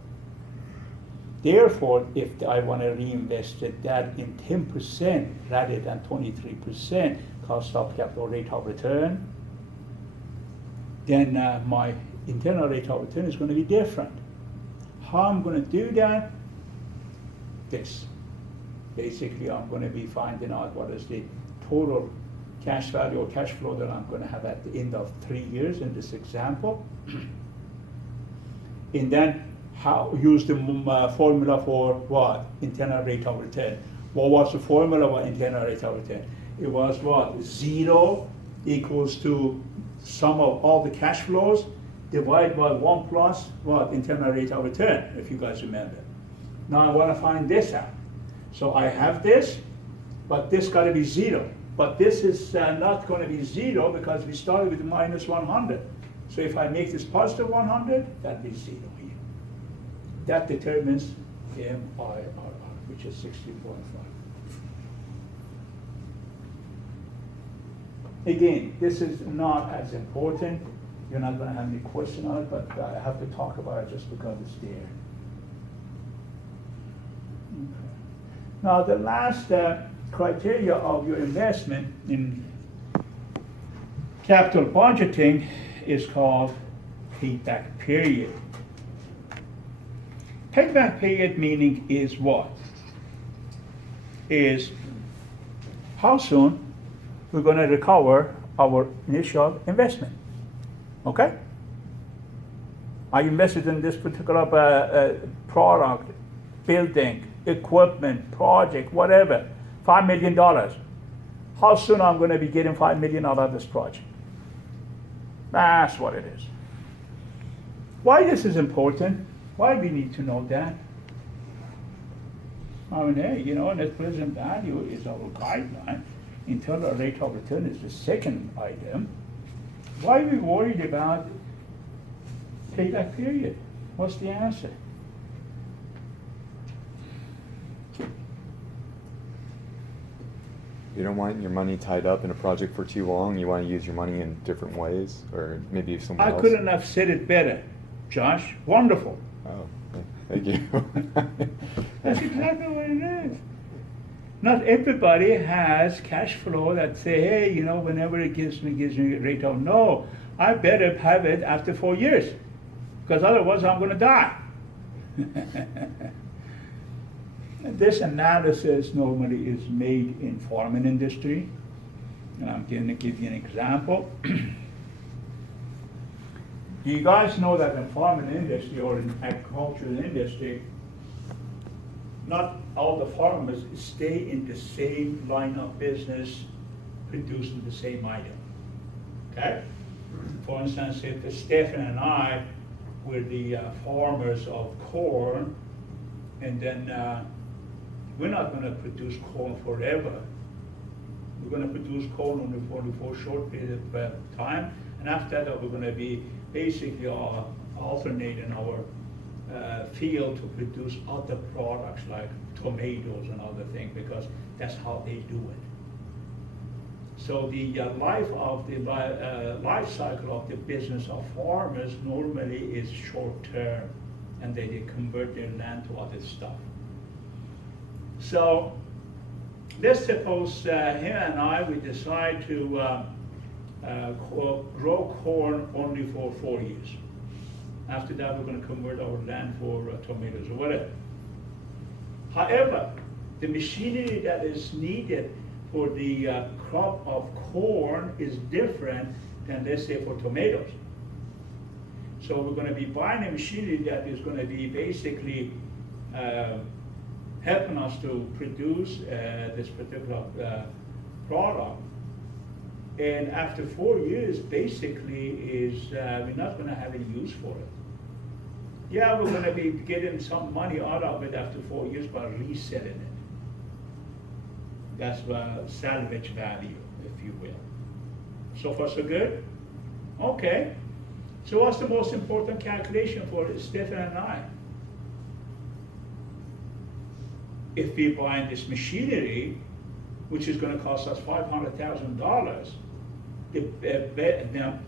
therefore, if I want to reinvest that in 10% rather than 23% cost of capital rate of return, then my internal rate of return is going to be different. How I'm going to do that? This. Basically, I'm going to be finding out what is the total cash value or cash flow that I'm going to have at the end of 3 years in this example. And then use the formula for what? Internal rate of return. What was the formula for internal rate of return? It was what? 0 equals to sum of all the cash flows divided by 1 plus what? Internal rate of return, if you guys remember. Now I want to find this out. So I have this, but this got to be 0. But this is not going to be 0 because we started with minus 100. So if I make this positive 100, that'd be 0 here. That determines MIRR, which is 16.5. Again, this is not as important. You're not going to have any question on it, but I have to talk about it just because it's there. Okay. Now, the last criteria of your investment in capital budgeting is called payback period. Payback period meaning is what? Is how soon we're going to recover our initial investment. Okay? I invested in this particular product, building, equipment, project, whatever, $5 million. How soon I'm going to be getting $5 million out of this project? That's what it is. Why this is important? Why we need to know that? I mean, hey, net present value is our guideline. Internal rate of return is the second item. Why are we worried about payback period? What's the answer? You don't want your money tied up in a project for too long. You want to use your money in different ways, or maybe somewhere else. I couldn't have said it better, Josh. Wonderful. Oh, thank you. That's exactly what it is. Not everybody has cash flow that say, hey, whenever it gives me a rate of no, I better have it after 4 years, because otherwise I'm going to die. This analysis normally is made in farming industry, and I'm going to give you an example. You guys know that in farming industry or in agricultural industry, not all the farmers stay in the same line of business producing the same item. Okay? For instance, if Stephen and I were the farmers of corn, and then we're not going to produce corn forever. We're going to produce corn only for a short period of time, and after that we're going to be basically alternating our field to produce other products like tomatoes and other things, because that's how they do it. So the life cycle of the business of farmers normally is short term, and they convert their land to other stuff. So let's suppose him and I, we decide to grow corn only for 4 years. After that, we're going to convert our land for tomatoes or whatever. However, the machinery that is needed for the crop of corn is different than, let's say, for tomatoes. So we're going to be buying a machinery that is going to be basically helping us to produce this particular product. And after 4 years, basically, is we're not going to have any use for it. Yeah, we're going to be getting some money out of it after 4 years by reselling it. That's the salvage value, if you will. So far, so good? Okay. So what's the most important calculation for Stephen and I? If we buy this machinery, which is going to cost us $500,000,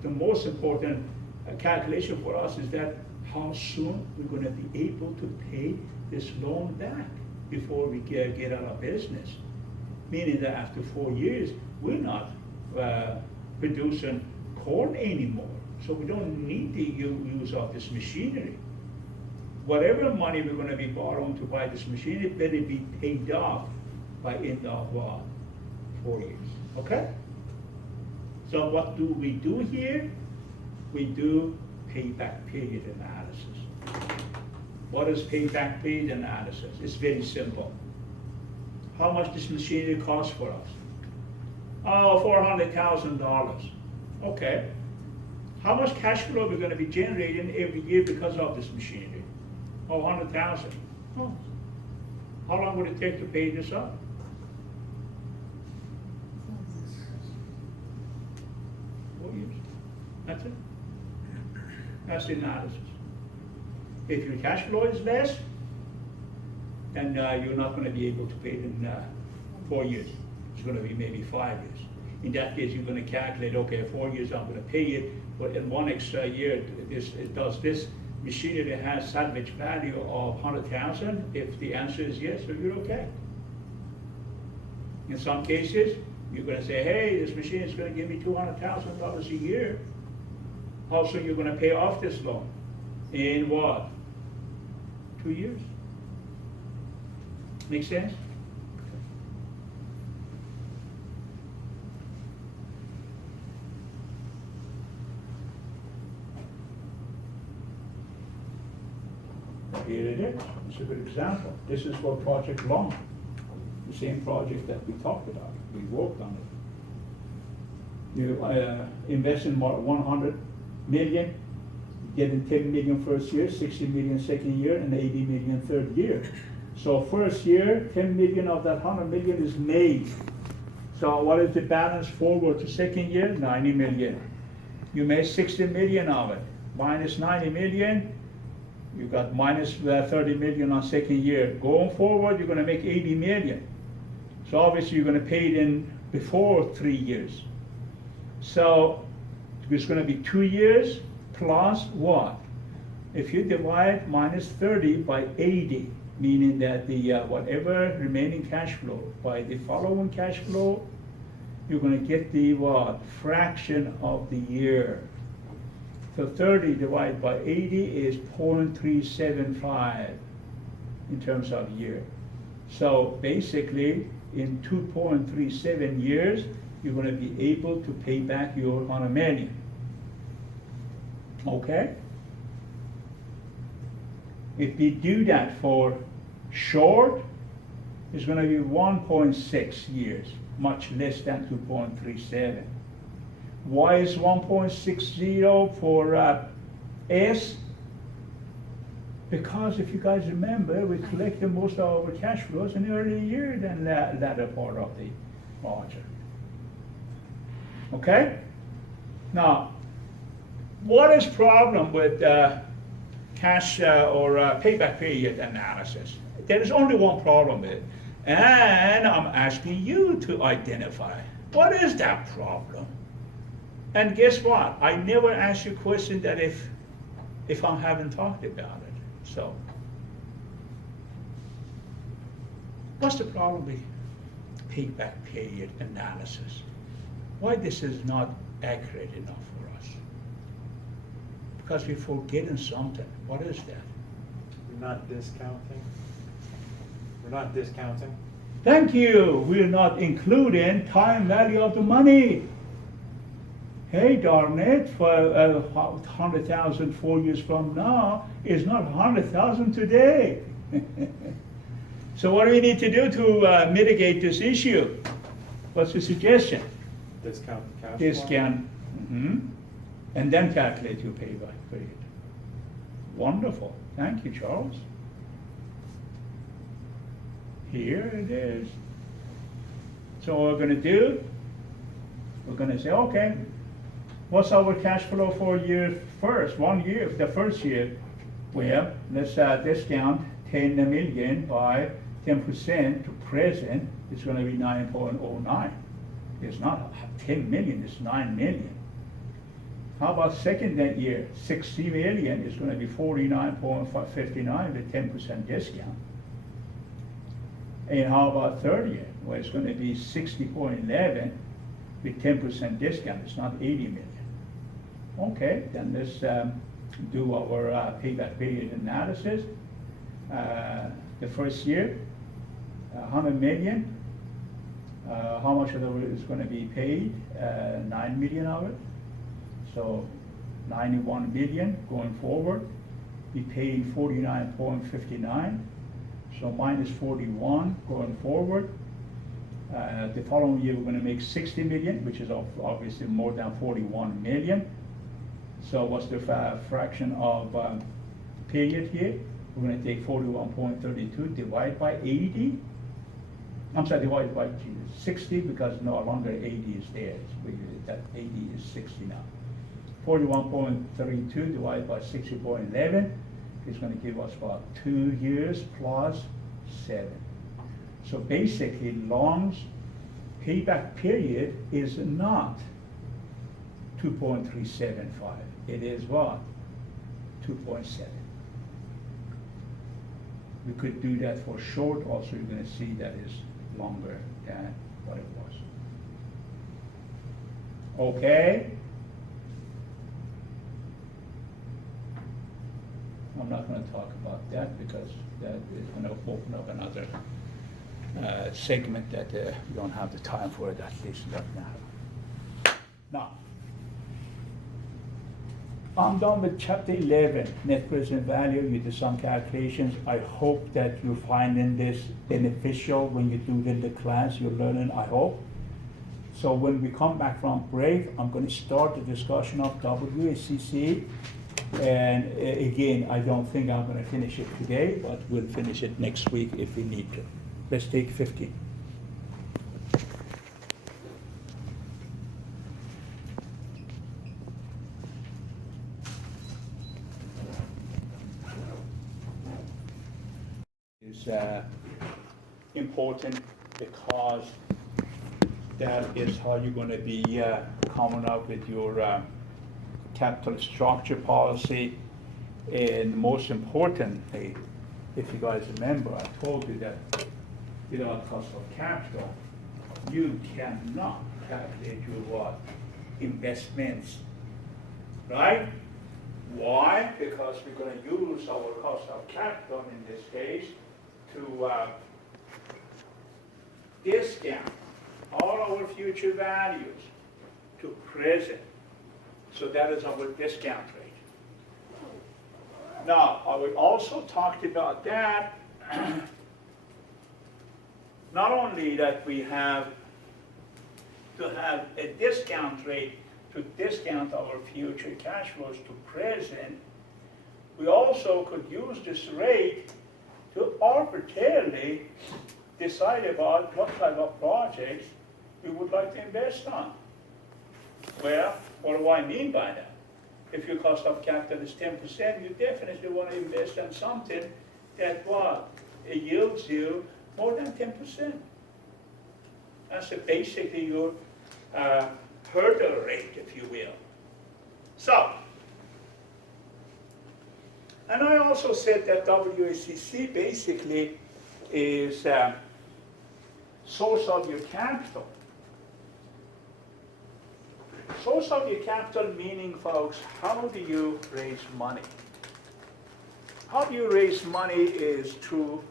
the most important calculation for us is that how soon we're going to be able to pay this loan back before we get out of business. Meaning that after 4 years, we're not producing corn anymore. So we don't need the use of this machinery. Whatever money we're going to be borrowing to buy this machinery, better be paid off by end of 4 years. Okay? So what do we do here? We do payback period analysis. What is payback period analysis? It's very simple. How much this machinery costs for us? Oh, $400,000. Okay. How much cash flow we're going to be generating every year because of this machinery? Oh, 100,000. Oh. How long would it take to pay this up? 4 years. That's it. That's the analysis. If your cash flow is less, then you're not going to be able to pay it in 4 years. It's going to be maybe 5 years. In that case, you're going to calculate, okay, 4 years I'm going to pay it, but in 1 extra year, this machinery has salvage value of 100,000? If the answer is yes, so you're okay. In some cases, you're going to say, hey, this machine is going to give me $200,000 a year. How soon you're going to pay off this loan? In what? 2 years. Make sense? Here it is. It's a good example. This is for Project Long, the same project that we talked about. We worked on it. You invest in 100 million, getting 10 million first year, 60 million second year, and 80 million third year. So first year, 10 million of that 100 million is made. So what is the balance forward to second year? 90 million. You made 60 million of it. Minus 90 million, you got minus 30 million on second year. Going forward, you're going to make 80 million. So obviously you're going to pay it in before 3 years. So it's going to be 2 years plus what? If you divide minus 30 by 80, meaning that the whatever remaining cash flow by the following cash flow, you're going to get the what? Fraction of the year. So 30 divided by 80 is 0.375 in terms of year. So basically, in 2.37 years, you're going to be able to pay back your 100 million. Okay? If we do that for short, it's going to be 1.6 years, much less than 2.37. Why is 1.60 for S? Because if you guys remember, we collected most of our cash flows in the early year than the latter part of the project. Okay? Now, what is problem with cash or payback period analysis? There is only one problem with it. And I'm asking you to identify what is that problem. And guess what? I never ask you a question that if I haven't talked about it. So, what's the problem with payback period analysis. Why this is not accurate enough for us? Because we're forgetting something. What is that? We're not discounting. We're not discounting. Thank you. We're not including time value of the money. Hey, darn it, for 100,000 4 years from now is not 100,000 today. So what do we need to do to mitigate this issue? What's the suggestion? Discount the cash flow. Discount, and then calculate your payback period. Wonderful. Thank you, Charles. Here it is. So what we're going to do, we're going to say, okay, what's our cash flow for year first, 1 year, the first year? Well, let's discount 10 million by 10% to present. It's going to be 9.09. It's not 10 million, it's 9 million. How about second year? 60 million is going to be 49.59 with 10% discount. And how about third year? Well, it's going to be 60.11 with 10% discount. It's not 80 million. Okay, then let's do our payback period analysis. The first year, 100 million. How much of it is going to be paid? 9 million of it. So 91 million going forward. Be paying 49.59. So minus 41 going forward. The following year we're going to make 60 million, which is obviously more than 41 million. So what's the fraction of period here? We're going to take 41.32 divided by 80. I'm sorry, divided by 60 because no longer 80 is there. That 80 is 60 now. 41.32 divided by 60.11 is going to give us about 2 years plus 7. So basically, Long's payback period is not 2.375. It is what? 2.7. We could do that for short also. You're going to see that is longer than what it was. Okay? I'm not going to talk about that because that is going to open up another segment that we don't have the time for it, at least right now. Now, I'm done with chapter 11, net present value. You did some calculations. I hope that you're finding this beneficial when you do it in the class. You're learning, I hope. So when we come back from break, I'm going to start the discussion of WACC. And again, I don't think I'm going to finish it today, but we'll finish it next week if we need to. Let's take 15. Is important because that is how you're going to be coming up with your capital structure policy. And most importantly, if you guys remember, I told you that without cost of capital, you cannot calculate your what? Investments, right? Why? Because we're going to use our cost of capital in this case to discount all our future values to present. So that is our discount rate. Now, we also talked about that, not only that we have to have a discount rate to discount our future cash flows to present, we also could use this rate to arbitrarily decide about what type of projects we would like to invest on. Well, what do I mean by that? If your cost of capital is 10%, you definitely want to invest in something that what? It yields you more than 10%. That's basically your hurdle rate, if you will. So, and I also said that WACC basically is source of your capital. Source of your capital meaning, folks, how do you raise money? How do you raise money is through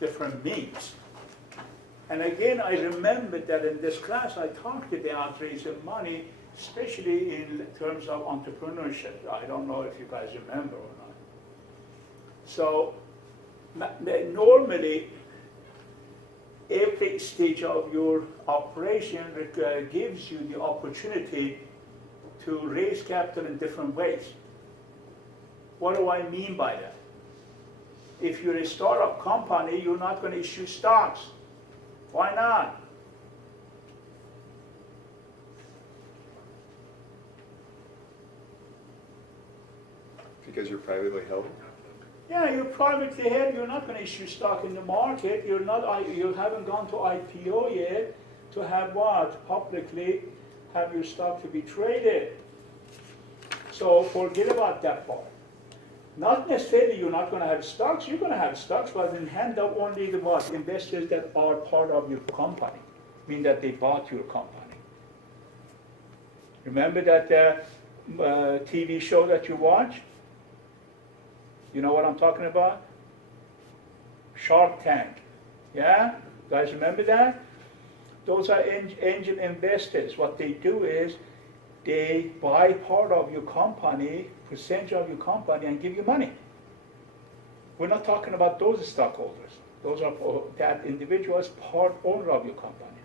different means. And again, I remember that in this class I talked about raising money, especially in terms of entrepreneurship. I don't know if you guys remember or not. So normally, every stage of your operation gives you the opportunity to raise capital in different ways. What do I mean by that? If you're a startup company, you're not going to issue stocks. Why not? Because you're privately held? Yeah, you're privately held. You're not going to issue stock in the market. You haven't gone to IPO yet to have what? Publicly have your stock to be traded. So forget about that part. Not necessarily you're not going to have stocks. You're going to have stocks, but then hand out only the what? Investors that are part of your company, mean that they bought your company. Remember that TV show that you watch? You know what I'm talking about? Shark Tank. Yeah? You guys remember that? Those are angel investors. What they do is they buy part of your company, percentage of your company, and give you money. We're not talking about those stockholders. Those are that individual is part owner of your company.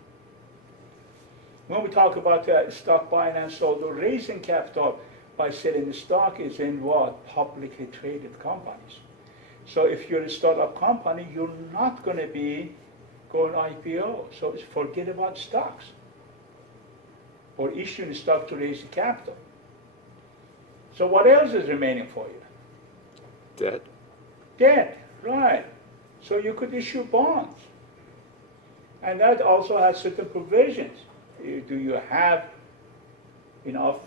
When we talk about stock buying and sold or raising capital by selling the stock is in what? Publicly traded companies. So if you're a startup company, you're not going to be going IPO. So forget about stocks or issuing stock to raise the capital. So what else is remaining for you? Debt. Debt, right. So you could issue bonds. And that also has certain provisions. Do you have enough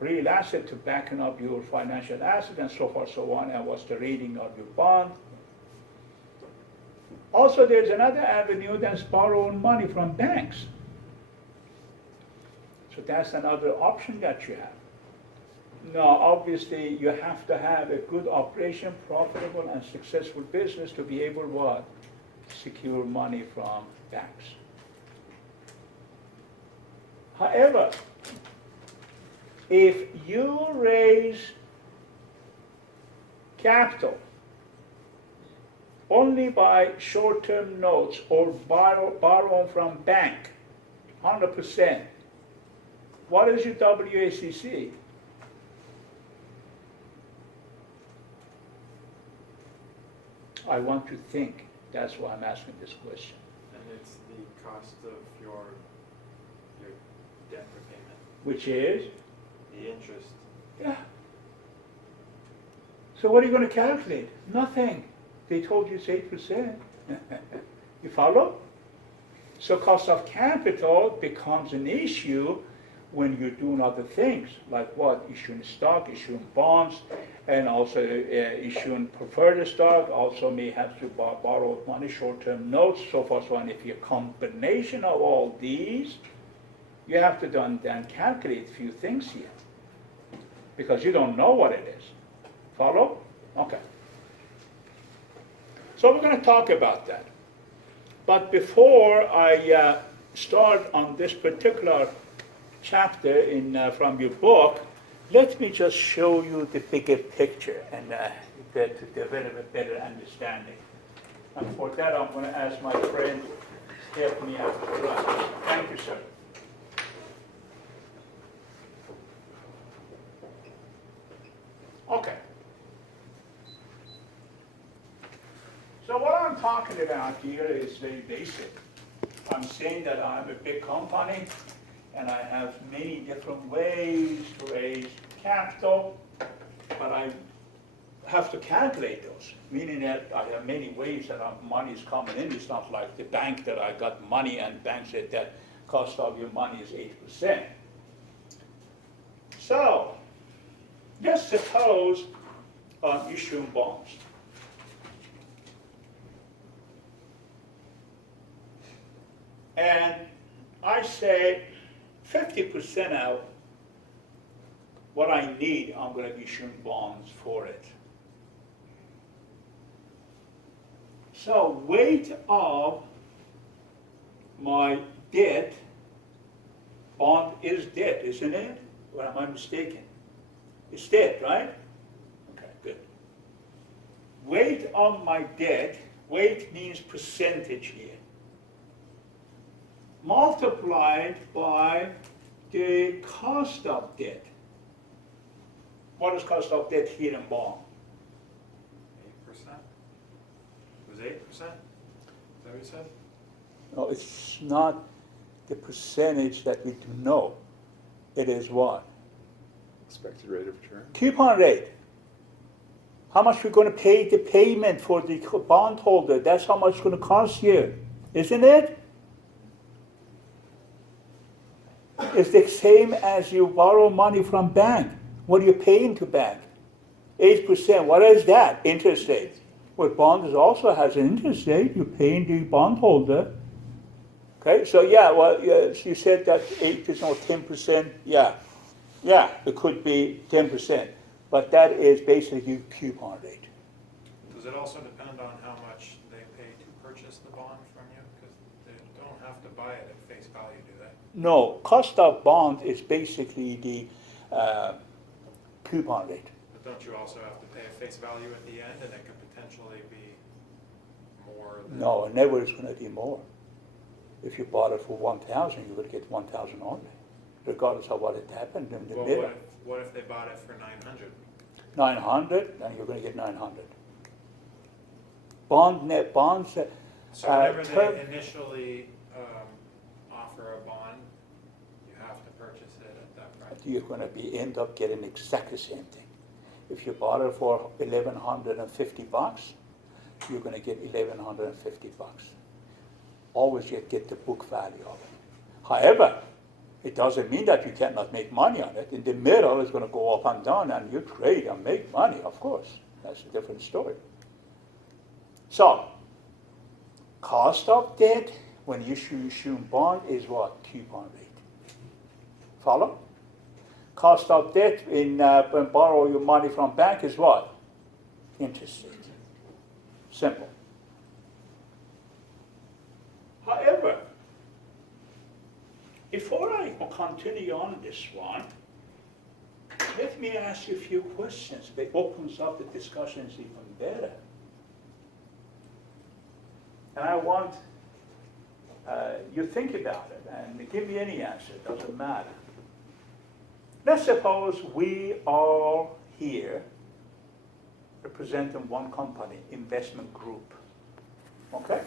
real asset to backen up your financial asset and so forth, so on, and what's the rating of your bond? Also, there's another avenue that's borrowing money from banks. So that's another option that you have. Now, obviously, you have to have a good operation, profitable and successful business to be able what? Secure money from banks. However, if you raise capital only by short-term notes or borrow from bank, 100%, what is your WACC? I want to think. That's why I'm asking this question. And it's the cost of your debt repayment, Which is? the interest. Yeah. So what are you going to calculate? Nothing. They told you it's 8%. You follow? So cost of capital becomes an issue when you're doing other things, like what? Issuing stock, issuing bonds, and also issuing preferred stock, also may have to borrow money, short-term notes, so forth, so on. If you're a combination of all these, you have to then calculate a few things here, because you don't know what it is. Follow? Okay. So we're going to talk about that. But before I start on this particular chapter from your book, let me just show you the bigger picture and to develop a better understanding. And for that, I'm going to ask my friend to help me out. Right. Thank you, sir. Okay. So what I'm talking about here is very basic. I'm saying that I have a big company and I have many different ways to raise capital, but I have to calculate those, meaning that I have many ways that money is coming in. It's not like the bank that I got money and bank said that cost of your money is 8%. So let's suppose I'm issuing bonds. And I say 50% out what I need, I'm going to issue bonds for it. So weight of my debt, bond is debt, isn't it? Or am I mistaken? It's debt, right? Okay, good. Weight of my debt, weight means percentage here, multiplied by the cost of debt. What is cost of debt here in bond? 8%? It was 8%? Is that what you said? No, it's not the percentage that we do know. It is what? Expected rate of return. Coupon rate. How much we're going to pay the payment for the bondholder. That's how much it's going to cost you, isn't it? It's the same as you borrow money from bank. What are you paying to bank? 8%. What is that? Interest rate. Well, bond also has an interest rate. You're paying the bondholder. Okay, so yeah, well, you said that 8% or 10%. Yeah, it could be 10%, but that is basically coupon rate. Does it also depend on how much they pay to purchase the bond from you? Because they don't have to buy it at face value, do they? No, cost of bond is basically the coupon rate. But don't you also have to pay a face value at the end, and it could potentially be more than? No, never is going to be more. If you bought it for 1,000, you're going to get 1,000 only, regardless of what had happened in the Well, middle. what if they bought it for 900? 900, then you're going to get 900. Bonds. So whenever term- they initially offer a bond, you have to purchase it at that price. You're going to end up getting exactly the same thing. If you bought it for $1,150, you're going to get $1,150. Always you get the book value of it. However, it doesn't mean that you cannot make money on it. In the middle, it's going to go up and down, and you trade and make money, of course. That's a different story. So, cost of debt when you issue bond is what? Coupon rate. Follow? Cost of debt when borrow your money from bank is what? Interest rate. Simple. However, before I continue on this one, let me ask you a few questions. It opens up the discussions even better. And I want you think about it and give me any answer, it doesn't matter. Let's suppose we are here representing one company, investment group, okay?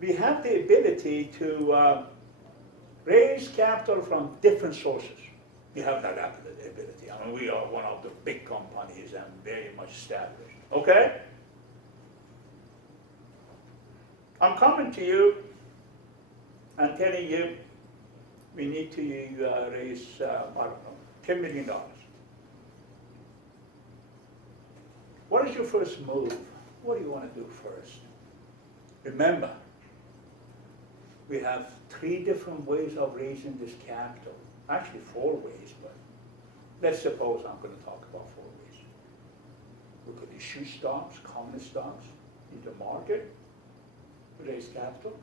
We have the ability to raise capital from different sources. We have that ability. I mean, we are one of the big companies and very much established, okay? I'm coming to you and telling you we need to raise, I don't know, $10 million. What is your first move? What do you want to do first? Remember, we have 3 different ways of raising this capital. Actually 4 ways, but let's suppose I'm going to talk about 4 ways. We could issue stocks, common stocks, in the market to raise capital.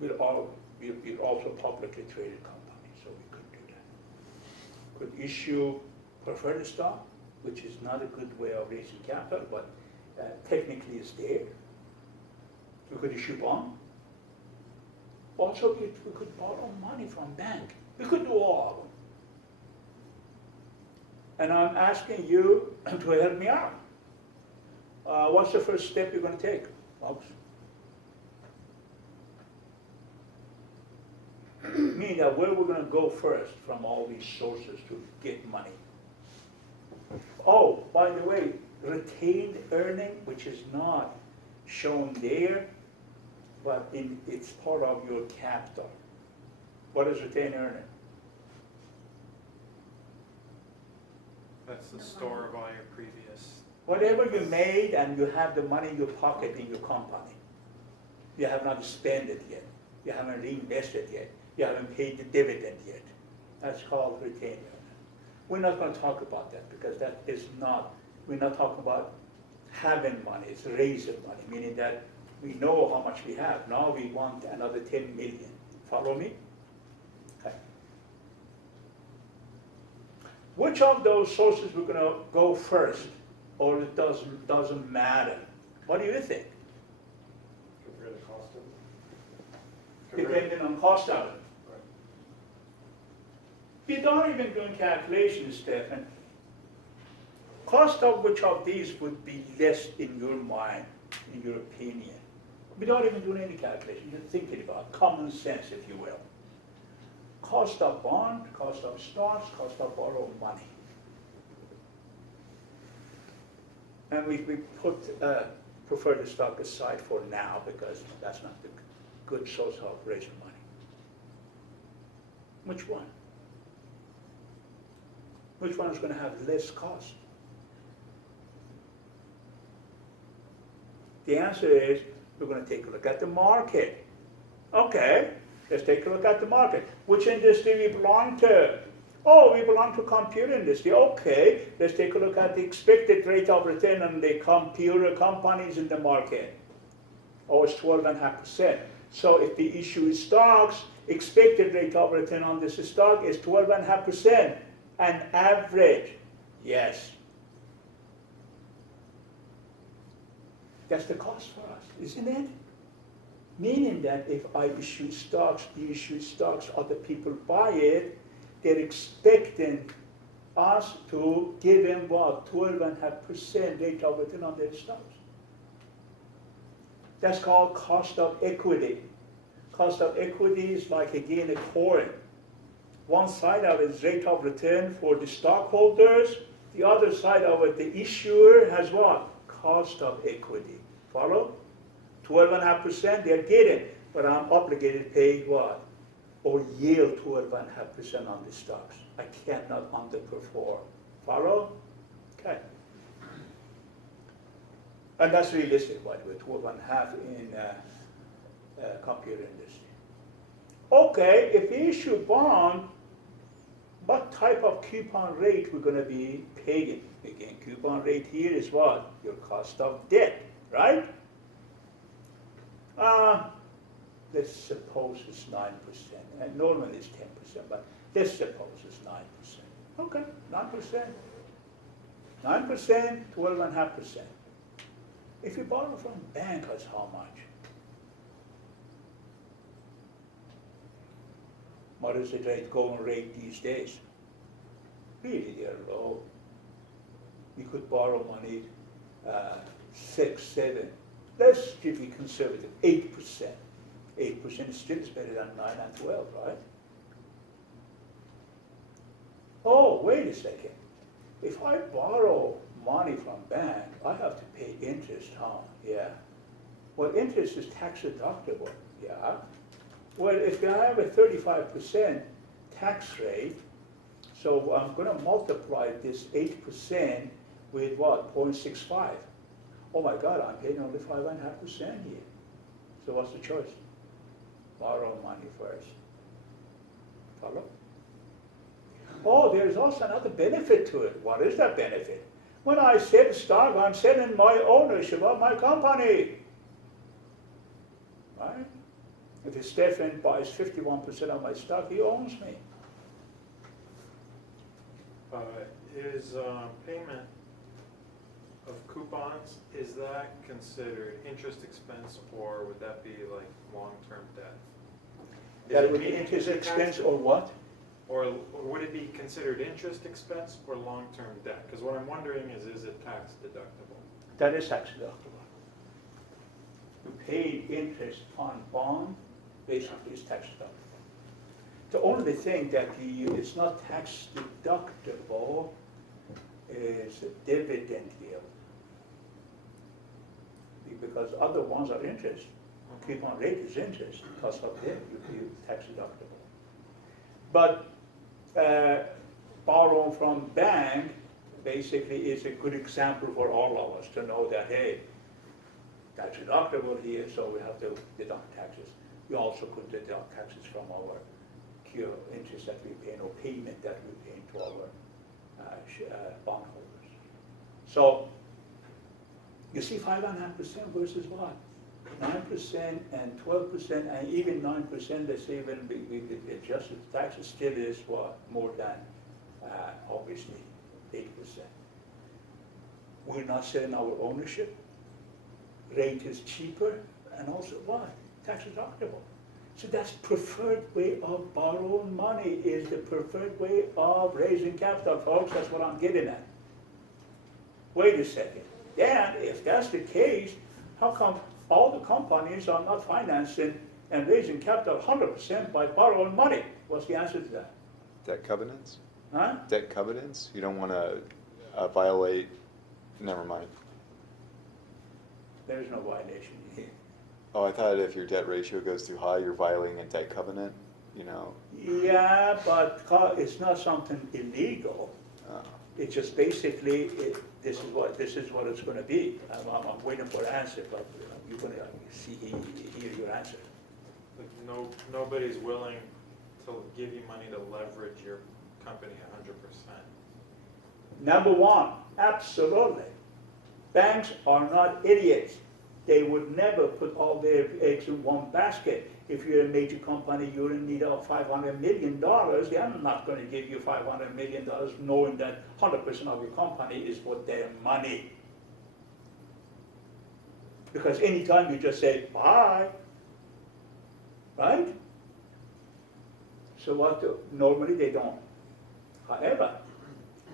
We're also a publicly traded company, so we could do that. Could issue preferred stock, which is not a good way of raising capital, but technically it's there. We could issue bond. Also, we could borrow money from bank. We could do all of them. And I'm asking you to help me out. What's the first step you're going to take, folks? Meaning that where we're going to go first from all these sources to get money. Oh, by the way, retained earning, which is not shown there, but it's part of your capital. What is retained earning? That's the store of all your previous. Whatever you made and you have the money in your pocket in your company. You have not spent it yet. You haven't reinvested yet. You haven't paid the dividend yet. That's called retained earnings. We're not going to talk about that because that is not, we're not talking about having money, it's raising money, meaning that we know how much we have. Now we want another 10 million. Follow me? Okay. Which of those sources we're going to go first, or it doesn't matter? What do you think? Compare the cost of it. Depending on cost of it. Right. Without even doing calculations, Stefan, cost of which of these would be less in your mind, in your opinion? Without even doing any calculation, you're thinking about common sense, if you will. Cost of bond, cost of stocks, cost of borrowed money. And we prefer the stock aside for now because that's not the good source of raising money. Which one? Which one is going to have less cost? The answer is we're going to take a look at the market. Okay, let's take a look at the market. Which industry we belong to? Oh, we belong to computer industry. Okay, let's take a look at the expected rate of return on the computer companies in the market. Oh, it's 12.5%. So if we issue stocks, expected rate of return on this stock is 12.5%. An average, yes. That's the cost for us, isn't it? Meaning that if I issue stocks, you issue stocks, other people buy it, they're expecting us to give them what? 12.5% rate of return on their stocks. That's called cost of equity. Cost of equity is like, again, a coin. One side of it is rate of return for the stockholders. The other side of it, the issuer has what? Cost of equity. Follow? 12.5% they're getting, but I'm obligated to pay what? Or yield 12.5% on the stocks. I cannot underperform. Follow? Okay. And that's realistic, by the way, 12.5 in computer industry. Okay, if we issue bond, what type of coupon rate we're going to be paying? Again, coupon rate here is what? Your cost of debt, right? Let's suppose it's 9%. And normally it's 10%, but let's suppose it's 9%. Okay, 9%. 9%, 12.5%. If you borrow from bank, that's how much? What is the going rate these days? Really, they're low. You could borrow money 6, 7. Let's give you conservative 8%. 8% still is better than 9 and 12, right? Oh, wait a second. If I borrow money from bank, I have to pay interest, huh? Yeah. Well, interest is tax deductible, yeah. Well, if I have a 35% tax rate, so I'm going to multiply this 8% with what? 0.65. Oh my God, I'm paying only 5.5% here. So what's the choice? Borrow money first. Follow? Oh, there's also another benefit to it. What is that benefit? When I sell stock, I'm selling my ownership of my company. Right? If Stefan buys 51% of my stock, he owns me. Is payment of coupons, is that considered interest expense, or would that be like long-term debt? That would be interest expense or what? Or would it be considered interest expense or long-term debt? Because what I'm wondering is it tax deductible? That is tax deductible. You pay interest on bond, basically is tax deductible. The only thing that it's not tax deductible is dividend yield. Because other ones are interest. Coupon rate is interest. Cost of debt, you tax deductible. But borrowing from bank basically is a good example for all of us to know that, hey, tax deductible here, so we have to deduct taxes. We also could deduct taxes from our cure interest that we pay, or payment that we pay to our bondholders. So, you see 5.5% versus what? 9% and 12% and even 9%, they say when we adjusted taxes, still is what? More than, obviously, 8%. We're not selling our ownership. Rate is cheaper, and also what? Tax deductible. So that's preferred way of borrowing money, is the preferred way of raising capital, folks. That's what I'm getting at. Wait a second. Then, if that's the case, how come all the companies are not financing and raising capital 100% by borrowing money? What's the answer to that? Debt covenants? Huh? Debt covenants? You don't want to violate, never mind. There's no violation here. Oh, I thought if your debt ratio goes too high, you're violating a debt covenant, you know? Yeah, but it's not something illegal. It's just basically, this is what it's going to be. I'm waiting for an answer, but you're going to hear your answer. Like nobody's willing to give you money to leverage your company 100%. Number one, absolutely. Banks are not idiots. They would never put all their eggs in one basket. If you're a major company, you're in need of $500 million, they're not going to give you $500 million knowing that 100% of your company is for their money. Because anytime you just say, bye, right? So normally they don't. However,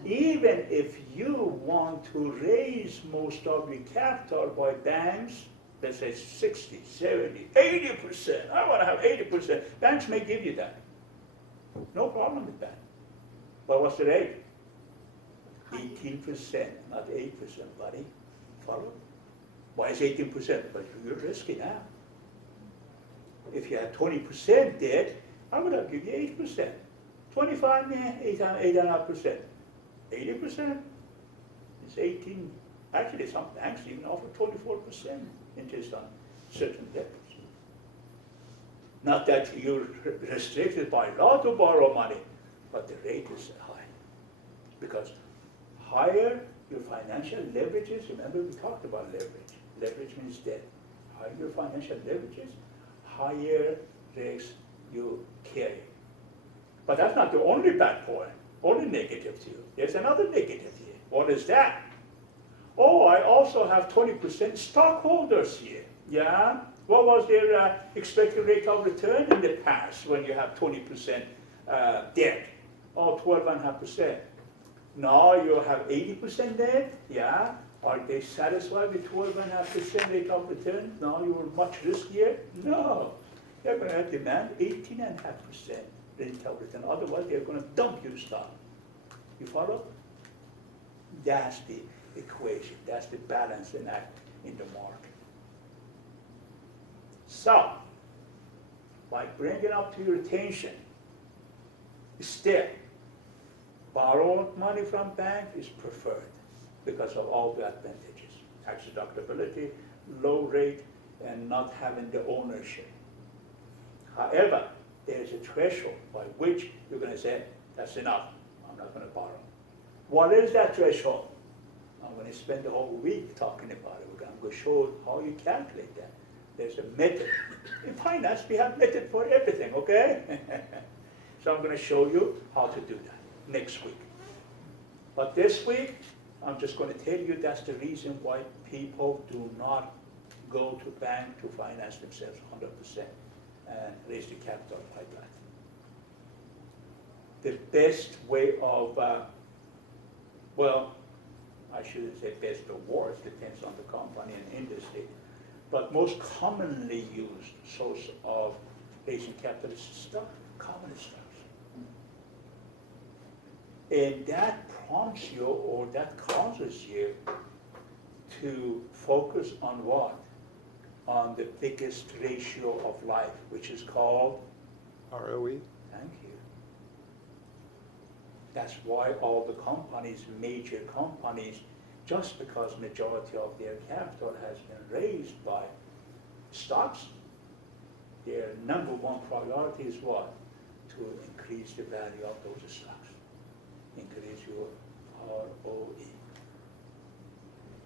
even if you want to raise most of your capital by banks, let's say 60, 70, 80%, I want to have 80%, banks may give you that. No problem with that. But what's the rate? 18%, not 8%, buddy. Follow? Why is 18%? Because you're risky now. If you had 20% debt, I would have given you 8%. 25, 8.5%. 80% is 18. Actually, some banks even offer 24% interest on certain debts. Not that you're restricted by law to borrow money, but the rate is high. Because higher your financial leverage is, remember we talked about leverage. Leverage means debt. Higher your financial leverage is, higher risks you carry. But that's not the only bad point, only negative to you. There's another negative here. What is that? Oh, I also have 20% stockholders here. Yeah? What was their expected rate of return in the past when you have 20% debt? Oh, 12.5%. Now you have 80% debt? Yeah? Are they satisfied with 12.5% rate of return? Now you are much riskier? No. They're going to demand 18.5% rate of return. Otherwise, they're going to dump your stock. You follow? That's the equation. That's the balancing act in the market. So, by bringing up to your attention, still, borrowing money from bank is preferred because of all the advantages. Tax deductibility, low rate, and not having the ownership. However, there is a threshold by which you're going to say, that's enough, I'm not going to borrow. What is that threshold? I'm going to spend the whole week talking about it. I'm going to show you how you calculate that. There's a method. In finance, we have method for everything, okay? So I'm going to show you how to do that next week. But this week, I'm just going to tell you that's the reason why people do not go to bank to finance themselves 100% and raise the capital like that. The best way of, well, I shouldn't say best or worst, depends on the company and industry, but most commonly used source of raising capital is stock, common stocks. And that prompts you, or that causes you to focus on what? On the biggest ratio of life, which is called ROE? Thank you. That's why all the companies, major companies, just because majority of their capital has been raised by stocks, their number one priority is what? To increase the value of those stocks. Increase your ROE.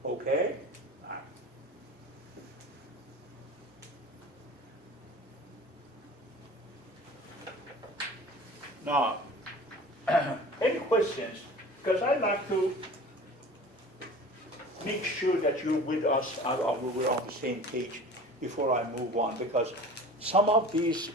Okay? All right. Now, any questions? Because I like to make sure that you're with us, we're on the same page before I move on, because some of these,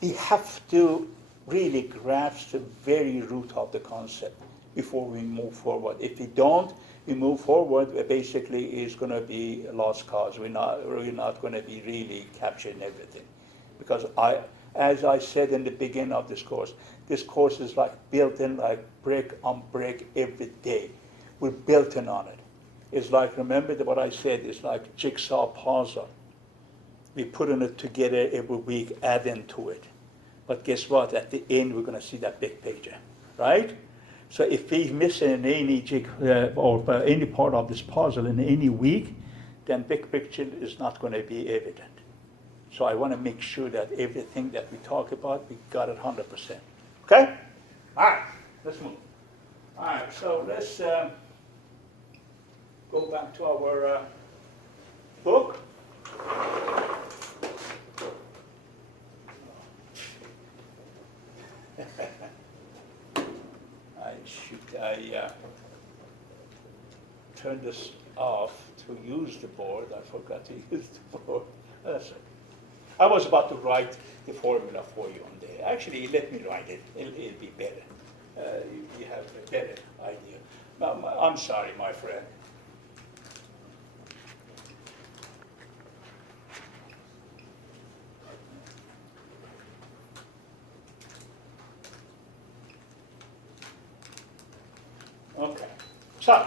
we have to really grasp the very root of the concept before we move forward. If we don't, we move forward, basically it's going to be a lost cause. We're not going to be really capturing everything. Because as I said in the beginning of this course is like built in like brick on brick every day. We're built in on it. It's like, remember what I said, it's like jigsaw puzzle. We're putting it together every week, add into it. But guess what? At the end, we're going to see that big picture, right? So if we miss any or any part of this puzzle in any week, then big picture is not going to be evident. So I want to make sure that everything that we talk about, we got it 100%. Okay? All right, let's move. All right, so let's go back to our book. I turned this off to use the board. I forgot to use the board. That's it. I was about to write the formula for you on there. Actually, let me write it. It'll be better. You have a better idea. I'm sorry, my friend. Okay, so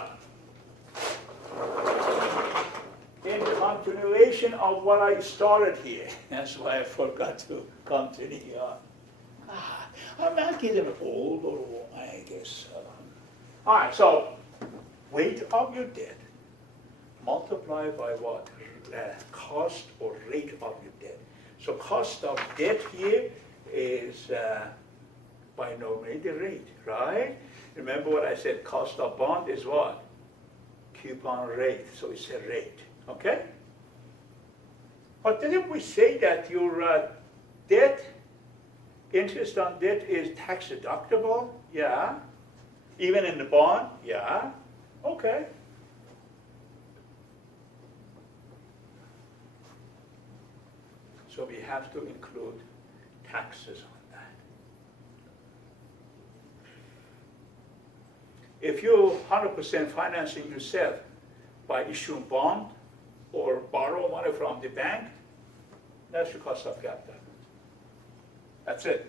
in continuation of what I started here, that's why I forgot to continue on. I'm not getting old, or I guess. All right, so weight of your debt multiplied by what? Cost or rate of your debt. So cost of debt here is binomial the rate, right? Remember what I said, cost of bond is what? Coupon rate, so it's a rate, okay? But didn't we say that your debt, interest on debt is tax deductible? Yeah. Even in the bond? Yeah. Okay. So we have to include taxes on that. If you're 100% financing yourself by issuing bond or borrow money from the bank, that's your cost of capital. That's it.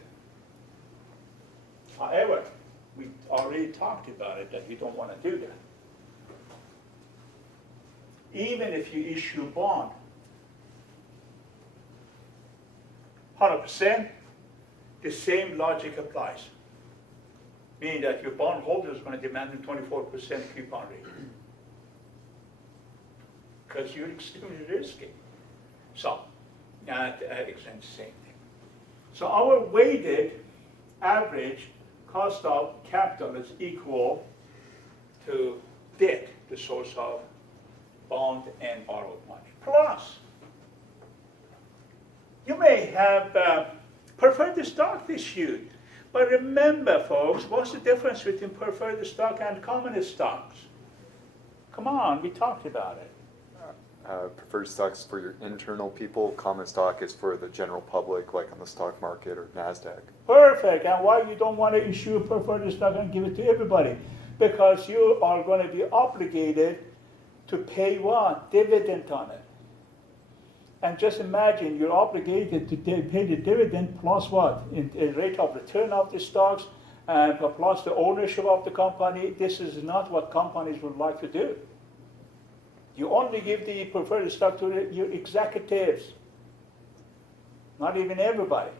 However, we already talked about it, that you don't want to do that. Even if you issue bond, 100%, the same logic applies. Meaning that your bondholder is going to demand a 24% coupon rate. Because you're extremely risky. So, that extends the same thing. So our weighted average cost of capital is equal to debt, the source of bond and borrowed money. Plus, you may have preferred stock issued. But remember, folks, what's the difference between preferred stock and common stocks? Come on, we talked about it. Preferred stocks for your internal people. Common stock is for the general public, like on the stock market or NASDAQ. Perfect. And why you don't want to issue preferred stock and give it to everybody? Because you are going to be obligated to pay what? Dividend on it. And just imagine you're obligated to pay the dividend plus what? In the rate of return of the stocks and plus the ownership of the company. This is not what companies would like to do. You only give the preferred stock to your executives, not even everybody.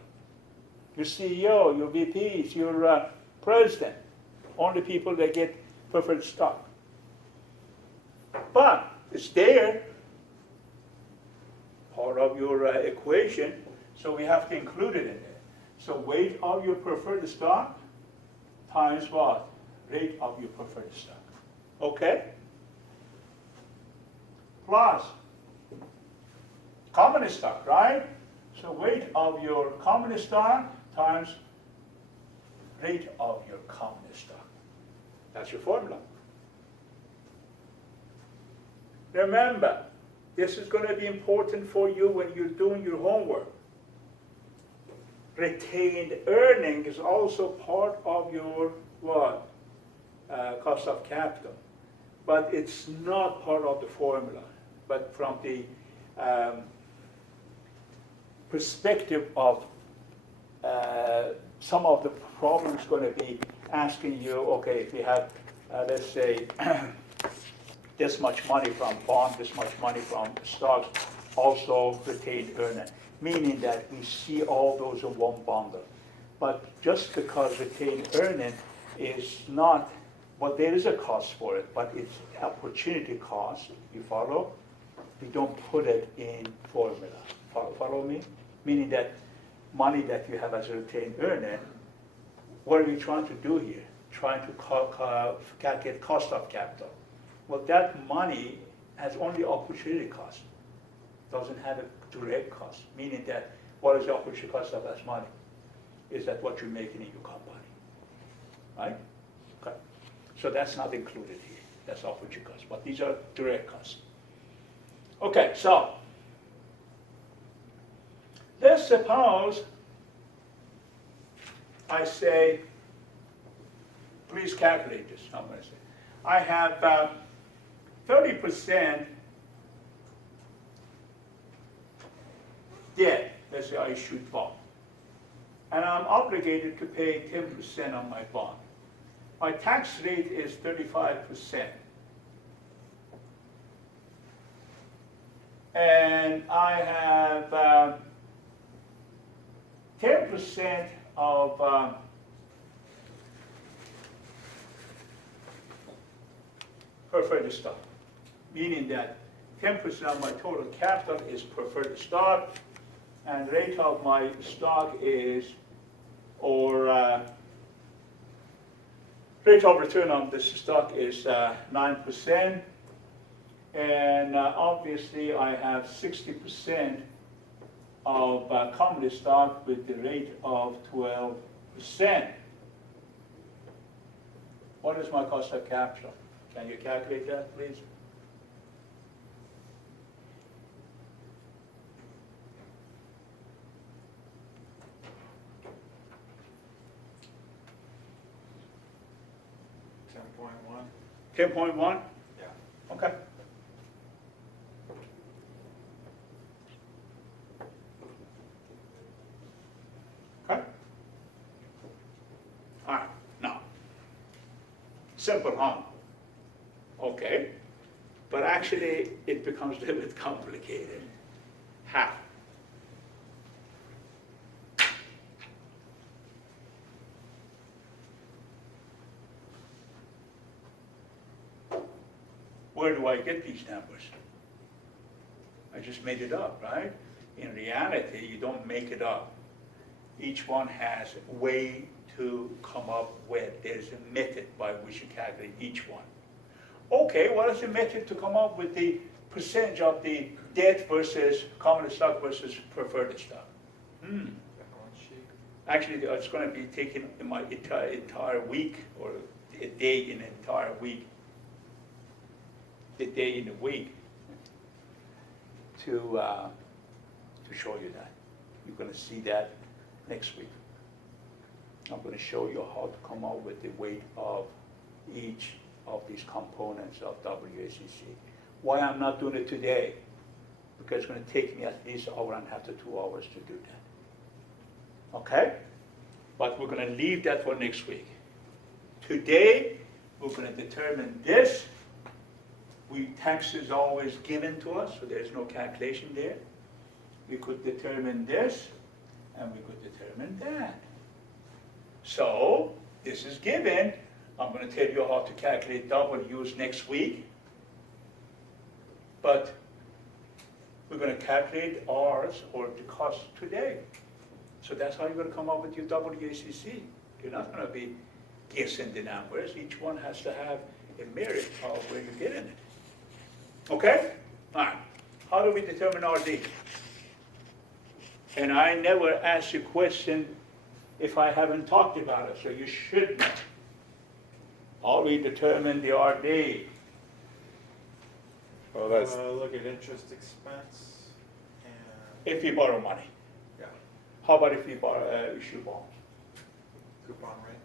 Your CEO, your VPs, your president, only people that get preferred stock. But it's there, part of your equation, so we have to include it in there. So weight of your preferred stock times what? Rate of your preferred stock. Okay? Plus common stock, right? So weight of your common stock times rate of your common stock. That's your formula. Remember, this is going to be important for you when you're doing your homework. Retained earning is also part of your what? Cost of capital. But it's not part of the formula. But from the perspective of some of the problems going to be asking you, okay, if you have, let's say, this much money from bond, this much money from stocks, also retained earning, meaning that we see all those in one bundle. But just because retained earning is not, well, there is a cost for it, but it's opportunity cost, you follow? We don't put it in formula. Follow me? Meaning that money that you have as a retained earning, what are you trying to do here? Trying to calculate cost of capital. Well, that money has only opportunity cost. Doesn't have a direct cost. Meaning that what is the opportunity cost of that money? Is that what you're making in your company? Right? Okay. So that's not included here. That's opportunity cost. But these are direct costs. Okay, so let's suppose I say, please calculate this. I'm going to say, I have 30% debt. Let's say I issued bond, and I'm obligated to pay 10% on my bond. My tax rate is 35%. And I have 10% of preferred stock, meaning that 10% of my total capital is preferred stock, and rate of my stock is, or rate of return on this stock is 9%. And obviously I have 60% of common stock with the rate of 12%. What is my cost of capital? Can you calculate that, please? $10.1. $10.1? Yeah. Okay. Okay? All right, now, simple, huh? Okay, but actually it becomes a little bit complicated. How? Where do I get these numbers? I just made it up, right? In reality, you don't make it up. Each one has a way to come up with. There's a method by which you calculate each one. Okay, what is the method to come up with the percentage of the debt versus common stock versus preferred stock? Balance sheet. Actually, it's going to be taking my entire week, or a day in an entire week. The day in a week to show you that. You're going to see that next week. I'm going to show you how to come up with the weight of each of these components of WACC. Why I'm not doing it today? Because it's going to take me at least an hour and a half to 2 hours to do that. Okay? But we're going to leave that for next week. Today, we're going to determine this. Tax is always given to us, so there's no calculation there. We could determine this, and we could determine that. So, this is given. I'm going to tell you how to calculate W's next week. but we're going to calculate ours or the cost today. So that's how you're going to come up with your WACC. You're not going to be guessing the numbers. Each one has to have a merit of where you're getting it. Okay? All right. How do we determine RD? And I never ask you a question if I haven't talked about it, so you should know. How do we determine the RD? Well, that's, Look at interest expense and, If you borrow money. yeah, How about if you issue bonds? coupon rate.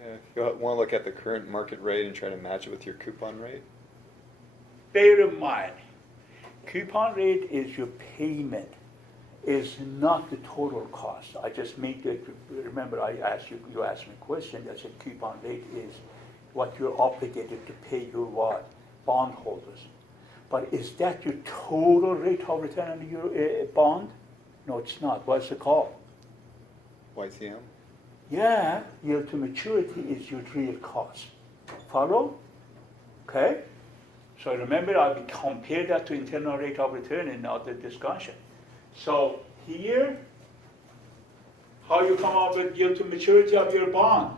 yeah, if you want to look at the current market rate and try to match it with your coupon rate. Bear in mind, coupon rate is your payment, is not the total cost. I just made it, remember you asked me a question that said coupon rate is what you're obligated to pay your what? Bondholders. But is that your total rate of return on your bond? No, it's not. What's it called? YCM? Yeah, yield to maturity is your real cost. Follow? Okay? So remember, I will compare that to internal rate of return in other discussion. So here, how you come up with yield to maturity of your bond?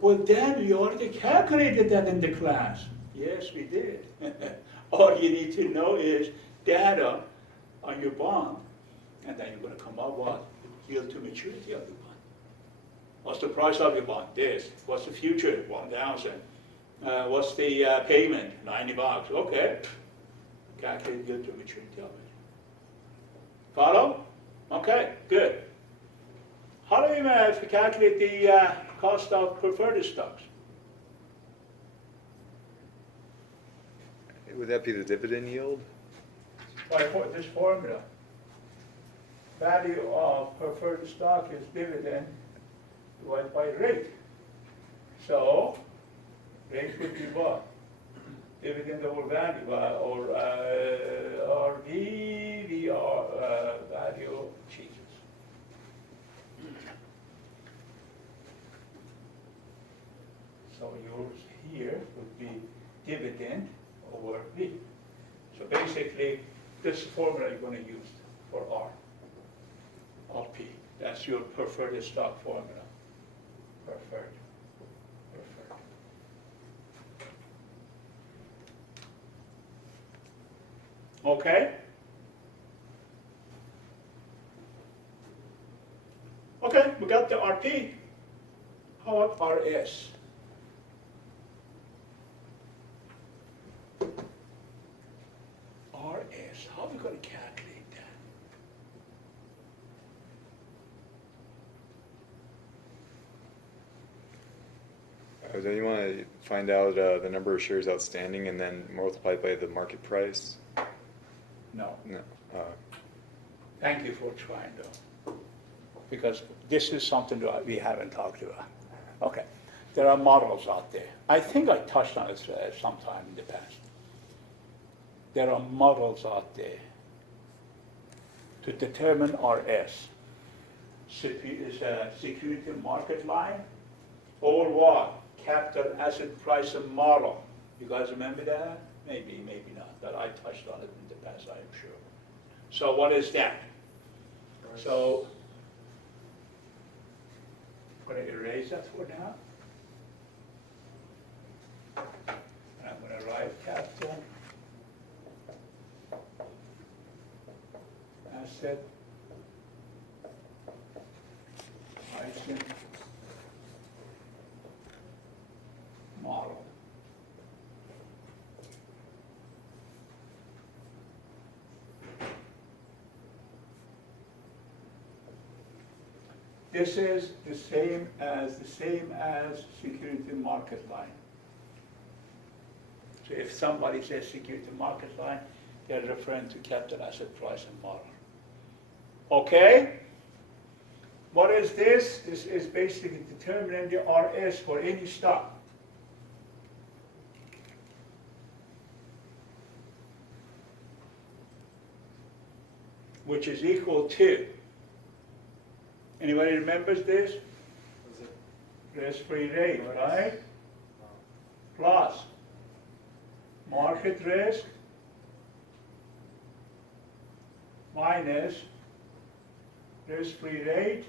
Well, then we already calculated that in the class. Yes, we did. All you need to know is data on your bond, and then you're going to come up with what? Yield to maturity of your bond. What's the price of your bond? This. What's the future? 1,000. What's the payment? $90. Okay. Calculate yield to maturity of it. Follow? Okay, good. How do we calculate the cost of preferred stocks? Would that be the dividend yield? By this formula. Value of preferred stock is dividend divided by rate. So, rate would be what? Dividend over value, or RV, value changes. So yours here would be dividend over V. So basically, this formula you're going to use for R, RP. That's your preferred stock formula. Preferred. Okay? Okay, we got the RP. How about RS? RS, how are we going to calculate that? Then you want to find out the number of shares outstanding and then multiply it by the market price? No. No. Thank you for trying though. Because this is something that we haven't talked about. Okay, there are models out there. I think I touched on this sometime in the past. There are models out there to determine RS. Is a security market line or what? Capital asset price model. You guys remember that? Maybe, maybe not. That I touched on it in the past, I am sure. So what is that? So I'm going to erase that for now. And I'm going to write capital asset pricing model. This is the same as security market line. So if somebody says security market line, they're referring to capital asset pricing model. Okay? What is this? This is basically determining the RS for any stock. Which is equal to, anybody remembers this? Was it Risk-free rate, right? Plus market risk minus risk-free rate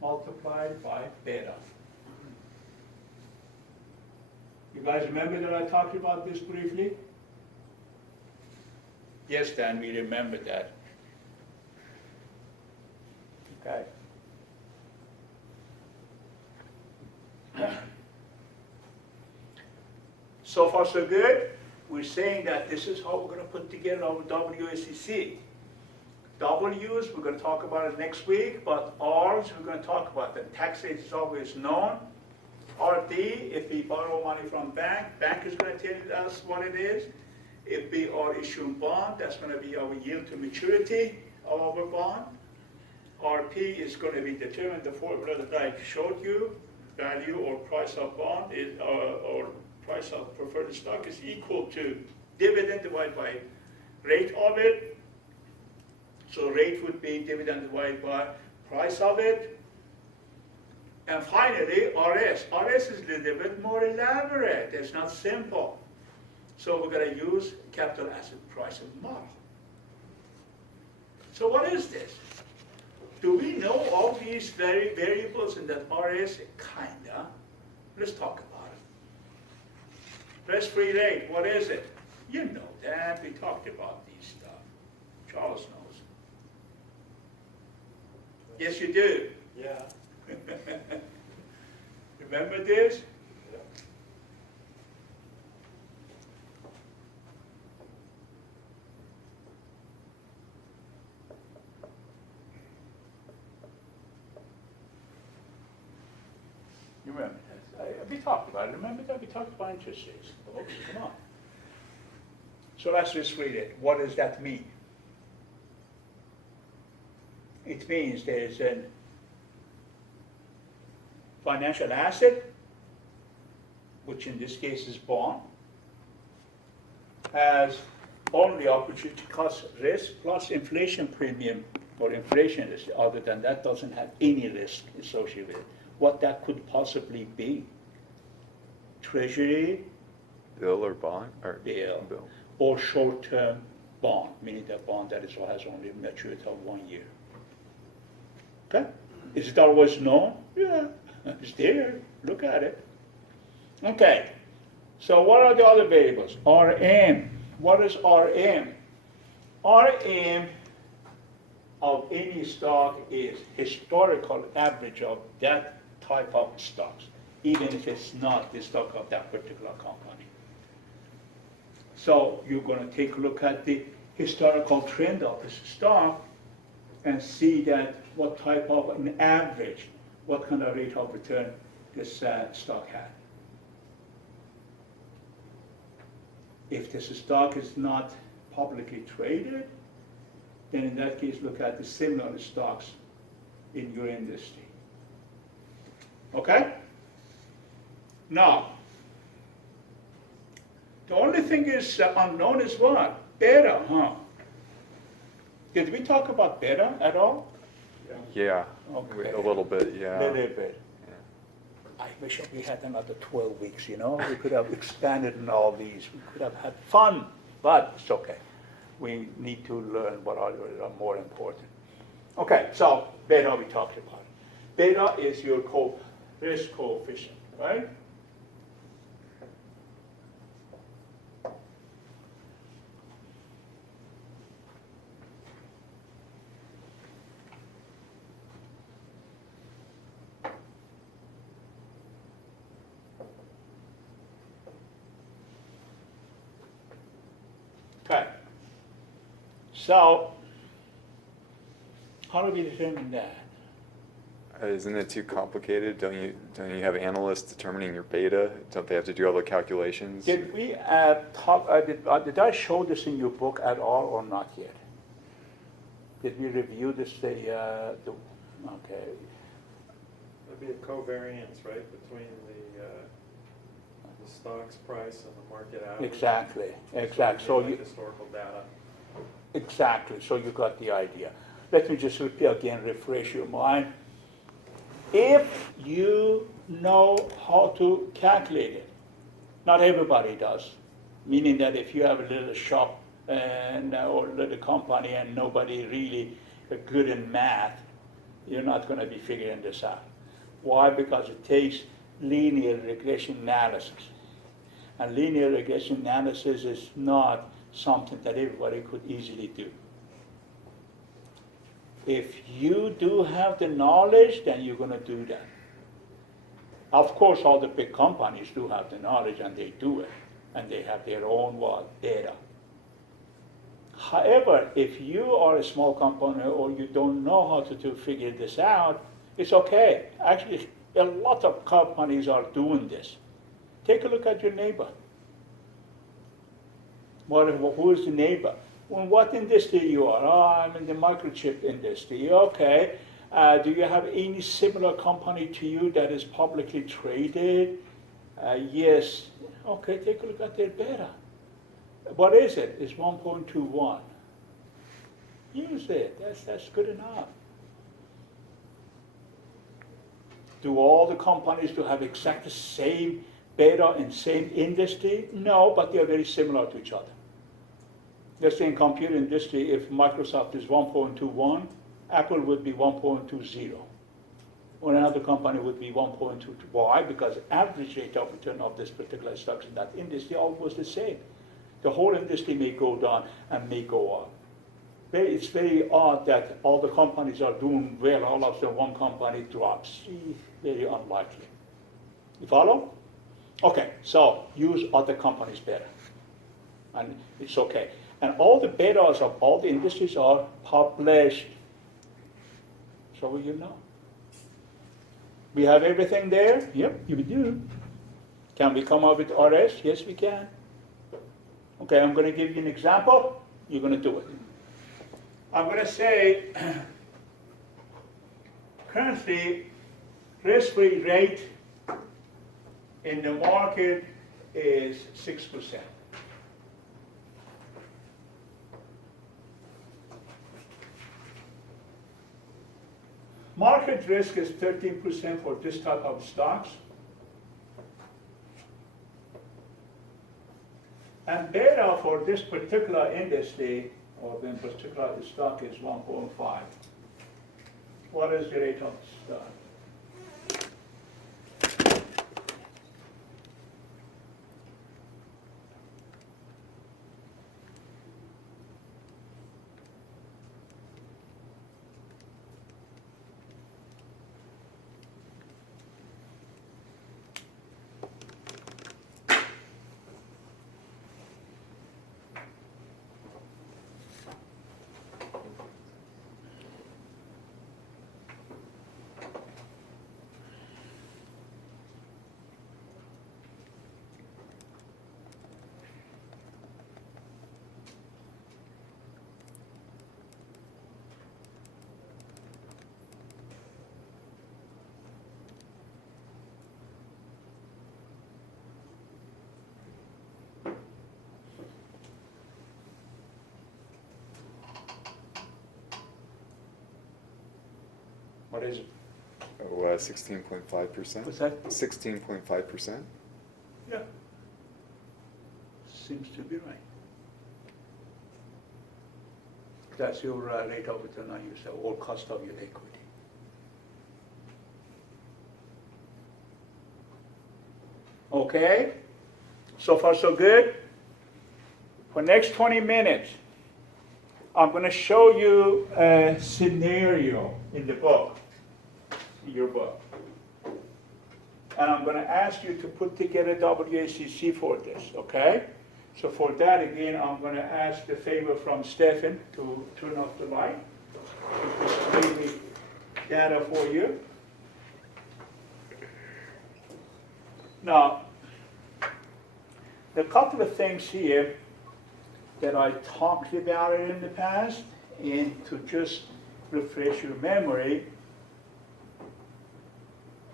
multiplied by beta. You guys remember that I talked about this briefly? Yes, Dan, we remember that. Okay. So far, so good. We're saying that this is how we're going to put together our WSEC. W's, we're going to talk about it next week, but R's, we're going to talk about. The tax rate is always known. RD, if we borrow money from bank is going to tell us what it is. If we are issuing bond, that's going to be our yield to maturity of our bond. RP is going to be determined the formula that I showed you. Value or price of bond is, or price of preferred stock is equal to dividend divided by rate of it. So rate would be dividend divided by price of it. And finally, RS. RS is a little bit more elaborate. It's not simple. So we're going to use capital asset pricing model. So what is this? Do we know all these variables in that RS? Kinda. Let's talk about it. Risk-free rate, what is it? You know that. We talked about these stuff. Charles knows. Yes, you do. Yeah. Remember this? You remember this? We talked about it. Remember that? We talked about interest rates. Okay, come on. So let's just read it. What does that mean? It means there's a financial asset, which in this case is bond, has only opportunity cost risk plus inflation premium or inflation risk. Other than that, doesn't have any risk associated with it. What that could possibly be? Treasury Bill or bond? Or bill, or short-term bond, meaning that bond that has only maturity of 1 year. Okay? Is it always known? Yeah, it's there. Look at it. Okay. So what are the other variables? RM. What is RM? RM of any stock is historical average of that type of stocks, even if it's not the stock of that particular company. So you're going to take a look at the historical trend of this stock and see that what type of an average, what kind of rate of return this stock had. If this stock is not publicly traded, then in that case look at the similar stocks in your industry. Okay? Now, the only thing is unknown is what? Beta, huh? Did we talk about beta at all? Yeah, Okay. a little bit, yeah. A little bit. I wish we had another 12 weeks, you know? We could have expanded on all these. We could have had fun, but it's okay. We need to learn what are more important. Okay, so beta we talked about. Beta is your risk coefficient, right? Okay. So, how do we determine that? Isn't it too complicated? Don't you have analysts determining your beta? Don't they have to do all the calculations? Did we talk? Did I show this in your book at all or not yet? Did we review this? Okay. There'd be a covariance, right, between the stock's price and the market average. Exactly. So like you historical data. exactly. So you got the idea. Let me just repeat again, refresh your mind. If you know how to calculate it, not everybody does, meaning that if you have a little shop and or the company and nobody really good in math, you're not going to be figuring this out. Why? Because it takes linear regression analysis. And linear regression analysis is not something that everybody could easily do. If you do have the knowledge, then you're going to do that. Of course, all the big companies do have the knowledge and they do it, and they have their own data. However, if you are a small company or you don't know how to figure this out, it's okay. Actually, a lot of companies are doing this. Take a look at your neighbor. Who is the neighbor? In what industry you are? Oh, I'm in the microchip industry. Okay. Do you have any similar company to you that is publicly traded? Yes. Okay, take a look at their beta. What is it? It's 1.21. Use it. That's good enough. Do all the companies to have exactly the same beta in same industry? No, but they are very similar to each other. Let's say in computer industry, if Microsoft is 1.21, Apple would be 1.20. Or another company would be 1.22. Why? Because average rate of return of this particular stock in that industry are almost the same. The whole industry may go down and may go up. It's very odd that all the companies are doing well, all of a sudden one company drops. Very unlikely. You follow? Okay, so use other companies better. And it's okay. And all the betas of all the industries are published. So you know. We have everything there? Yep, we do. Can we come up with RS? Yes, we can. Okay, I'm going to give you an example. You're going to do it. I'm going to say, currently, risk-free rate in the market is 6%. Market risk is 13% for this type of stocks. And beta for this particular industry, or in particular the stock, is 1.5. What is the rate of the stock? What is it? Oh, 16.5%. What's that? 16.5%. Yeah. Seems to be right. That's your rate of return on yourself, or cost of your equity. Okay? So far so good? For next 20 minutes, I'm going to show you a scenario in the book, in your book. And I'm going to ask you to put together WACC for this, okay? So for that, again, I'm going to ask the favor from Stefan to turn off the light, to display the data for you. Now, there are a couple of things here that I talked about it in the past, and to just refresh your memory,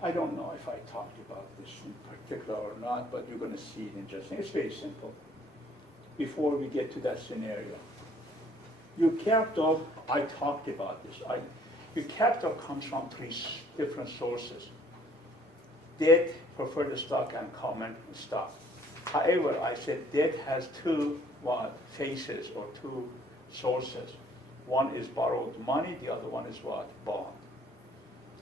I don't know if I talked about this in particular or not, but you're going to see it in just, it's very simple. Before we get to that scenario, your capital, I talked about this. Your capital comes from three different sources: debt, preferred stock, and common stock. However, I said debt has two faces or two sources. One is borrowed money, the other one is what? Bond.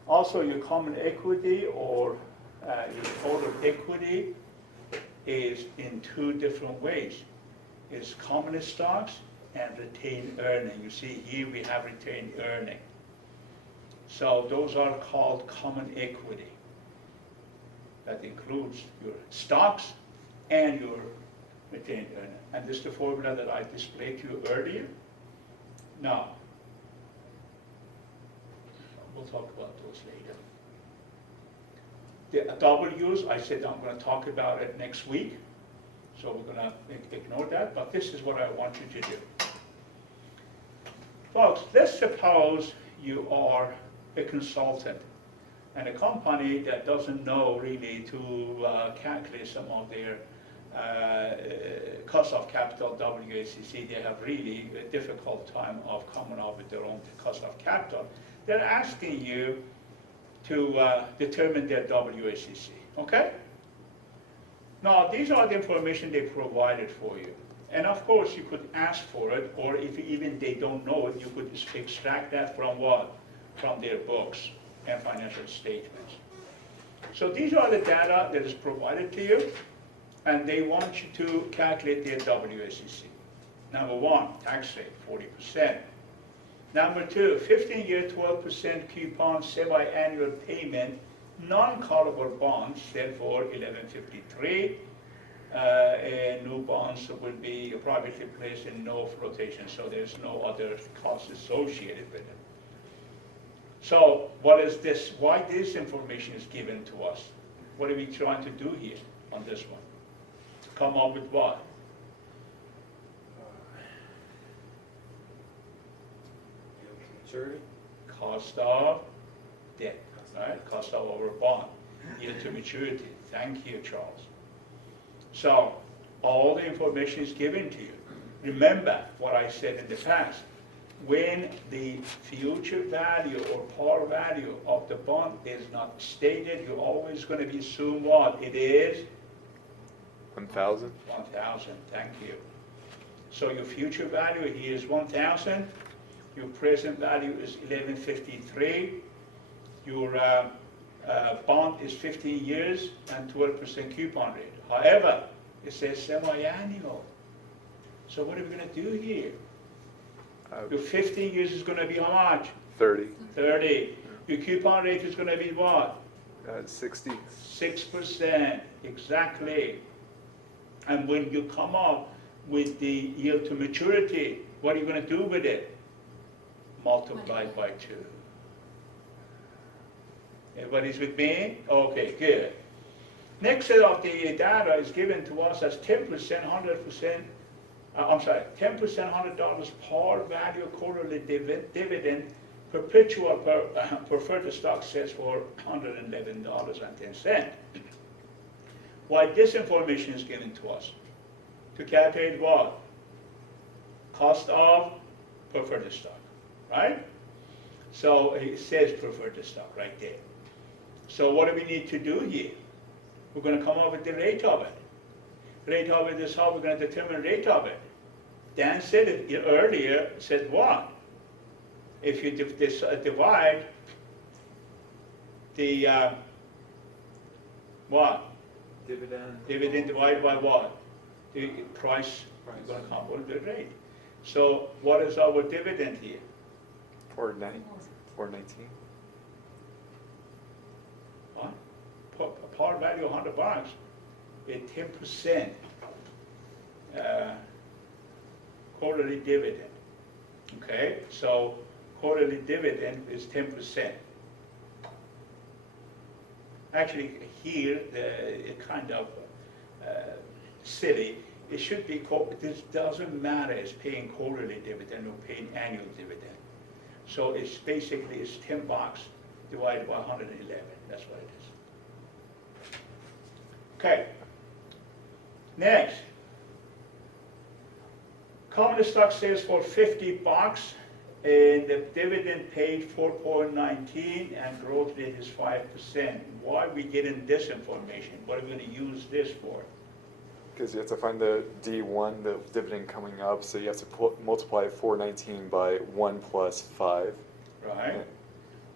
Also, your common equity or your total equity is in two different ways. It's common stocks and retained earning. You see here we have retained earning. So those are called common equity. That includes your stocks and your retained earning. And this is the formula that I displayed to you earlier. Now, we'll talk about those later. The W's, I said I'm going to talk about it next week, so we're going to ignore that, but this is what I want you to do. Folks, let's suppose you are a consultant and a company that doesn't know really to calculate some of their cost of capital, WACC. They have really a difficult time of coming up with their own cost of capital. They're asking you to determine their WACC, okay? Now, these are the information they provided for you. And of course, you could ask for it, or if even they don't know it, you could extract that from what? From their books and financial statements. So these are the data that is provided to you, and they want you to calculate their WACC. Number one, tax rate, 40%. Number two, 15-year, 12% coupon, semi-annual payment, non-callable bonds, therefore 1153. And new bonds will be privately placed in no flotation, so there's no other cost associated with it. So what is this? Why this information is given to us? What are we trying to do here on this one? Come up with what? Maturity? Cost of debt, right? Cost of our bond, yield to maturity. Thank you, Charles. So all the information is given to you. Remember what I said in the past. When the future value or par value of the bond is not stated, you're always going to be assumed what? It is 1,000. 1,000, thank you. So your future value here is 1,000. Your present value is 1153. Your bond is 15 years and 12% coupon rate. However, it says semi-annual. So what are we going to do here? Your 15 years is going to be how much? 30. 30. Your coupon rate is going to be what? 60. 6%, exactly. And when you come up with the yield to maturity, what are you going to do with it? Multiply by 2. Everybody's with me? Okay, good. Next set of the data is given to us as 10%, 100%, I'm sorry, 10% $100 par value quarterly dividend, perpetual preferred stock sales for $111.10. Why this information is given to us? To calculate what? Cost of preferred stock, right? So it says preferred stock right there. So what do we need to do here? We're going to come up with the rate of it. Rate of it is how we're going to determine rate of it. Dan said it earlier, said what? If you divide the, what? Dividend. Dividend divided by what? The price, you're going to come up with the rate. So what is our dividend here? 419. What? Par value $100, a 10% quarterly dividend. Okay, so quarterly dividend is 10%. Actually, here it's kind of silly. It should be this doesn't matter. It's paying quarterly dividend or paying annual dividend. So it's basically it's $10 divided by 111. That's what it is. Okay. Next, common stock sales for $50, and the dividend paid 4.19, and growth rate is 5%. Why are we getting this information? What are we going to use this for? because you have to find the D1, the dividend coming up, so you have to multiply 419 by 1 plus 5. Right?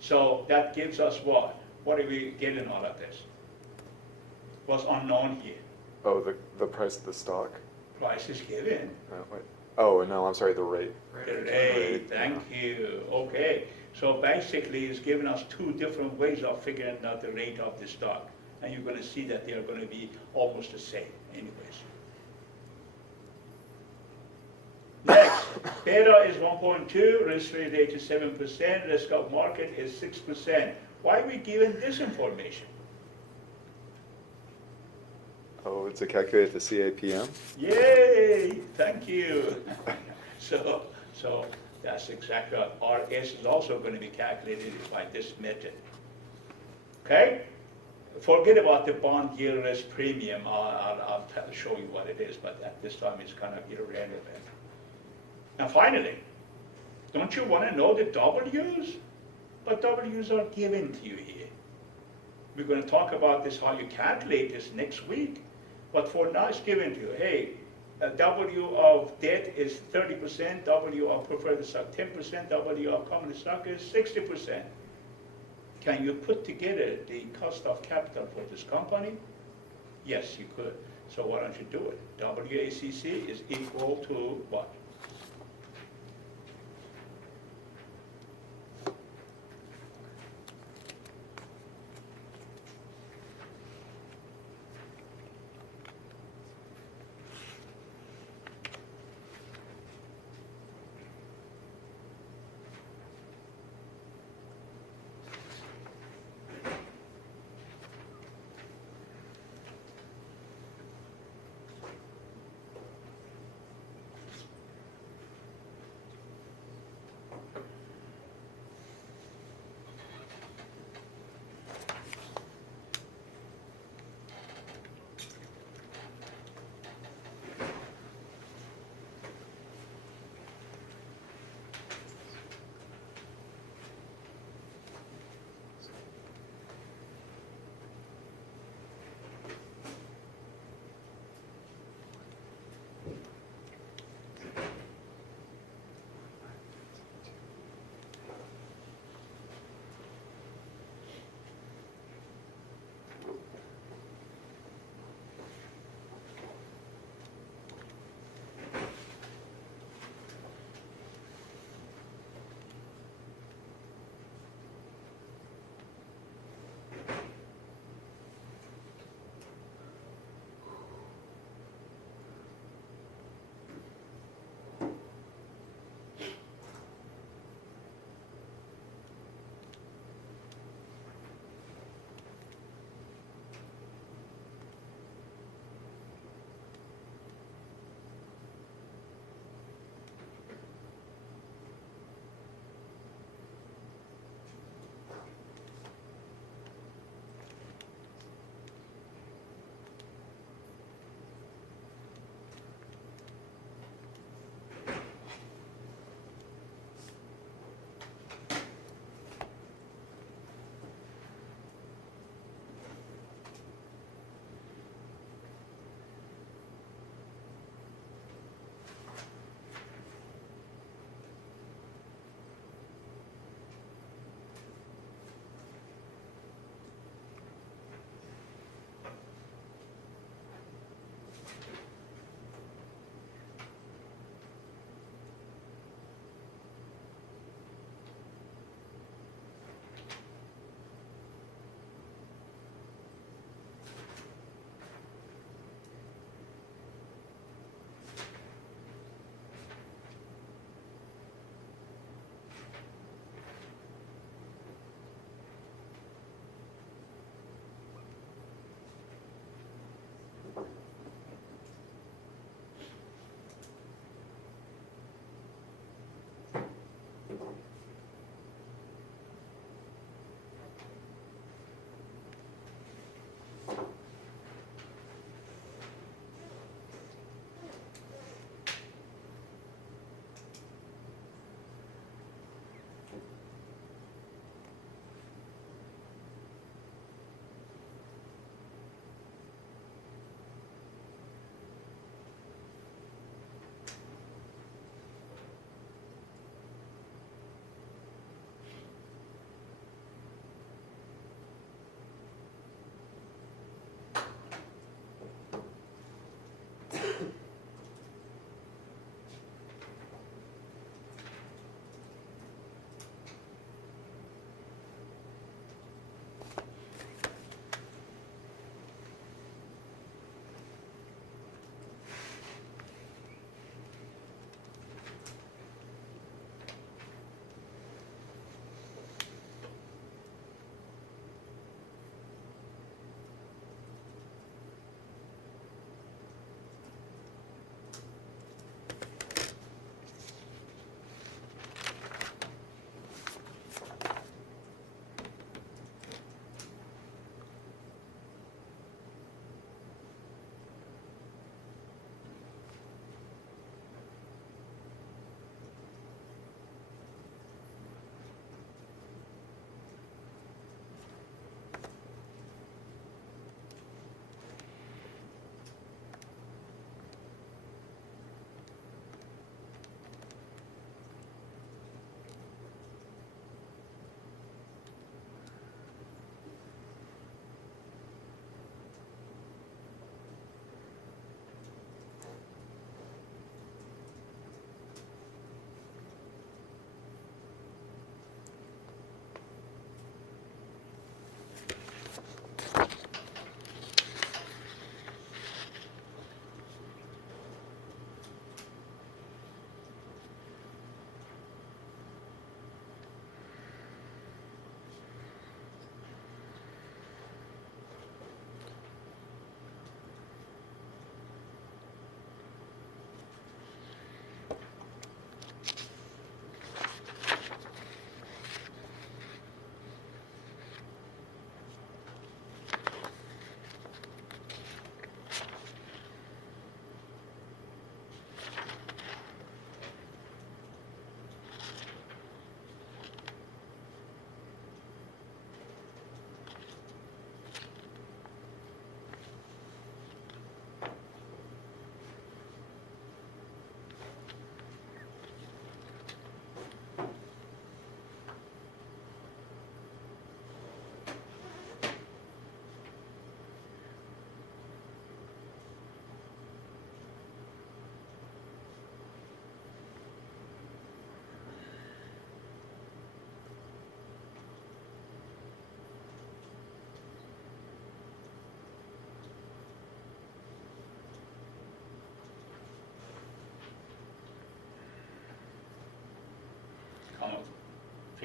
So that gives us what? What are we getting out of this? What's unknown here? Oh, the price of the stock. Price is given. Wait. Oh, no, I'm sorry, the rate. The Right. rate, thank you. Okay, so basically it's giving us two different ways of figuring out the rate of the stock. And you're gonna see that they are gonna be almost the same anyways. Next, beta is 1.2, risk-free rate is 7%, risk of market is 6%. Why are we given this information? Oh, to calculate the CAPM? Yay, thank you. So that's exactly what RS is also going to be calculated by this method. Okay? Forget about the bond yield risk premium. I'll show you what it is, but at this time it's kind of irrelevant. Now finally, don't you want to know the W's? But W's are given to you here. We're going to talk about this, how you calculate this next week. But for now, it's given to you. Hey, W of debt is 30%, W of preferred stock 10%, W of common stock is 60%. Can you put together the cost of capital for this company? Yes, you could. So why don't you do it? WACC is equal to what?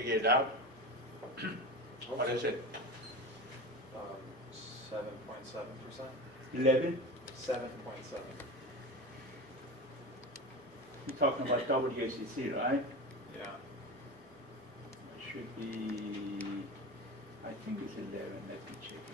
figure it out? What is it? 7.7%. 11? 7.7. You're talking about WACC, right? Yeah. It should be, I think it's 11, let me check it out.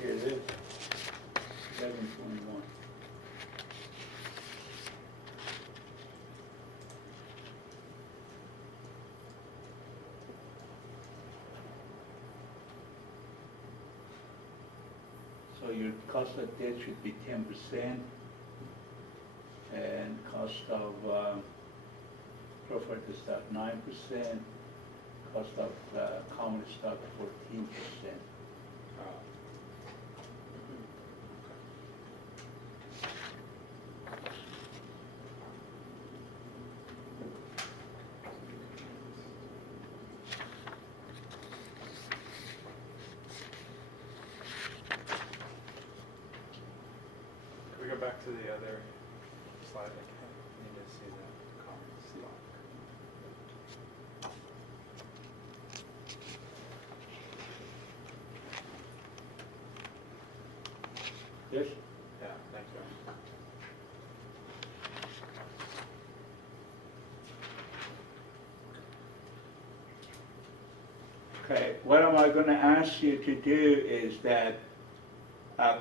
Here it is, 11.21. So your cost of debt should be 10%, and cost of preferred stock 9%, cost of common stock 14%. Can we go back to the other slide? I need to see the common stock. Yes? Yeah, thank you. Okay, what am I gonna ask you to do is that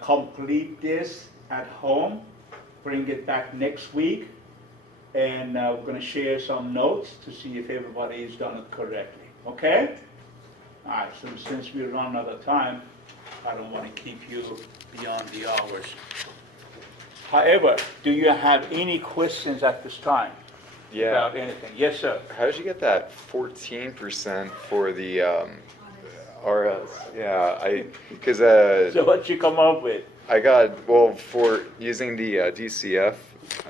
complete this at home, bring it back next week, and we're gonna share some notes to see if everybody has done it correctly, okay? All right, so since we run out of time, I don't wanna keep you beyond the hours. However, do you have any questions at this time? Yeah. About anything? Yes, sir. How did you get that 14% for the RS? Yeah, because So what you come up with? I got, well, for using the DCF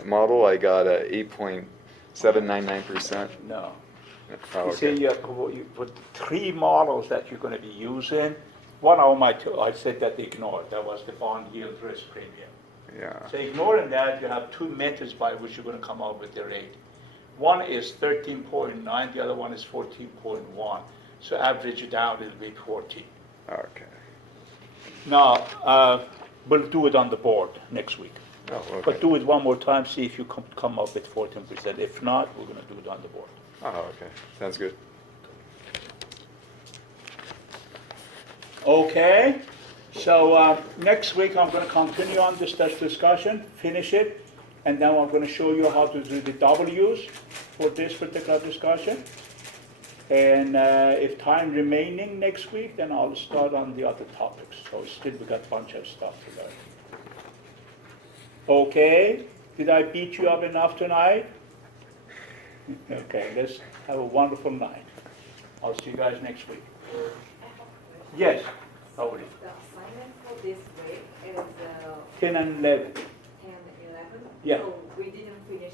model, I got a 8.799%. No. Oh, You see, okay. you put 3 models that you're gonna be using. One of them I said that ignore, that was the bond yield risk premium. Yeah. So ignoring that, you have 2 methods by which you're gonna come up with the rate. One is 13.9, the other one is 14.1. So average it out, it'll be 14. Okay. Now, we'll do it on the board next week. Oh, okay. But do it one more time, see if you come up with 14%. If not, we're gonna do it on the board. Oh, okay. Sounds good. Okay, so next week I'm going to continue on this discussion, finish it, and then I'm going to show you how to do the W's for this particular discussion. And if time remaining next week, then I'll start on the other topics. So still we got a bunch of stuff to learn. Okay, did I beat you up enough tonight? Okay, let's have a wonderful night. I'll see you guys next week. Yes, how are you? The assignment for this week is 10 and 11. 10, 11. Yeah. So we didn't finish